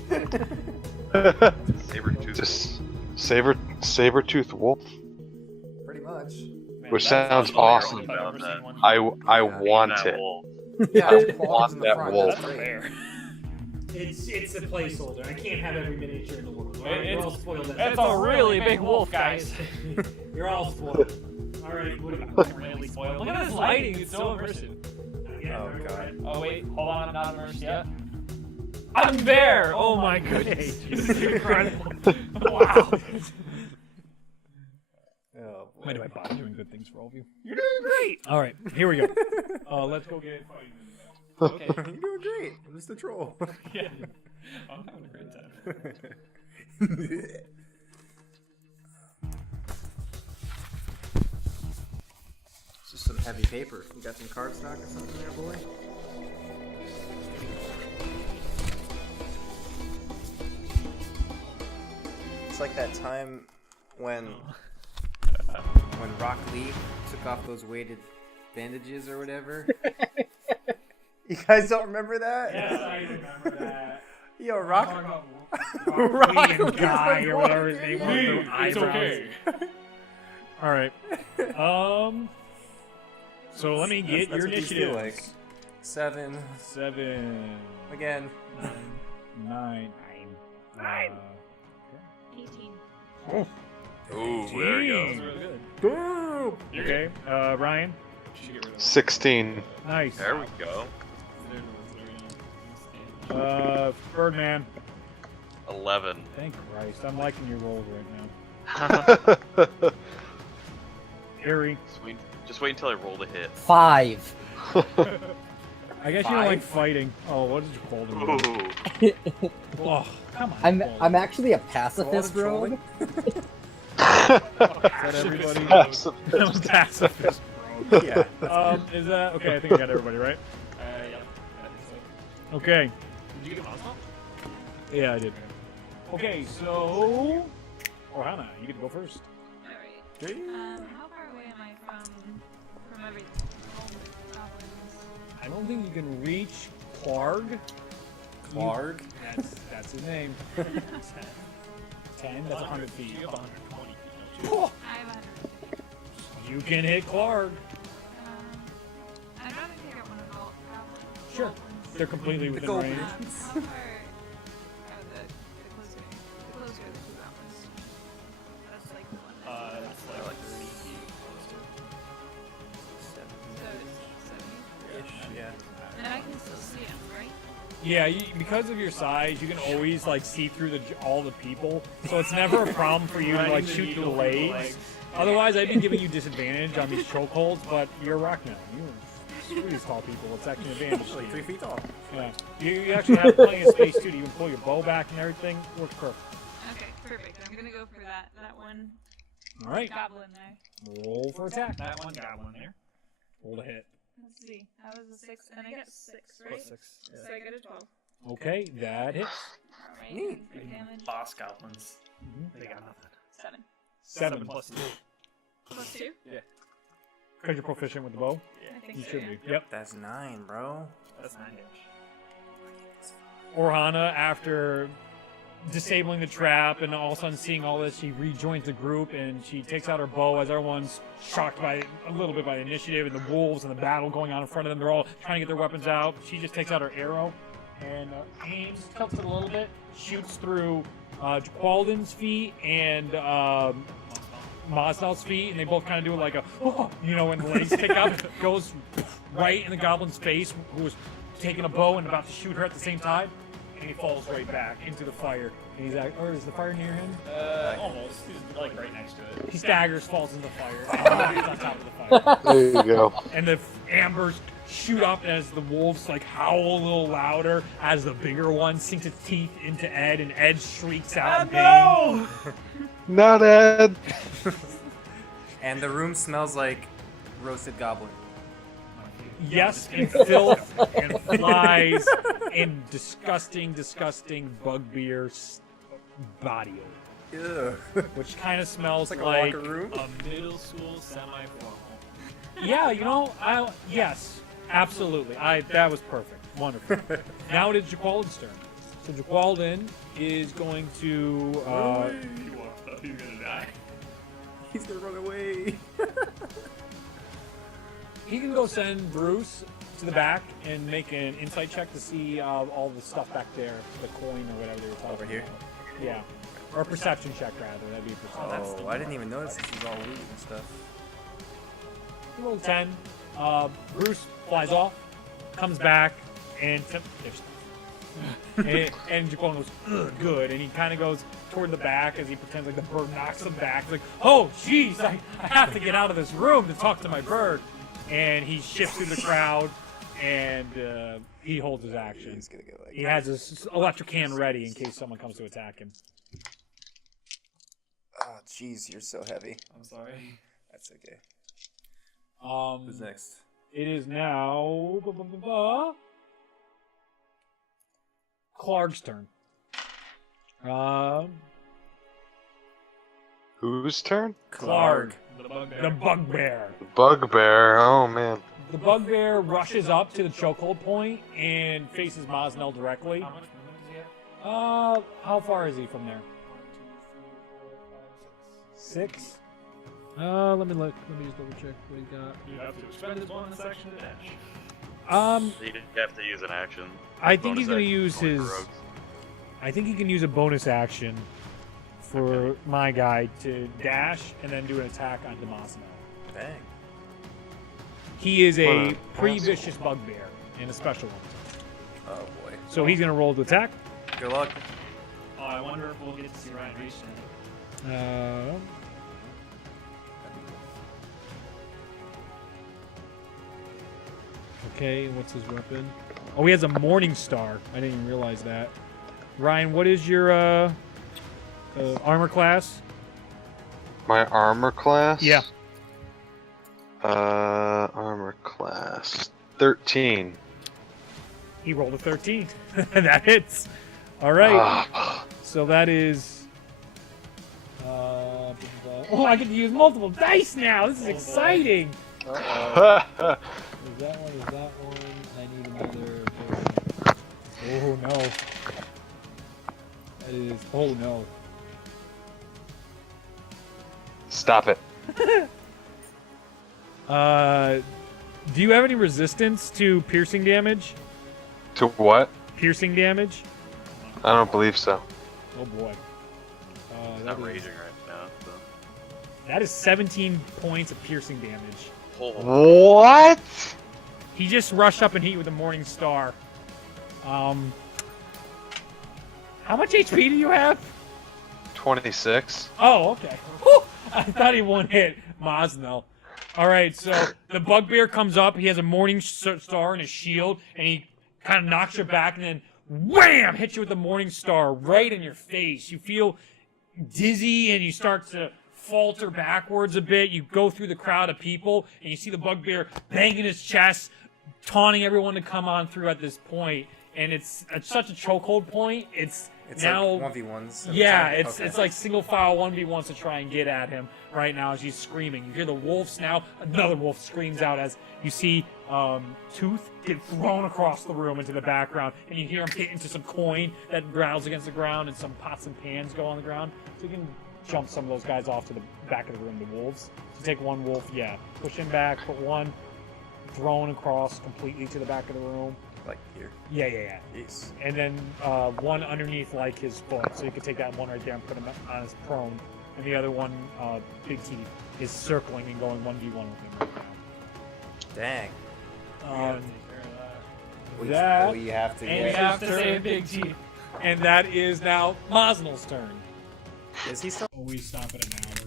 Saber-tooth. Just saber-tooth wolf. Pretty much. Man, Which that's sounds the most awesome. I've ever seen one. I want That it. wolf. Yeah, I Jaqualdon's want in the that front. wolf. That's great. It's a placeholder. I can't have every miniature in the world. All It's- you're all spoiled. it's a really big wolf, guys. You're all spoiled. All right, what about Really spoiled. Look at this lighting, it's so immersive. Yeah, Oh, go God. ahead. Oh wait, hold on, I'm not immersed yet. I'm there! Oh my goodness. This is incredible. Wow. Oh, Why do I bother doing good things for all of you? You're doing great. All right, here we go. Let's go get fighting. Okay. You're doing great. I'm just a troll. Yeah. I'm having a great time. It's just some heavy paper. You got some cardstock or something there, boy? It's like that time when Rock Lee took off those weighted bandages or whatever. You guys don't remember that? Yes, I remember that. Yo, Talking Rock. about Rock Lee and was Guy like, or whatever his name was. Lee, their it's eyebrows. okay. All right. So let me get your That's what these feel initiative. like. 7. 7. Again. 9. 18. Ooh, there we go. That's really good. Boom. You're Okay. Ryan. Should get rid of it. 16. Nice. There we go. Birdman. 11. Thank Christ. I'm liking your rolls right now. Harry. Just wait until I roll to hit. 5. I guess you don't like 5? fighting. Oh, what did you call them? Ooh. Oh, come on. I'm actually a pacifist, trolling. bro. Is that everybody? I'm a pacifist. Yeah. Is that okay? I think I got everybody right. Yeah. I think so. Okay. Did you get Osmo? Yeah, I did. Okay, so Ohana, you get to go first. Alright. How far away am I from everything? All the goblins. I don't think you can reach Clarg. Clarg? That's his name. 10. That's 100 feet. You have 120 feet. I have 100. You can hit Clarg. I'd rather take out one of the goblins. Sure. They're completely within range. How far? Oh, the closer the two goblins. That's like the one. That's like 30 feet close So it's 70. Yeah. And I can still see him, right? Yeah, because of your size, you can always like see through all the people, so it's never a problem for you to like shoot through the legs. Otherwise, I'd be giving you disadvantage on these chokeholds, but you're a rock now. Screw these tall people. It's actually an advantage. Like 3 feet tall. Yeah. You actually have plenty of space too. You can pull your bow back and everything. Works perfect. Okay, perfect. I'm gonna go for that one All right. goblin there. Roll for attack. That one goblin there. Roll to hit. Let's see. That was a 6, and I get 6, right? +6. So I get a 12. Okay, that hits. Alright. Neat. Good damage. Boss goblins. Mhm. They got nothing. 7. 7. +2. Plus 2? Because you're proficient with the bow. I think You so, should yeah. be. Yep. That's 9, bro. That's 9 damage. Orhana, after disabling the trap and all of a sudden seeing all this, she rejoins the group and she takes out her bow as everyone's shocked by a little bit by the initiative and the wolves and the battle going on in front of them. They're all trying to get their weapons out. She just takes out her arrow and aims, tilts it a little bit, shoots through Qualden's feet and Mosnell's feet, and they both kind of do it like a, when the legs kick up, goes right in the goblin's face, who was taking a bow and about to shoot her at the same time, and he falls right back into the fire. And he's like, or is the fire near him? Almost. He's like right next to it. He staggers, falls in the fire, and he's on top of the fire. There you go. And the ambers shoot up as the wolves like howl a little louder as the bigger one sinks its teeth into Ed, and Ed shrieks out in pain. Not Ed. And the room smells like roasted goblin. Yes, and filth and flies and disgusting bugbear body odor, Ugh. which kind of smells It's like, like a locker room. A middle school semi-formal. yeah, yes, absolutely. That was perfect, wonderful. Now it is Jaqualdin's turn. So Jaqualdin is going to. You walked up, you're gonna die. He's gonna run away. He can go send Bruce to the back and make an insight check to see all the stuff back there, the coin or whatever they were talking Over here? about. Yeah. Or a perception check, rather. That'd be a perception. Oh, I didn't even notice this is all loot and stuff. Roll 10. Bruce flies off, comes back, and there's stuff. and Jaquan goes, ugh, good. And he kind of goes toward the back as he pretends like the bird knocks him back. He's like, oh, jeez, I have to get out of this room to talk to my bird. And he shifts through the crowd, and he holds his action. He's gonna go like He has his electric hand ready in case someone comes to attack him. Oh, jeez, you're so heavy. I'm sorry. That's okay. Who's It next? is now Clark's turn. Whose turn? Clark, The bugbear. the bugbear. Bugbear. Oh man. The bugbear rushes up to the chokehold point and faces Mosnell directly. How much movement does he have? How far is he from there? 1, 2, 3, 4, 5, 6. 6. Let me look. Let me just double check what he got. You have to expend his bonus action to dash. You have to use an action. I think he's Bonus gonna action use only for his. rogues. I think he can use a bonus action for Okay. my guy to dash and then do an attack on Damasceno. Dang. He is a What pretty asshole. vicious bugbear and a special one. Oh boy. So he's gonna roll to attack. Good luck. Oh, I wonder if we'll get to see Ryan reach then. Okay, what's his weapon? Oh, he has a Morning Star. I didn't even realize that. Ryan, what is your armor class? My armor class? Yeah. Armor class 13. He rolled a 13. That hits. All right. Ah. So that is. Oh, I get to use multiple dice now. This is exciting. Is that one? Is that one? I need another. Oh no. That is. Oh no. Stop it. Do you have any resistance to piercing damage? To what? Piercing damage? I don't believe so. Oh boy. It's not raging right now. So. That is 17 points of piercing damage. Oh. What? He just rushed up and hit you with a Morning Star. How much HP do you have? 26. Oh, okay. Whew! I thought he one hit Mosnell. All right, so the bugbear comes up. He has a Morning Star and a shield, and he kind of knocks you back, and then wham! Hits you with the Morning Star right in your face. You feel dizzy, and you start to falter backwards a bit. You go through the crowd of people, and you see the bugbear banging his chest, taunting everyone to come on through at this point. And it's at such a chokehold point. It's now like 1v1s. yeah, Okay. it's like single file 1v1s to try and get at him right now as he's screaming. You hear the wolves now. Another wolf screams out as you see Tooth get thrown across the room into the background, and you hear him hit into some coin that growls against the ground, and some pots and pans go on the ground. So you can jump some of those guys off to the back of the room, the wolves. So take one wolf, yeah, push him back, put one thrown across completely to the back of the room. Like here. Yeah. Jeez. And then one underneath, like, his foot. So you can take that one right there and put him on his prone. And the other one, Big T, is circling and going 1v1 with him right Dang. now. Well, That, you have to. and we have to say Big T. And that is now Mosnell's turn. Is he still? Always stop at an hour.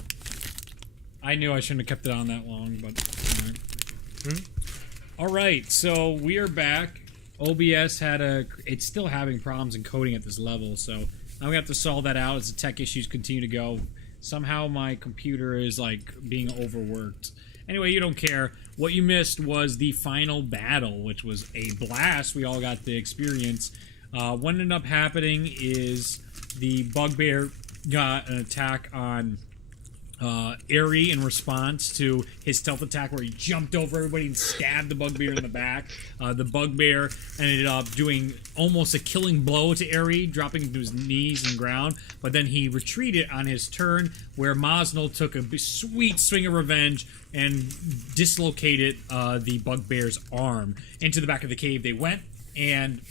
I knew I shouldn't have kept it on that long, but... Alright, so we are back. OBS it's still having problems encoding at this level, so I'm gonna have to solve that out as the tech issues continue to go. Somehow my computer is like being overworked. Anyway, you don't care. What you missed was the final battle, which was a blast. We all got the experience. What ended up happening is the bugbear got an attack on Airy in response to his stealth attack where he jumped over everybody and stabbed the bugbear in the back. The bugbear ended up doing almost a killing blow to Airy, dropping to his knees and ground, but then he retreated on his turn where Mosnell took a sweet swing of revenge and dislocated the bugbear's arm. Into the back of the cave they went, and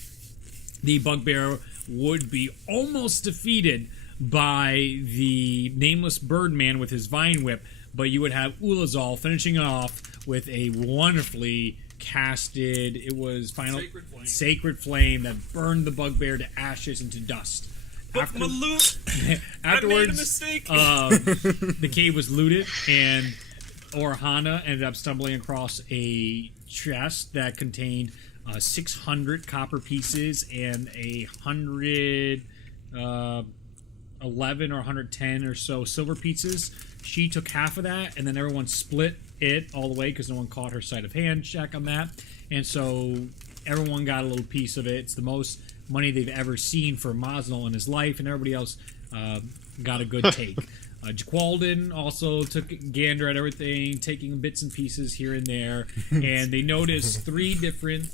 the bugbear would be almost defeated by the nameless Birdman with his Vine Whip, but you would have Ulazal finishing off with a wonderfully casted, it was final Sacred Flame that burned the bugbear to ashes and to dust. Afterwards, the cave was looted, and Orhana ended up stumbling across a chest that contained 600 copper pieces and 111 or 110 or so silver pieces. She took half of that, and then everyone split it all the way because no one caught her sleight of hand check on that. And so everyone got a little piece of it. It's the most money they've ever seen for Mosnell in his life, and everybody else got a good take. Jaqualdin also took a gander at everything, taking bits and pieces here and there, and they noticed 3 different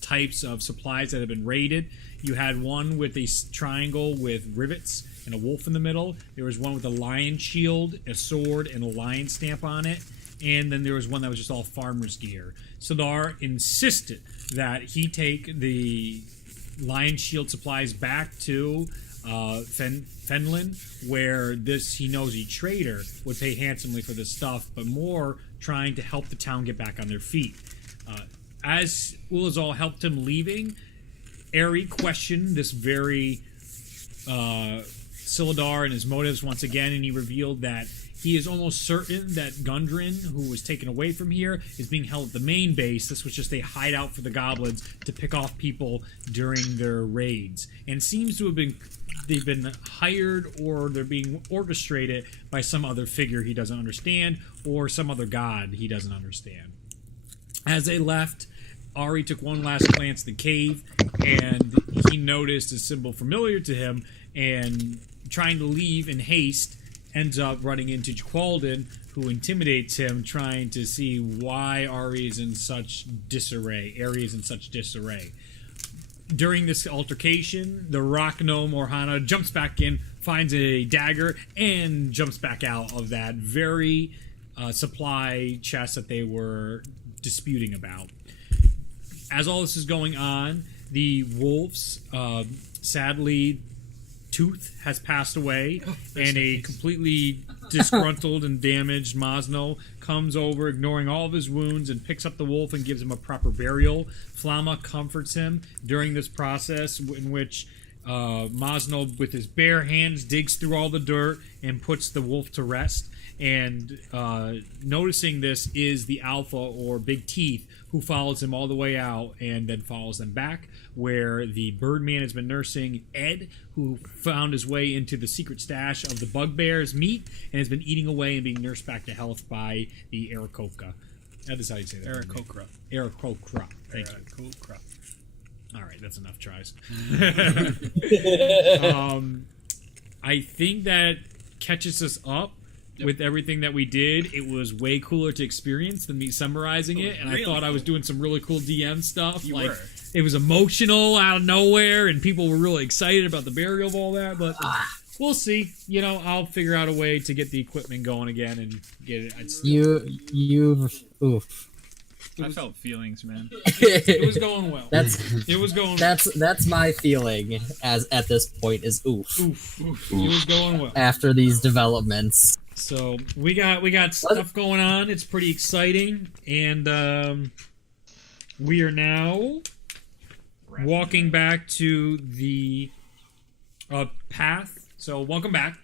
types of supplies that have been raided. You had one with a triangle with rivets. and a wolf in the middle. There was one with a lion shield, a sword, and a lion stamp on it. And then there was one that was just all farmer's gear. Sildar insisted that he take the lion shield supplies back to Fenlin, where he knows a trader would pay handsomely for this stuff, but more trying to help the town get back on their feet. As Ulazal helped him leaving, Eri questioned this very Sildar and his motives once again, and he revealed that he is almost certain that Gundren, who was taken away from here, is being held at the main base. This was just a hideout for the goblins to pick off people during their raids. And seems to have they've been hired, or they're being orchestrated by some other figure he doesn't understand, or some other god he doesn't understand. As they left, Ari took one last glance at the cave, and he noticed a symbol familiar to him, and trying to leave in haste, ends up running into Qualden, who intimidates him, trying to see why Ari is in such disarray. During this altercation, the rock gnome Orhana jumps back in, finds a dagger, and jumps back out of that very supply chest that they were disputing about. As all this is going on, the wolves, sadly, Tooth has passed away, and a completely disgruntled and damaged Mosno comes over, ignoring all of his wounds, and picks up the wolf and gives him a proper burial. Flamma comforts him during this process, in which Mosno, with his bare hands, digs through all the dirt and puts the wolf to rest. And noticing this is the Alpha, or Big Teeth, who follows him all the way out and then follows them back, where the Birdman has been nursing Ed, who found his way into the secret stash of the bugbear's meat and has been eating away and being nursed back to health by the Aarakocra. That is how you say that. Aarakocra. Aarakocra. Thank you. Aarakocra. All right, that's enough tries. I think that catches us up. Yep. With everything that we did. It was way cooler to experience than me summarizing it, and I thought I was doing some really cool DM stuff. You like were. It was emotional out of nowhere, and people were really excited about the burial of all that, but we'll see. You know, I'll figure out a way to get the equipment going again and get it. Oof. I felt feelings, man. It was going well. It was going. That's my feeling at this point is oof. Oof. It was going well. After these developments. So we got stuff going on. It's pretty exciting, and we are now walking back to the path. So welcome back.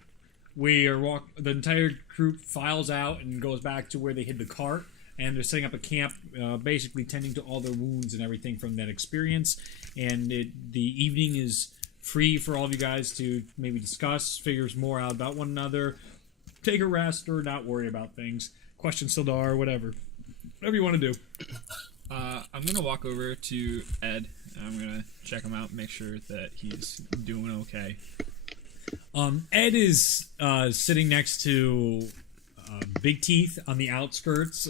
We are the entire group files out and goes back to where they hid the cart, and they're setting up a camp, basically tending to all their wounds and everything from that experience. And the evening is free for all of you guys to maybe discuss, figure more out about one another, take a rest, or not worry about things. Question Sildar, whatever you want to do. I'm gonna walk over to Ed. And I'm gonna check him out, make sure that he's doing okay. Ed is sitting next to Big Teeth on the outskirts.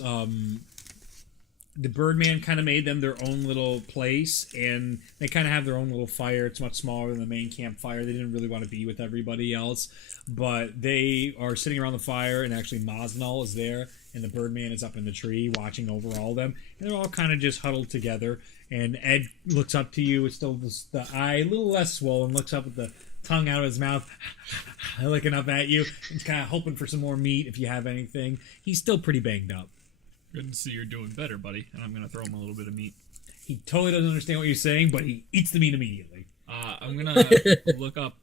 The Birdman kind of made them their own little place, and they kind of have their own little fire. It's much smaller than the main campfire. They didn't really want to be with everybody else, but they are sitting around the fire, and actually Mosnall is there, and the Birdman is up in the tree watching over all of them, and they're all kind of just huddled together. And Ed looks up to you. It's still the eye, a little less swollen, looks up with the tongue out of his mouth, looking up at you, and kind of hoping for some more meat if you have anything. He's still pretty banged up. Good to see you're doing better, buddy. And I'm gonna throw him a little bit of meat. He totally doesn't understand what you're saying, but he eats the meat immediately. I'm gonna look up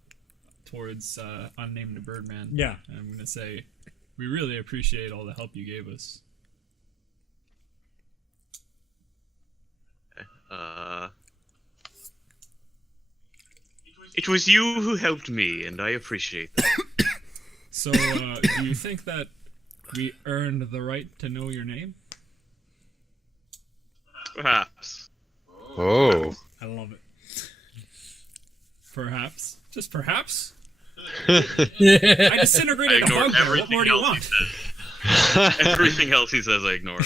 towards unnamed Birdman. Yeah. And I'm gonna say, we really appreciate all the help you gave us. It was you who helped me, and I appreciate that. So, do you think that we earned the right to know your name? Perhaps. Oh. I love it. Perhaps. Just perhaps? I disintegrated I the ignored bugbear. What more do you everything want? Everything else he says I ignore.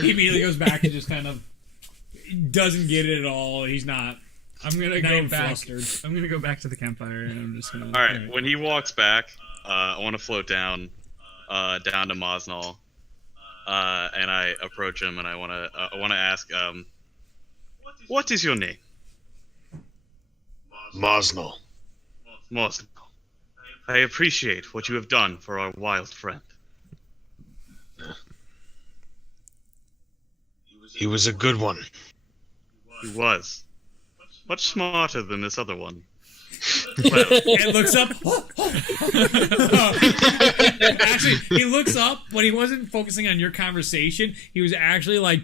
He immediately goes back and just kind of doesn't get it at all. He's not I'm gonna Now go you're back. flustered. I'm gonna go back to the campfire, and I'm just gonna. All right. When he walks back, I want to float down to Mosnall, and I approach him, and I want to ask, what is your name? Mosnell. Mosnall. I appreciate what you have done for our wild friend. He was a good one. He was much smarter than this other one. And looks up. Actually, he looks up, but he wasn't focusing on your conversation. He was actually like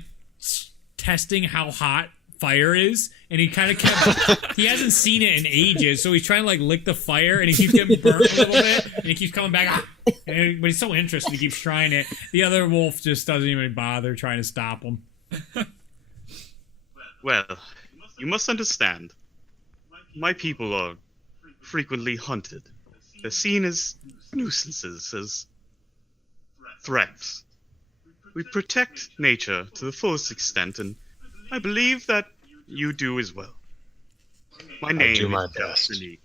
testing how hot fire is, and he kind of kept. He hasn't seen it in ages, so he's trying to like lick the fire, and he keeps getting burnt a little bit, and he keeps coming back. But he's so interested, he keeps trying it. The other wolf just doesn't even bother trying to stop him. Well, you must understand. My people are frequently hunted. They're seen as nuisances, as threats. We protect nature to the fullest extent, and I believe that you do as well. My name do my is best. Destiny.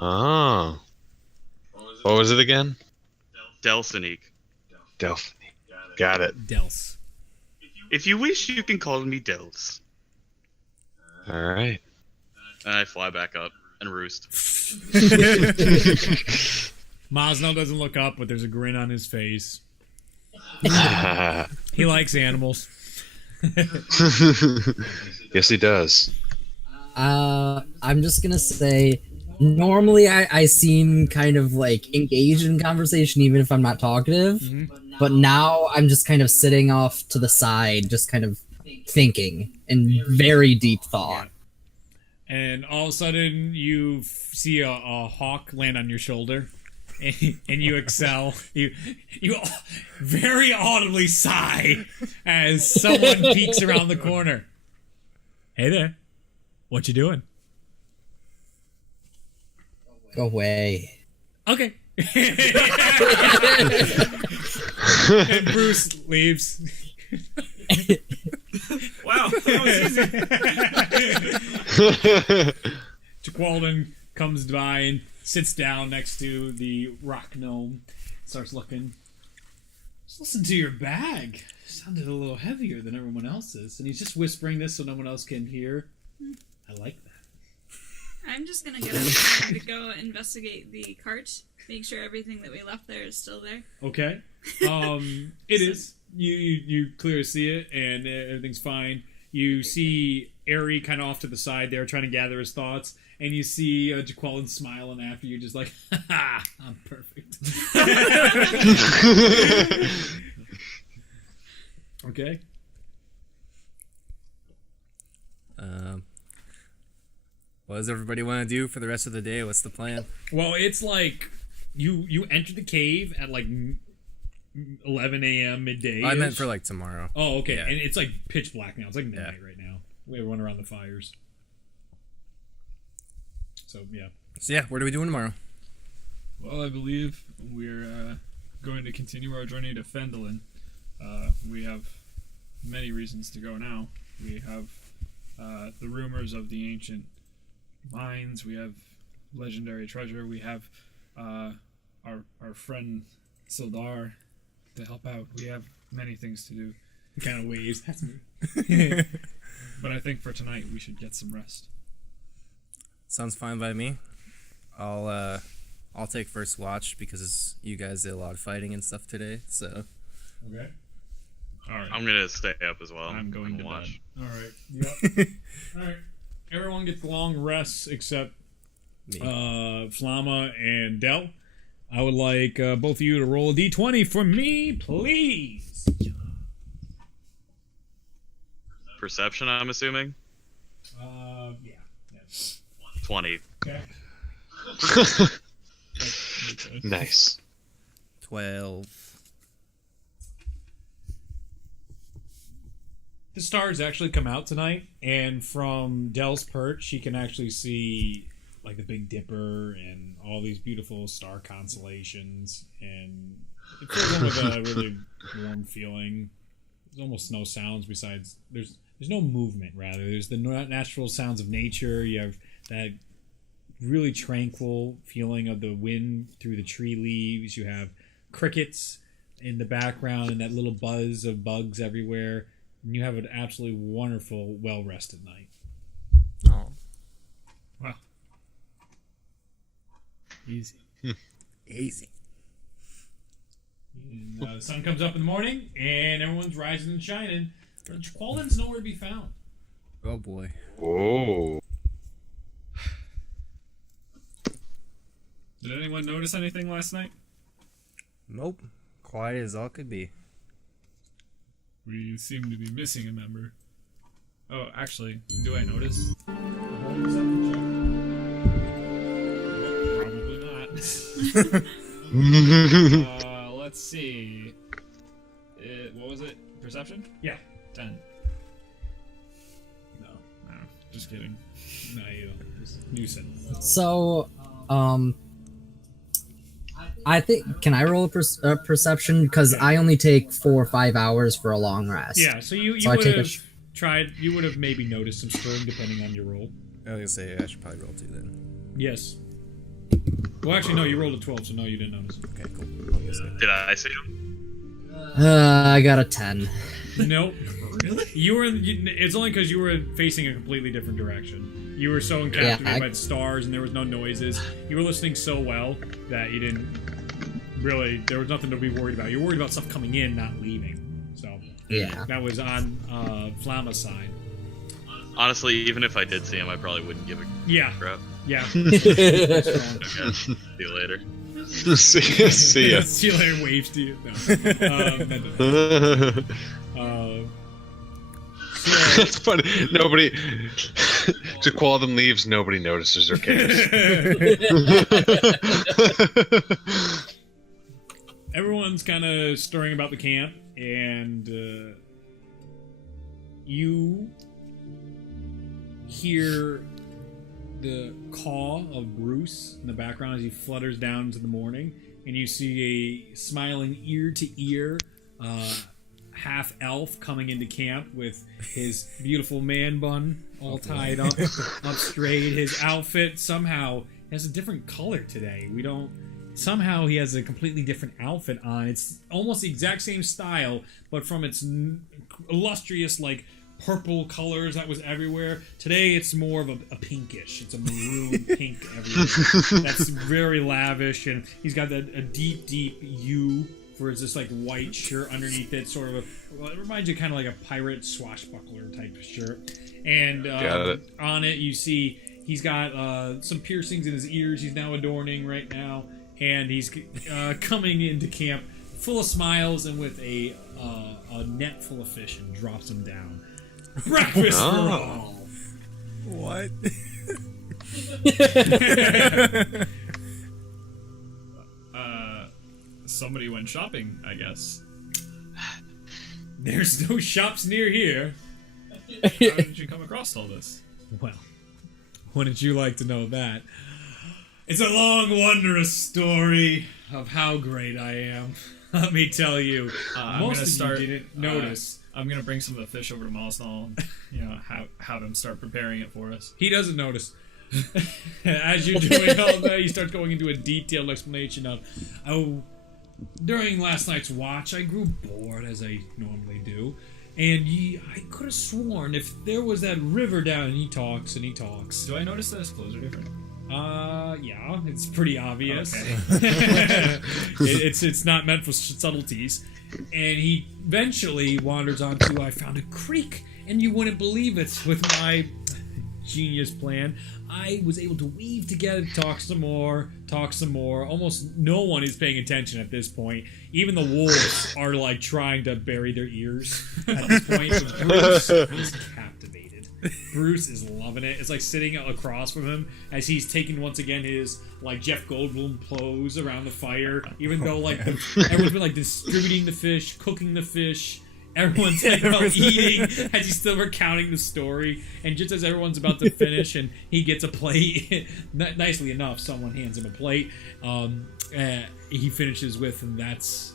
Oh. What was it again? Delsinique. Delphine. Got it. Dels. If you wish, you can call me Dels. All right. And I fly back up and roost. Mosnell doesn't look up, but there's a grin on his face. He likes animals. Yes, he does. I'm just gonna say, normally I seem kind of like engaged in conversation even if I'm not talkative, but now I'm just kind of sitting off to the side, just kind of thinking in very deep thought. And all of a sudden, you see a hawk land on your shoulder, and you excel. You very audibly sigh as someone peeks around the corner. Hey there, what you doing? Go away. Okay. And Bruce leaves. Wow, that was easy. Jaqualdon comes by and sits down next to the rock gnome. Starts looking. Just listen to your bag. Sounded a little heavier than everyone else's. And he's just whispering this so no one else can hear. I like that. I'm just gonna get up to go investigate the cart, make sure everything that we left there is still there. Okay. It is. You clearly see it, and everything's fine. You see Airy kind of off to the side there, trying to gather his thoughts, and you see Jaqueline smiling after you, just like, ha, I'm perfect. Okay. What does everybody want to do for the rest of the day? What's the plan? Well, it's like you entered the cave at like 11 a.m. midday. I meant for like tomorrow. Oh, okay. Yeah. And it's like pitch black now. It's like midnight right now. We run around the fires. So yeah. So yeah, what are we doing tomorrow? Well, I believe we're going to continue our journey to Fendelin. We have many reasons to go now. We have the rumors of the ancient mines. We have legendary treasure. We have our friend Sildar to help out. We have many things to do. He kind of waves. That's me. But I think for tonight we should get some rest. Sounds fine by me. I'll take first watch because you guys did a lot of fighting and stuff today. So. Okay. All right. I'm gonna stay up as well. I'm going to watch. bed. All right. Yep. All right. Everyone gets long rests except Flama and Del. I would like both of you to roll a d20 for me, please. Perception, I'm assuming. Yeah. 20. Okay. Nice. 12. The stars actually come out tonight, and from Del's perch, she can actually see like the Big Dipper and all these beautiful star constellations, and it fills them with a really warm feeling. There's almost no sounds besides there's no movement. Rather, there's the natural sounds of nature. You have that really tranquil feeling of the wind through the tree leaves. You have crickets in the background and that little buzz of bugs everywhere. And you have an absolutely wonderful, well-rested night. Oh. Wow. Easy. Easy. And, the sun comes up in the morning, and everyone's rising and shining. But Qualden's nowhere to be found. Oh boy. Whoa. Did anyone notice anything last night? Nope. Quiet as all could be. We seem to be missing a member. Oh, actually, do I notice? Probably not. Let's see. What was it? Perception? Yeah. 10. No. No, just kidding. No, you don't. You said. So, I think, can I roll a perception? Because I only take 4 or 5 hours for a long rest. Yeah, so you So I would take have tried, you would have maybe noticed some stirring depending on your roll. I was gonna say I should probably roll 2 then. Yes. Well, actually, no, you rolled a 12, so no, you didn't notice. Okay, cool. Did I see him? I got a 10. Nope. Really? You were. It's only because you were facing a completely different direction. You were so encapsulated by the stars, and there was no noises. You were listening so well that you didn't really. There was nothing to be worried about. You're worried about stuff coming in, not leaving. So Yeah. that was on Flamma's side. Honestly, even if I did see him, I probably wouldn't give a crap. Yeah. Okay. See you later. See ya. See you later. Waves to you. No. That's funny. Nobody. To Qualden leaves, nobody notices or cares. Everyone's kind of stirring about the camp, and you hear the caw of Bruce in the background as he flutters down into the morning, and you see a smiling ear-to-ear half elf coming into camp with his beautiful man bun all tied up straight. His outfit somehow has a different color today. Somehow he has a completely different outfit on. It's almost the exact same style, but from its illustrious, like, purple colors that was everywhere. Today it's more of a pinkish. It's a maroon pink everywhere. That's very lavish, and he's got a deep U for his this like white shirt underneath it, sort of it reminds you kind of like a pirate swashbuckler type of shirt. And on it you see he's got some piercings in his ears he's now adorning right now, and he's coming into camp full of smiles and with a net full of fish, and drops them down. Breakfast for all. What? Somebody went shopping, I guess. There's no shops near here. How did you come across all this? Well, wouldn't you like to know that? It's a long, wondrous story of how great I am. Let me tell you. Most of you didn't notice. I'm gonna bring some of the fish over to Malsnall and, have him start preparing it for us. He doesn't notice. As you're doing all that, he starts going into a detailed explanation of, during last night's watch, I grew bored, as I normally do, and I could have sworn if there was that river down, and he talks. Do I notice that his clothes are different? Yeah, it's pretty obvious. Okay. It's not meant for subtleties. And he eventually wanders onto, I found a creek, and you wouldn't believe it, with my genius plan. I was able to weave together, talk some more. Almost no one is paying attention at this point. Even the wolves are like trying to bury their ears at this point. So Bruce is captivated. Bruce is loving it. It's like sitting across from him as he's taking once again his like Jeff Goldblum pose around the fire. Even though like everyone's been like distributing the fish, cooking the fish. Everyone's like eating as he's still recounting the story, and just as everyone's about to finish and he gets a plate, nicely enough, someone hands him a plate. He finishes with, and that's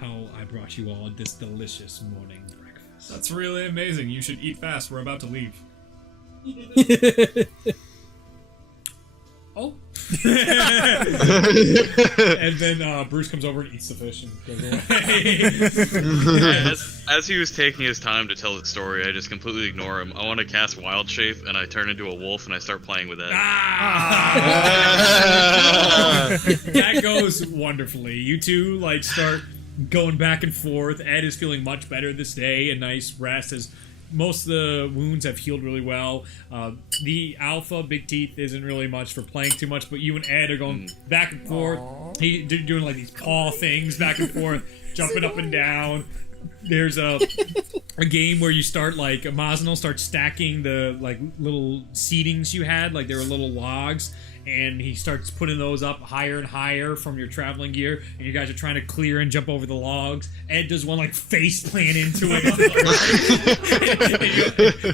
how I brought you all this delicious morning breakfast. That's really amazing. You should eat fast. We're about to leave. Oh. And then Bruce comes over and eats the fish and goes away. As he was taking his time to tell the story, I just completely ignore him. I want to cast Wild Shape, and I turn into a wolf, and I start playing with that. That goes wonderfully. You two like start going back and forth. Ed is feeling much better this day. A nice rest as most of the wounds have healed really well. The alpha, Big Teeth, isn't really much for playing too much, but you and Ed are going back and forth. They're doing like these paw things back and forth, jumping up and down. There's a game where you start like Maznal starts stacking the like little seatings you had, like there were little logs, and he starts putting those up higher and higher from your traveling gear, and you guys are trying to clear and jump over the logs. Ed does one like face plant into it,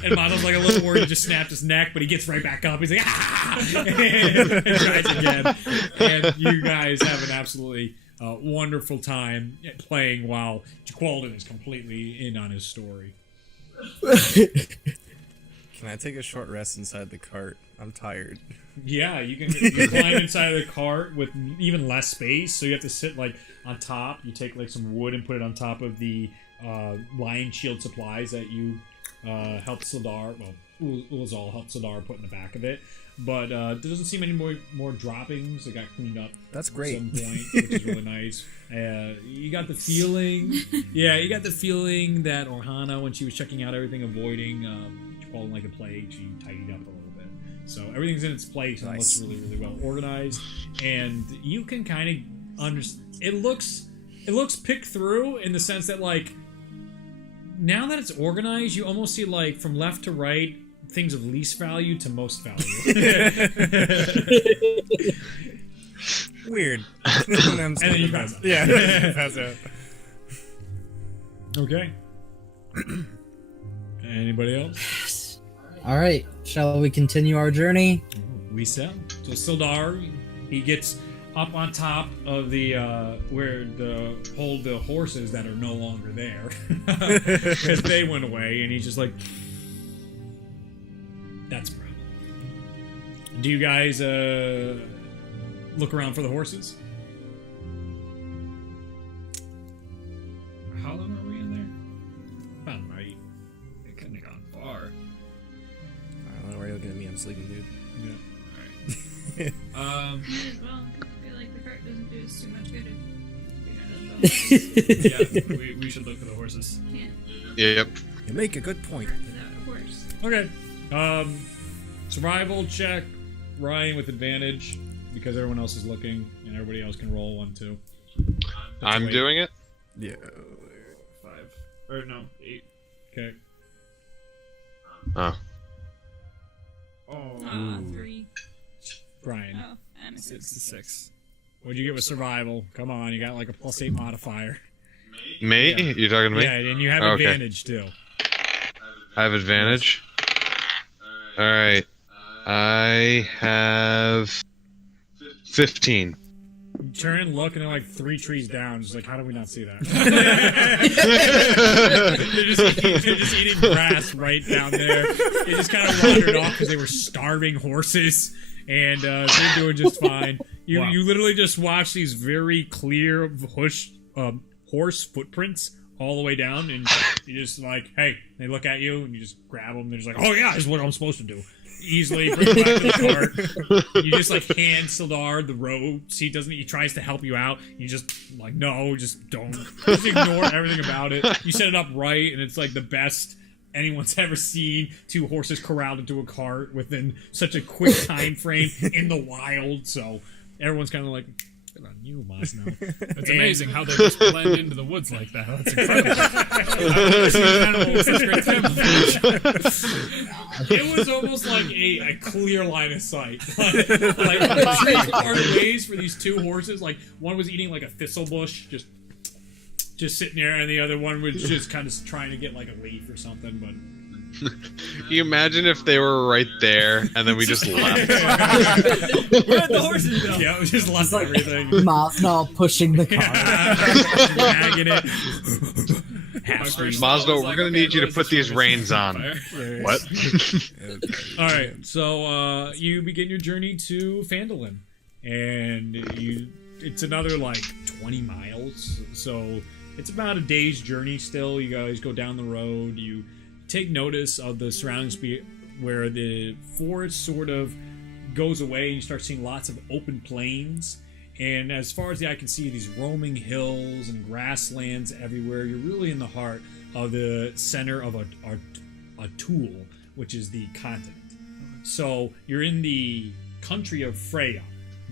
and Maznal's like a little worried he just snapped his neck, but he gets right back up. He's like and tries again, and you guys have an absolutely wonderful time playing while Jaqualdin is completely in on his story. Can I take a short rest inside the cart? I'm tired. Yeah, you climb inside of the cart with even less space, so you have to sit like on top. You take like some wood and put it on top of the lion shield supplies that you helped Sildar, well, Ulazal helped Sildar put in the back of it. But there doesn't seem any more droppings. They got cleaned up. That's great. At some point, which is really nice. You got the feeling, that Orhana, when she was checking out everything, avoiding Jaqualdin like the plague, she tidied up a little bit. So everything's in its place and looks really, really well organized. And you can kind of understand. It looks picked through in the sense that like now that it's organized, you almost see like from left to right things of least value to most value. Weird. And then you pass out. Yeah, pass out. Okay. Anybody else? All right, shall we continue our journey? We shall. So Sildar, he gets up on top of the where the horses that are no longer there because they went away, and he's just like, that's a problem. Do you guys look around for the horses? How long are we in there? About a night. It couldn't have gone far. I don't know why you're looking at me. I'm sleeping, dude. Yeah. Alright. Might as well. I feel like the cart doesn't do us too much good if Yeah, we should look for the horses. can't Yep. You make a good point. without a horse. Okay. Survival check. Ryan with advantage because everyone else is looking and everybody else can roll 1, 2. I'm doing it. Yeah. 5. Or no, 8. Okay. Oh. Oh. 3. Brian. Oh, and a 6. It's a 6. What'd you get with survival? Come on, you got like a +8 modifier. Me? Yeah. You talking to me? Yeah, and you have Okay. advantage too. I have advantage. All right. I have 15. You turn and look, and they're like 3 trees down. Just like, how did we not see that? they're just eating grass right down there. They just kind of wandered off because they were starving horses, and they're doing just fine. You literally just watch these very clear horse footprints all the way down, and you just like, hey, they look at you, and you just grab them. They're just like, oh yeah, this is what I'm supposed to do. Easily bring it back to the cart. You just like hand Sildar the ropes. He tries to help you out. You just like, no, just don't. Just ignore everything about it. You set it up right, and it's like the best anyone's ever seen. 2 horses corralled into a cart within such a quick time frame in the wild. So everyone's kind of like, good on you, Masno. It's amazing how they just blend into the woods like that. That's incredible. I've seen animals in such great It was almost like a clear line of sight. Like the trees parted ways for these 2 horses. Like one was eating like a thistle bush, just sitting there, and the other one was just kind of trying to get like a leaf or something. But You imagine if they were right there and then we just left. Where'd the horses go? Yeah, we just left everything. Masnal pushing the car. Dragging it. first Mazda, thought was we're like, gonna okay, need you to what is put this these room? reins on. Fire? What? Okay. All right, so you begin your journey to Phandalin, and it's another like 20 miles, so it's about a day's journey still. You guys go down the road, you take notice of the surroundings where the forest sort of goes away, and you start seeing lots of open plains. And as far as the eye can see, these roaming hills and grasslands everywhere. You're really in the heart of the center of a tool, which is the continent. So you're in the country of Freya,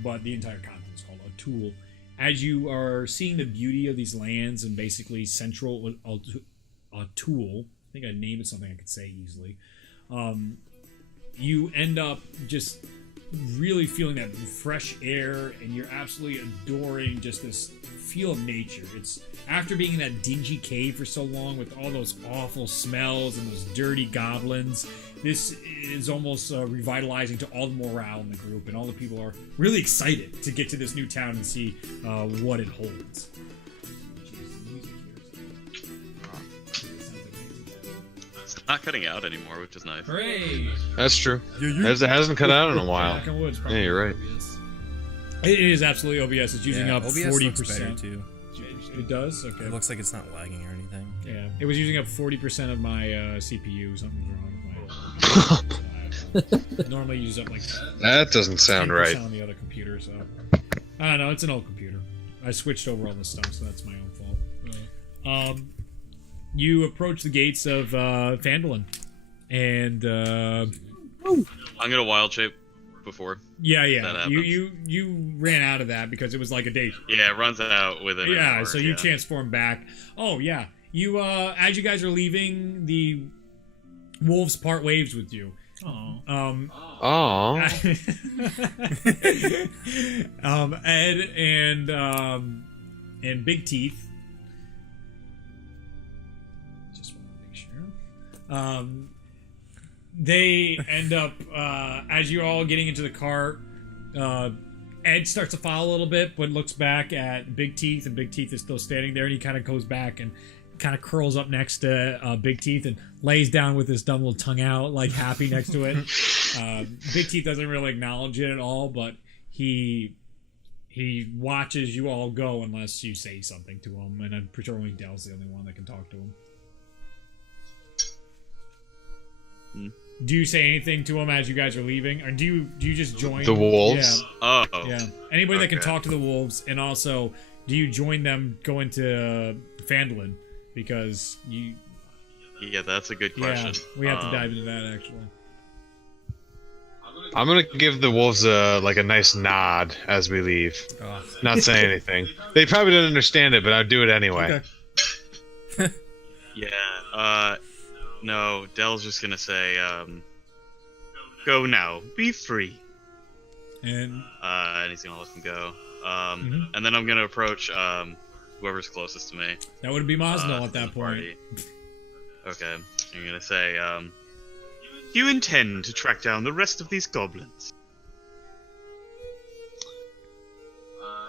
but the entire continent is called Atul. As you are seeing the beauty of these lands and basically central Atul, I think I named it something I could say easily. You end up just really feeling that fresh air, and you're absolutely adoring just this feel of nature. It's after being in that dingy cave for so long with all those awful smells and those dirty goblins, this is almost revitalizing to all the morale in the group, and all the people are really excited to get to this new town and see what it holds. It's not cutting out anymore, which is nice. Hooray! That's true. It hasn't cut out in a while. Knock on wood, it's Yeah, probably you're right. OBS. It is absolutely OBS. It's using up OBS 40%. looks better too. It does? Okay. It looks like it's not lagging or anything. Yeah, it was using up 40% of my CPU. Something's wrong with my. Normally use up like. That doesn't sound 10% right. On the other computer, so I don't know. It's an old computer. I switched over all this stuff, so that's my own fault. You approach the gates of Phandalin, and I'm gonna wild shape before. yeah, That you ran out of that because it was like a day. Yeah, it runs out within an Yeah, hour, so you yeah. transform back. Oh yeah, you as you guys are leaving, the wolves part waves with you. Oh. Aww. Ed and Big Teeth. Just want to make sure. They end up as you're all getting into the cart. Ed starts to follow a little bit, but looks back at Big Teeth, and Big Teeth is still standing there, and he kind of goes back and kind of curls up next to Big Teeth and lays down with his dumb little tongue out, like happy next to it. Big Teeth doesn't really acknowledge it at all, but he watches you all go unless you say something to him, and I'm pretty sure only Dell's the only one that can talk to him. Do you say anything to him as you guys are leaving, or do you just join The wolves? Oh. Yeah. Anybody that can Okay. talk to the wolves, and also, do you join them going to Phandalin? Because you. Yeah, that's a good question. Yeah, we have to dive into that actually. I'm gonna give the wolves a nice nod as we leave. Oh. Not say anything. They probably didn't understand it, but I'd do it anyway. Okay. Yeah, no, Dell's just gonna say, go now, be free. And he's gonna let them go. Mhm. And then I'm gonna approach, whoever's closest to me. that would be Mosnell at in that the point. party. Okay, I'm gonna say, you intend to track down the rest of these goblins?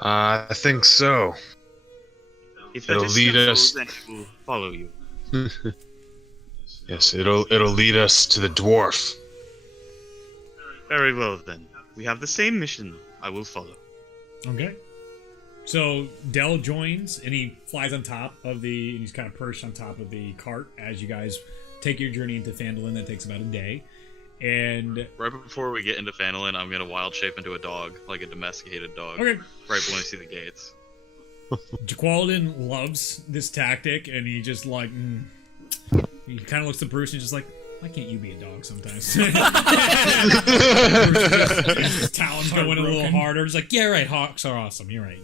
I think so. If that It'll is lead so, us- then I will follow you. Yes, it'll lead us to the dwarf. Very well then. We have the same mission. I will follow. Okay. So Dell joins, and he flies on top of and he's kind of perched on top of the cart as you guys take your journey into Phandalin. That takes about a day. And Right before we get into Phandalin, I'm gonna wild shape into a dog, like a domesticated dog. okay, Right when I see the gates. Jaqualdin loves this tactic, and he just like he kind of looks at Bruce and just like, why can't you be a dog sometimes? Bruce his talons going a little harder. Just like, yeah, right. Hawks are awesome. You're right.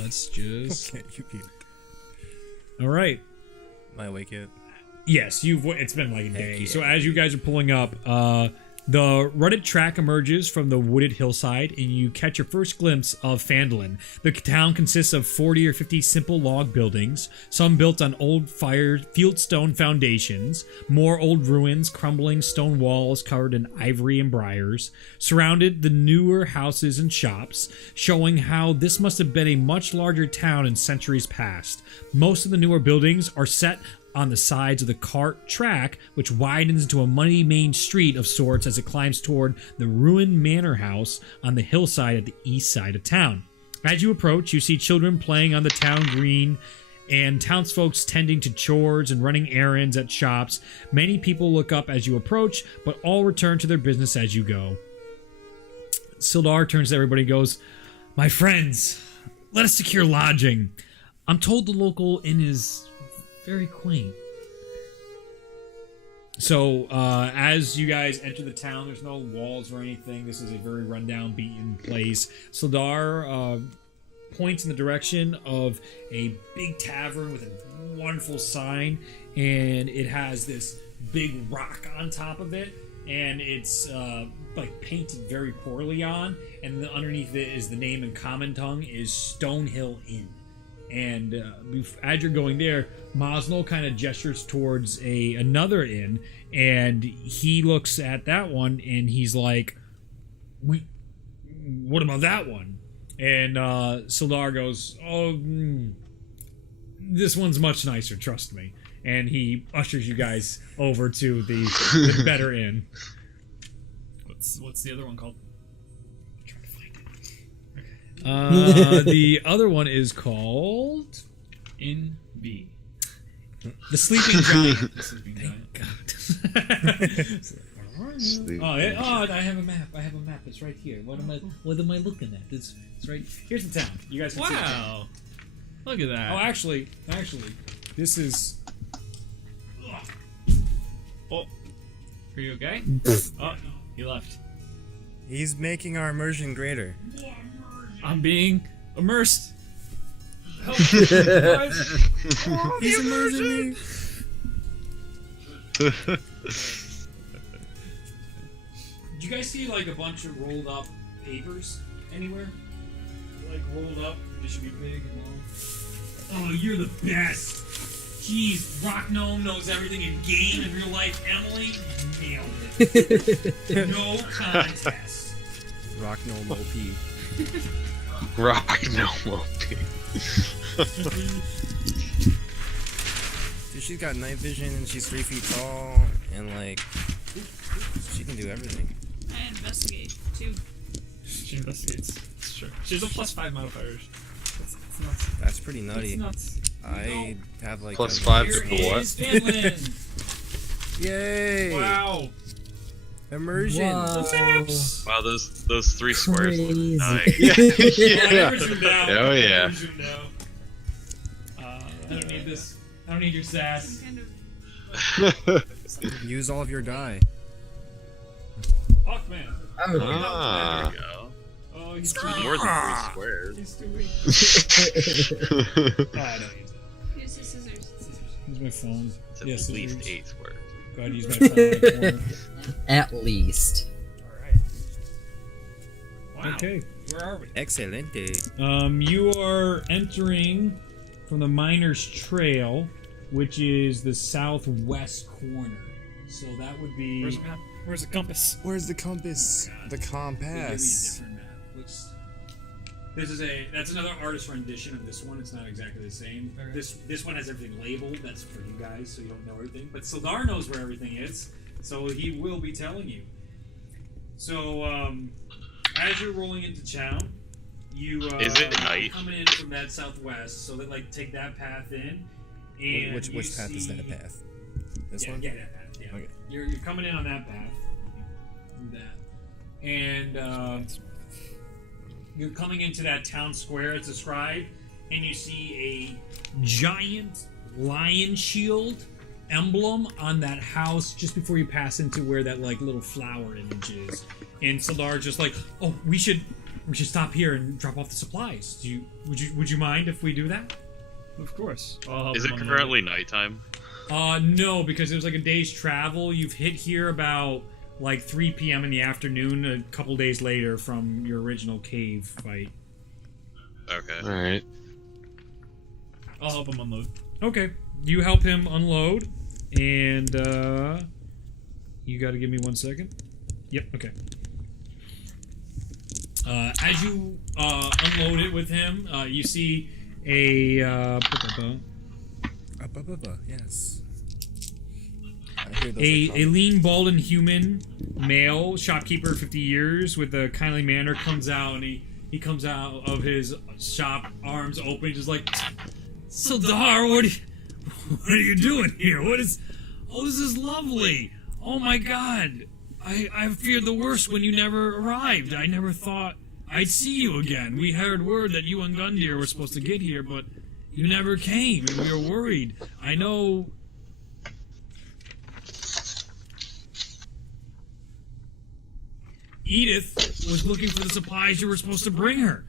Let's just. Okay, you be. All right. Am I awake yet? Yes, it's been like a day. yeah. So as you guys are pulling up, The rutted track emerges from the wooded hillside, and you catch your first glimpse of Phandalin. The town consists of 40 or 50 simple log buildings, some built on old fieldstone foundations, more old ruins, crumbling stone walls covered in ivory and briars, surrounded the newer houses and shops, showing how this must have been a much larger town in centuries past. Most of the newer buildings are set on the sides of the cart track, which widens into a muddy main street of sorts as it climbs toward the ruined manor house on the hillside at the east side of town. As you approach, you see children playing on the town green and townsfolk tending to chores and running errands at shops. Many people look up as you approach, but all return to their business as you go. Sildar turns to everybody and goes, "My friends, let us secure lodging. I'm told the local inn is very quaint." So, as you guys enter the town, there's no walls or anything. This is a very rundown, beaten place. Sildar points in the direction of a big tavern with a wonderful sign, and it has this big rock on top of it, and it's like painted very poorly on, and underneath it is the name in common tongue is Stonehill Inn. And as you're going there, Mosnell kind of gestures towards another inn, and he looks at that one, and he's like, what about that one? And Sildar goes, this one's much nicer, trust me. And he ushers you guys over to the better inn. What's the other one called? The other one is called In B. The Sleeping Giant. The Sleeping Giant. I have a map. It's right here. What am I looking at? It's right. Here's the town. You guys can see the town. Wow. Look at that. Oh, actually, this is. Oh, are you okay? Oh, he left. He's making our immersion greater. I'm being immersed. Help. He's immersing me. Did you guys see like a bunch of rolled up papers anywhere? Like rolled up. They should be big and long. Oh, you're the best. Jeez, Rock Gnome knows everything in game and real life. Emily nailed it. No contest. Rock Gnome OP. Rock no OP. Dude, she's got night vision and she's 3 feet tall and like she can do everything. I investigate too. She investigates. It's true. She's a +5 modifier. That's nuts. That's pretty nutty. That's nuts. I have like +5 Here to what? is Finland. Yay! Wow. Immersion. Wow. Wow, those 3 squares look Crazy. nice. Yeah. Oh yeah. I don't need this. I don't need your sass. Some kind of Use all of your die. Hawkman. There Ah. we go. Oh, he's too More weak. than 3 squares. He's too weak. Oh, I don't use that. use the scissors. Use my phone. It's at Yes, least scissors. 8 squares. Go ahead, use my phone. in the corner. At least. Wow. Okay. Where are we? Excelente. You are entering from the Miners Trail, which is the southwest corner. So that would be. Where's the map? Where's the compass? Where's the compass? God. The They gave me a compass. different map. That's another artist rendition of this one. It's not exactly the same. Okay. This one has everything labeled. That's for you guys, so you don't know everything. But Sildar knows where everything is, so he will be telling you. So as you're rolling into town, you Is it night? coming in from that southwest, so that like take that path in. And Which you path is see- that path? This yeah, one? Yeah, that path. Yeah. Okay. You're coming in on that path. Do that. And you're coming into that town square as described, and you see a giant lion shield emblem on that house just before you pass into where that like little flower image is. And Sildar's just like, oh, we should stop here and drop off the supplies. Would you mind if we do that? Of course. I'll help Is him it on the currently nighttime? No, because it was like a day's travel. You've hit here about like 3 p.m. in the afternoon, a couple days later from your original cave fight. Okay. All right. I'll help him unload. Okay, you help him unload, and you got to give me 1 second. Yep. Okay. As you unload it with him, you see a yes. a lean, bald, and human male shopkeeper, 50 years, with a kindly manner, comes out, and he comes out of his shop, arms open, just like, Sildar, what are you doing here? What is? Oh, this is lovely. Oh my God, I feared the worst when you never arrived. I never thought I'd see you again. We heard word that you and Gundyr were supposed to get here, but you never came, and we were worried. I know. Edith was looking for the supplies you were supposed to bring her.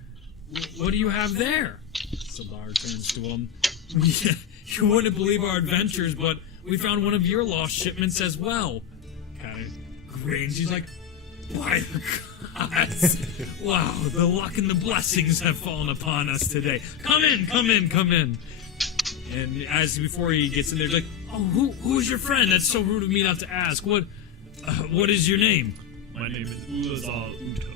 What do you have there? Sildar turns to him. You wouldn't believe our adventures, but we found one of your lost shipments as well. Kind of grins. He's like, by the gods. Wow, the luck and the blessings have fallen upon us today. Come in, come in, come in. And as before he gets in there, he's like, oh, who's your friend? That's so rude of me not to ask. What is your name? My name is Ulazal Uto.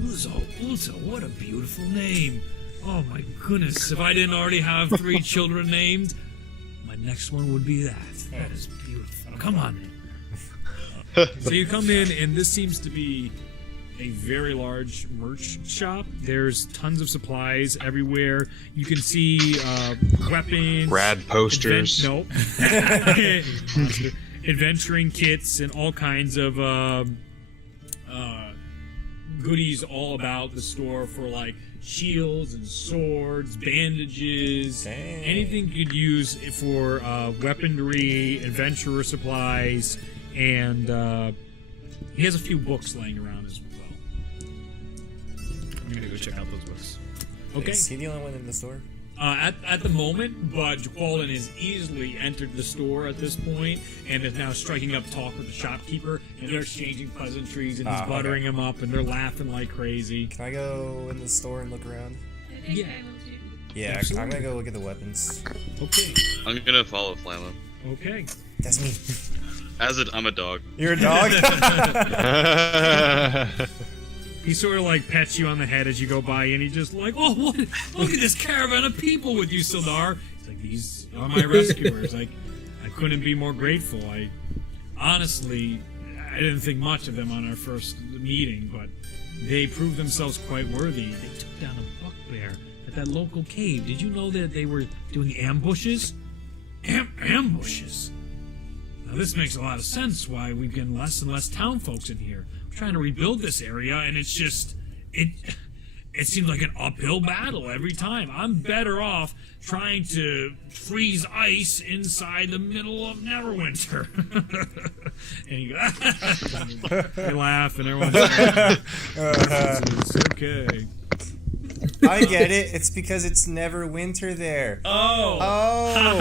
Ulazal Uto, what a beautiful name. Oh my goodness, if I didn't already have 3 children named, my next one would be that. That is beautiful. Come on in. So you come in, and this seems to be a very large merch shop. There's tons of supplies everywhere. You can see weapons. Rad posters. Adventuring kits and all kinds of goodies all about the store for like shields and swords, bandages, anything you could use for weaponry, adventurer supplies, and he has a few books laying around as well. I'm gonna go check out those books. Okay. Is he the only one in the store? At the moment, but Jaqualin has easily entered the store at this point and is now striking up talk with the shopkeeper, and they're exchanging pleasantries, and he's buttering him up, and they're laughing like crazy. Can I go in the store and look around? I think Yeah. I will too. Yeah, Absolutely. I'm gonna go look at the weapons. Okay. I'm gonna follow Flamma. Okay. That's me. I'm a dog. You're a dog? He sort of like pets you on the head as you go by, and he just like, oh, what? Look at this caravan of people with you, Sildar. He's like, these are my rescuers. Like, I couldn't be more grateful. I honestly, I didn't think much of them on our first meeting, but they proved themselves quite worthy. They took down a buckbear at that local cave. Did you know that they were doing ambushes? Ambushes? Now this makes a lot of sense why we've getting less and less town folks in here. We're trying to rebuild this area, and it's just it seems like an uphill battle every time. I'm better off trying to freeze ice inside the middle of Neverwinter. And you go, they laugh, and everyone's like, it's okay. I get it. It's because it's never winter there. Oh.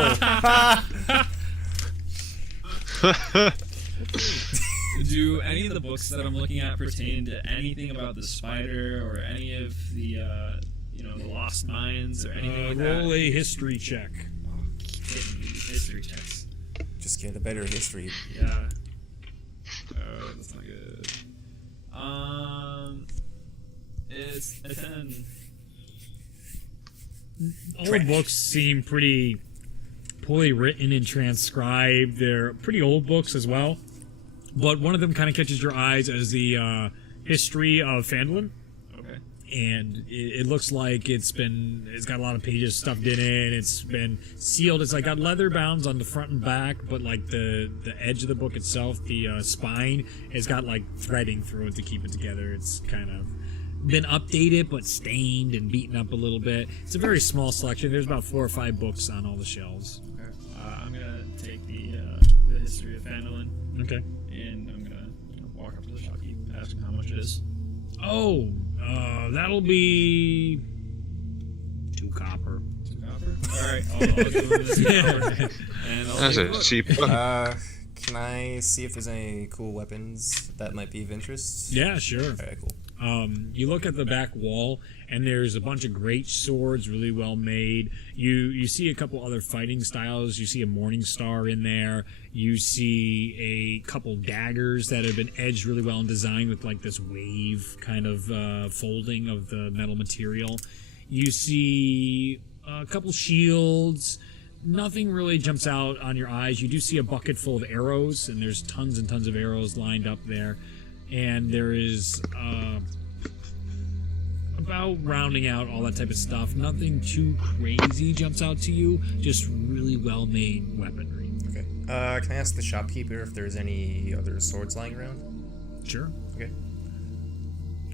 Do any of the books that I'm looking at pertain to anything about the spider or any of the, the lost mines or anything like that? Roll a history check. Keep hitting me with history checks. Just get a better history. Yeah. Oh, that's not good. It's a 10. All the books seem pretty poorly written and transcribed. They're pretty old books as well. But one of them kind of catches your eyes as the history of Phandalin. Okay. And it looks like it's got a lot of pages stuffed in it. It's been sealed. It's like got leather bounds on the front and back, but like the edge of the book itself, the spine, has got like threading through it to keep it together. It's kind of been updated, but stained and beaten up a little bit. It's a very small selection. There's about 4 or 5 books on all the shelves. Okay. I'm gonna take the history of Phandalin. Okay. And I'm gonna walk up to the shopkeep and ask him how much it is. Oh, that'll be 2 copper. 2 copper? Alright, I'll go with this copper. And I'll That's take a book. cheap book. Can I see if there's any cool weapons that might be of interest? Yeah, sure. Alright, cool. You look at the back wall, and there's a bunch of great swords, really well made. You see a couple other fighting styles. You see a Morning Star in there. You see a couple daggers that have been edged really well and designed with like this wave kind of folding of the metal material. You see a couple shields. Nothing really jumps out on your eyes. You do see a bucket full of arrows, and there's tons and tons of arrows lined up there. And there is about rounding out all that type of stuff. Nothing too crazy jumps out to you. Just really well-made weaponry. Okay. Can I ask the shopkeeper if there's any other swords lying around? Sure. Okay.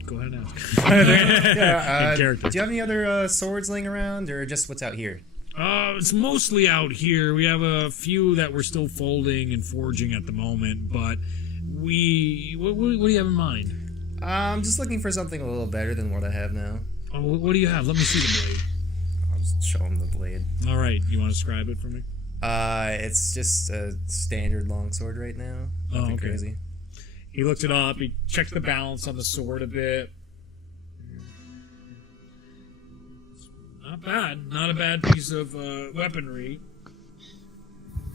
Go ahead and ask. Yeah, In character. do you have any other swords laying around, or just what's out here? It's mostly out here. We have a few that we're still folding and forging at the moment, but what do you have in mind? I'm just looking for something a little better than what I have now. Oh, what do you have? Let me see the blade. I'll just show him the blade. All right, you want to describe it for me? It's just a standard longsword right now. Nothing okay. crazy. He looks it up. He checks the balance on the sword a bit. Not bad. Not a bad piece of weaponry.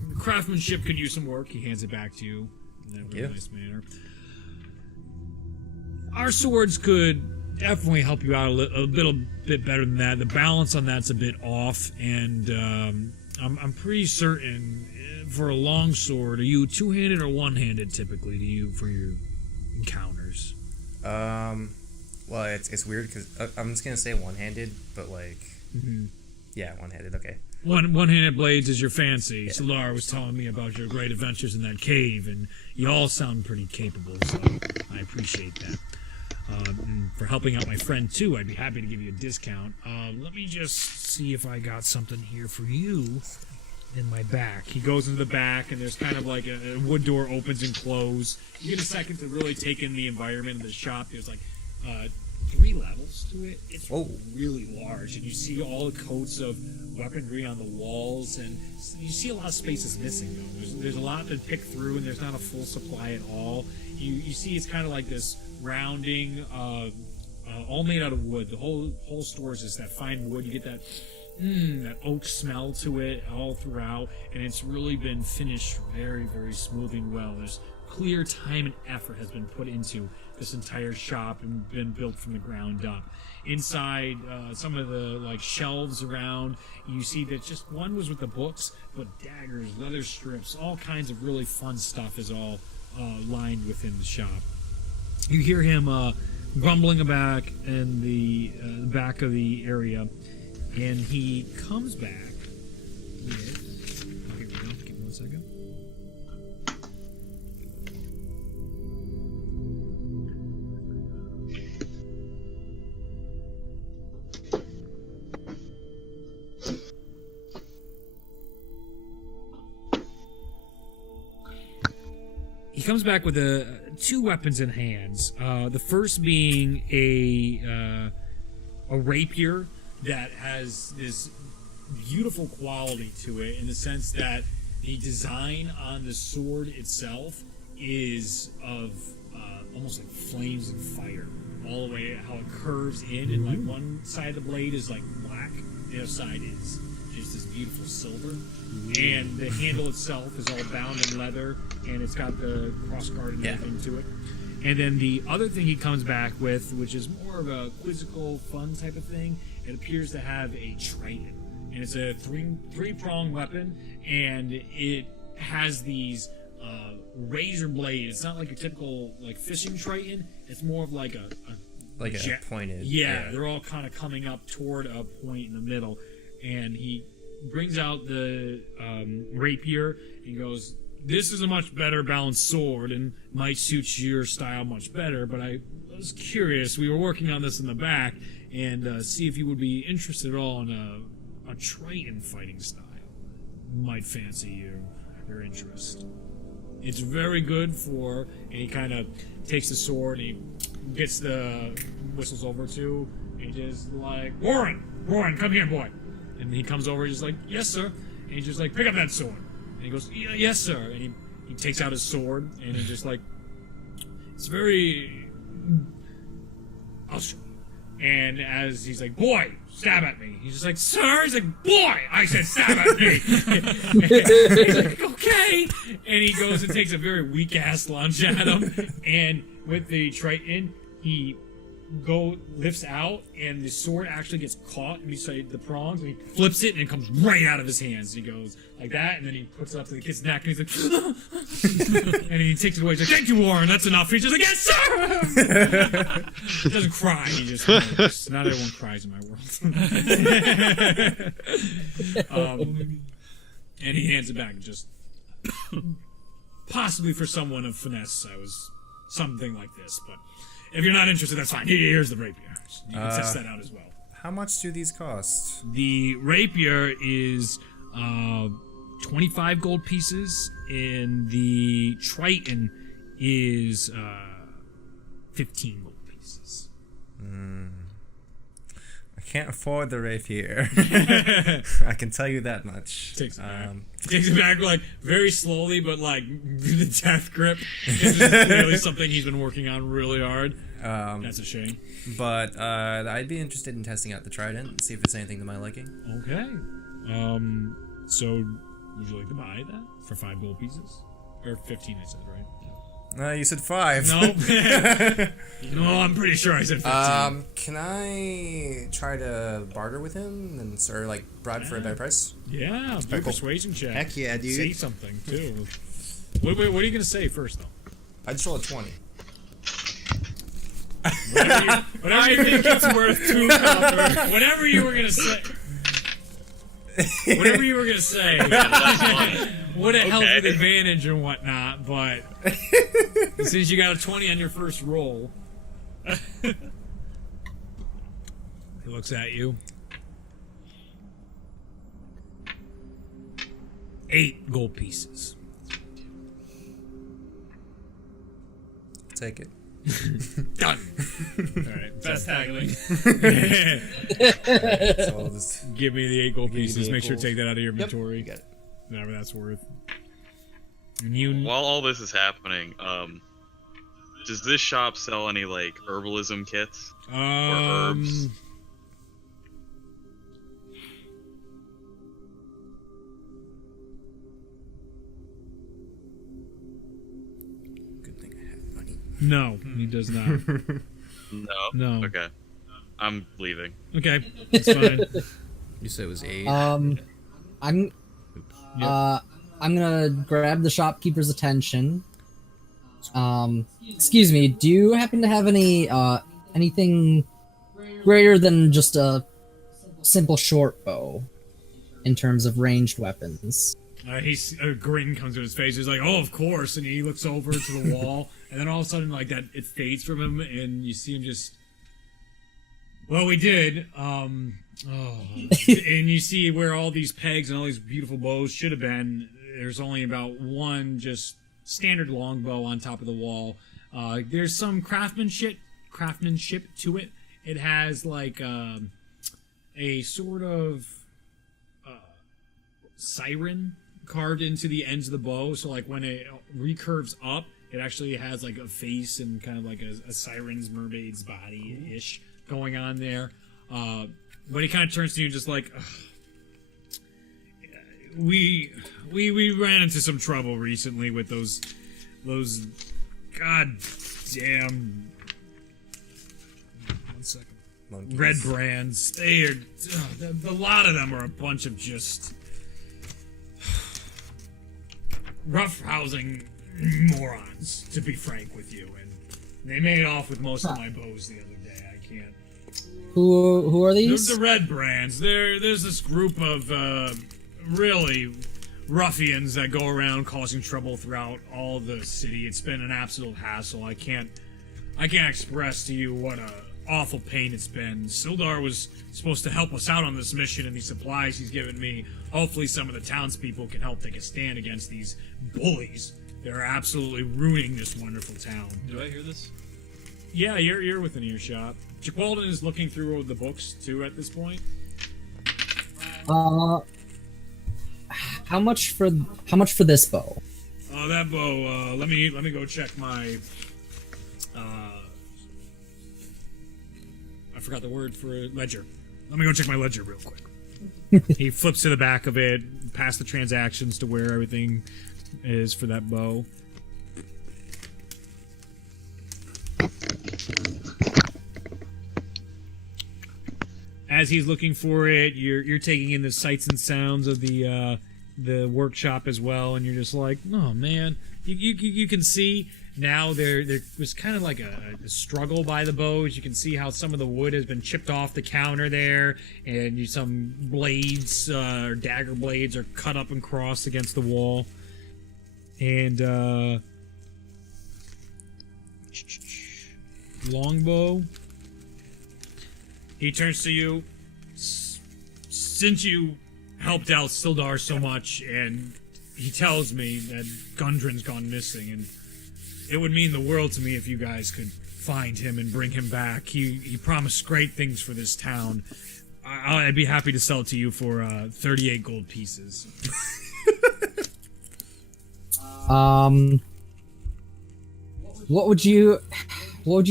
The craftsmanship could use some work. He hands it back to you in a very nice manner. Our swords could definitely help you out a little bit better than that. The balance on that's a bit off, and I'm pretty certain for a long sword, are you two-handed or one-handed typically? Do you for your encounters? Well, it's weird because I'm just gonna say one-handed, but like, yeah, one-handed. Okay. One-handed blades is your fancy. Yeah. Solar was telling me about your great adventures in that cave, and you all sound pretty capable, so I appreciate that. And for helping out my friend, too, I'd be happy to give you a discount. Let me just see if I got something here for you in my back. He goes into the back, and there's kind of like a wood door opens and closes. You get a second to really take in the environment of the shop. There's like 3 levels to it. It's really large, and you see all the coats of weaponry on the walls, and you see a lot of spaces missing, though. There's a lot to pick through, and there's not a full supply at all. You see it's kind of like this rounding, all made out of wood. The whole store is just that fine wood. You get that that oak smell to it all throughout, and it's really been finished very, very smooth and well. There's clear time and effort has been put into this entire shop and been built from the ground up. Inside, some of the like shelves around, you see that just one was with the books, but daggers, leather strips, all kinds of really fun stuff is all lined within the shop. You hear him grumbling back in the back of the area, and he comes back with... Oh, here we go. Give me 1 second. He comes back with 2 weapons in hands. The first being a rapier that has this beautiful quality to it, in the sense that the design on the sword itself is of almost like flames and fire, all the way how it curves in, and like one side of the blade is like black, the other side is just this beautiful silver, and the handle itself is all bound in leather, and it's got the cross guard and everything to it. And then the other thing he comes back with, which is more of a quizzical, fun type of thing, it appears to have a trident, and it's a three-pronged weapon, and it has these razor blades. It's not like your typical like fishing trident. It's more of like a pointed. Yeah, they're all kind of coming up toward a point in the middle, and he brings out the rapier and goes, "This is a much better balanced sword and might suit your style much better, but I was curious. We were working on this in the back, and see if you would be interested at all in a Triton fighting style. Might fancy your interest. It's very good for," and he kind of takes the sword and he gets the whistles over to, and he just like, Warren, come here, boy. And he comes over, just like, "Yes, sir." And he's just like, "Pick up that sword." And he goes, "Yes, sir." And he takes out his sword and he just like, it's very. I'll show you. And as he's like, boy, stab at me. He's just like, sir? He's like, boy, I said stab at me. He's like, okay. And he goes and takes a very weak-ass lunge at him. And with the Triton, he lifts out, and the sword actually gets caught beside the prongs, and he flips it, and it comes right out of his hands. He goes like that, and then he puts it up to the kid's neck, and he's like, and he takes it away. He's like, thank you, Warren, that's enough. He's just like, yes, sir! He doesn't cry, he just not everyone cries in my world. And he hands it back, and just, possibly for someone of finesse, I was something like this, but if you're not interested, that's fine. Here's the rapier. You can test that out as well. How much do these cost? The rapier is 25 gold pieces, and the Triton is 15 gold pieces. I can't afford the rapier. I can tell you that much. Takes it back like very slowly, but like the death grip is just clearly something he's been working on really hard. That's a shame. But I'd be interested in testing out the trident and see if it's anything to my liking. Okay. So would you like to buy that for 5 gold pieces? Or 15, I said, right? You said 5. No. No, I'm pretty sure I said 15. Can I try to barter with him and sort of like bribe for a better price? Yeah, do a persuasion check. Heck yeah, dude. Say something too. Wait, what are you gonna say first though? I just rolled a 20. Whatever you think it's worth 2 copper. Whatever you were gonna say. Whatever you were gonna say. Would have helped with advantage or whatnot, but since you got a 20 on your first roll, he looks at you. 8 gold pieces. Take it. Done. Alright, best haggling. So I'll just Give me the 8 gold pieces. the 8 Make sure to gold. take that out of your inventory. You got it. Whatever that's worth. And you. While all this is happening, does this shop sell any like herbalism kits or herbs? good thing I have money. No, he does not. No. No. Okay. I'm leaving. Okay, that's fine. You said it was 8. I'm gonna grab the shopkeeper's attention. Excuse me, do you happen to have any anything greater than just a simple short bow in terms of ranged weapons? A grin comes to his face. He's like, "Oh, of course!" And he looks over to the wall, and then all of a sudden, like that, it fades from him, and you see him just. Well, we did. And you see where all these pegs and all these beautiful bows should have been. There's only about one just standard longbow on top of the wall. There's some craftsmanship to it. It has like a sort of siren carved into the ends of the bow. So like when it recurves up, it actually has like a face and kind of like a siren's mermaid's body-ish going on there. But he kind of turns to you and just like, we ran into some trouble recently with those goddamn 1 second Monkeys. red brands. They are a lot of them are a bunch of just roughhousing morons, to be frank with you, and they made off with most of my bows the other day. I can't. Who are these? The red brands. There's this group of really ruffians that go around causing trouble throughout all the city. It's been an absolute hassle. I can't express to you what a awful pain it's been. Sildar was supposed to help us out on this mission, and these supplies he's given me. Hopefully, some of the townspeople can help take a stand against these bullies. They're absolutely ruining this wonderful town. Do I hear this? Yeah, you're within earshot. Chiqualden is looking through the books too at this point. How much for this bow? Oh, that bow. Let me go check my. I forgot the word for ledger. Let me go check my ledger real quick. He flips to the back of it, past the transactions to where everything is for that bow. As he's looking for it, you're taking in the sights and sounds of the workshop as well, and you're just like, oh man, you can see now there was kind of like a struggle by the bows. You can see how some of the wood has been chipped off the counter there, and some blades or dagger blades are cut up and crossed against the wall. And longbow. He turns to you. Since you helped out Sildar so much, and he tells me that Gundren's gone missing, and it would mean the world to me if you guys could find him and bring him back. He promised great things for this town. I'd be happy to sell it to you for 38 gold pieces. What would you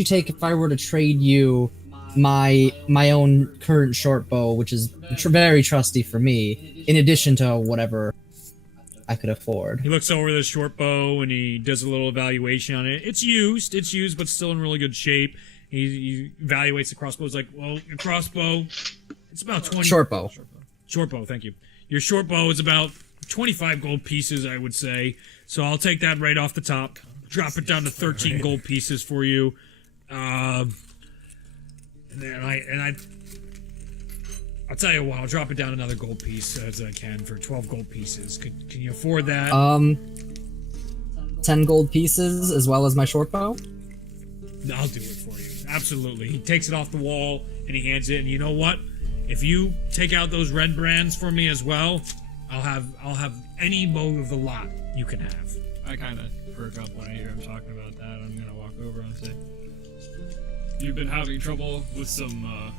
take if I were to trade you my own current short bow, which is very trusty for me, in addition to whatever I could afford? He looks over the short bow and he does a little evaluation on it. It's used, but still in really good shape. He evaluates the crossbow. He's like, well, your crossbow, it's about 20... Short bow. Short bow, thank you. Your short bow is about 25 gold pieces, I would say. So I'll take that right off the top. Drop it down to 13 gold pieces for you. I'll tell you what, I'll drop it down another gold piece as I can for 12 gold pieces. Can you afford that? 10 gold pieces as well as my short bow? I'll do it for you. Absolutely. He takes it off the wall and he hands it, and you know what? If you take out those red brands for me as well, I'll have any bow of the lot you can have. I kind of perk up when I hear him talking about that. I'm gonna walk over and say, "You've been having trouble with some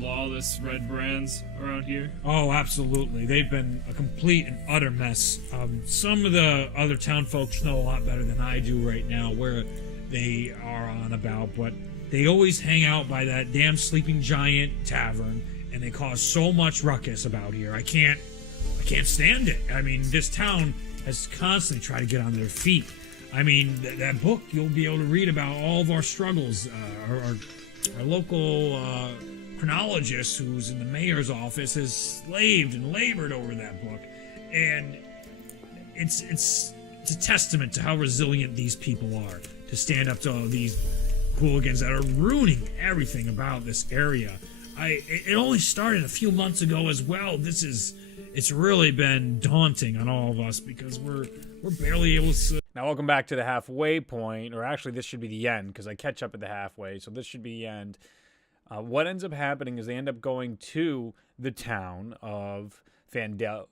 lawless red brands around here?" Oh, absolutely. They've been a complete and utter mess. Some of the other town folks know a lot better than I do right now where they are on about, but they always hang out by that damn Sleeping Giant tavern, and they cause so much ruckus about here. I can't stand it. I mean, this town has constantly tried to get on their feet. I mean, that book, you'll be able to read about all of our struggles. Our local chronologist, who's in the mayor's office, has slaved and labored over that book. And it's a testament to how resilient these people are to stand up to all these hooligans that are ruining everything about this area. It only started a few months ago as well. It's really been daunting on all of us because we're barely able to... Now, welcome back to the halfway point, or actually this should be the end because I catch up at the halfway, so this should be the end. What ends up happening is they end up going to the town of Phandalin,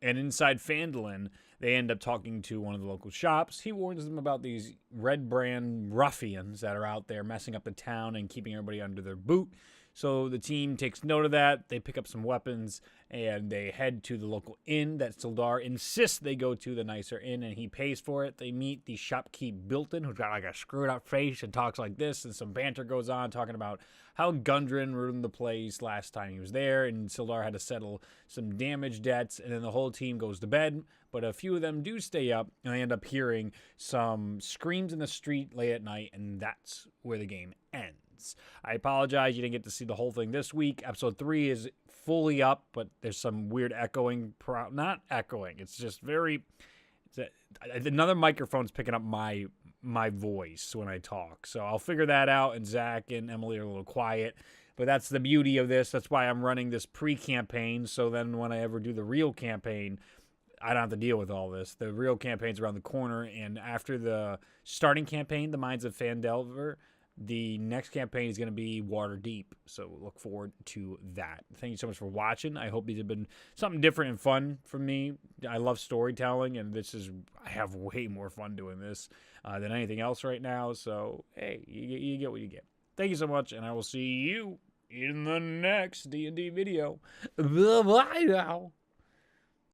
and inside Phandalin, they end up talking to one of the local shops. He warns them about these red brand ruffians that are out there messing up the town and keeping everybody under their boot. So the team takes note of that. They pick up some weapons and they head to the local inn that Sildar insists they go to, the nicer inn, and he pays for it. They meet the shopkeep Bilton, who's got like a screwed up face and talks like this, and some banter goes on talking about how Gundren ruined the place last time he was there, and Sildar had to settle some damage debts, and then the whole team goes to bed, but a few of them do stay up, and they end up hearing some screams in the street late at night, and that's where the game ends. I apologize you didn't get to see the whole thing this week. Episode 3 is fully up, but there's some weird echoing. Not echoing. It's just very... another microphone's picking up my voice when I talk. So I'll figure that out, and Zach and Emily are a little quiet. But that's the beauty of this. That's why I'm running this pre-campaign, so then when I ever do the real campaign, I don't have to deal with all this. The real campaign's around the corner, and after the starting campaign, The Mines of Phandelver, the next campaign is going to be Waterdeep, so look forward to that. Thank you so much for watching. I hope these have been something different and fun for me. I love storytelling, and I have way more fun doing this than anything else right now, so hey, you get what you get. Thank you so much, and I will see you in the next D&D video. Bye now.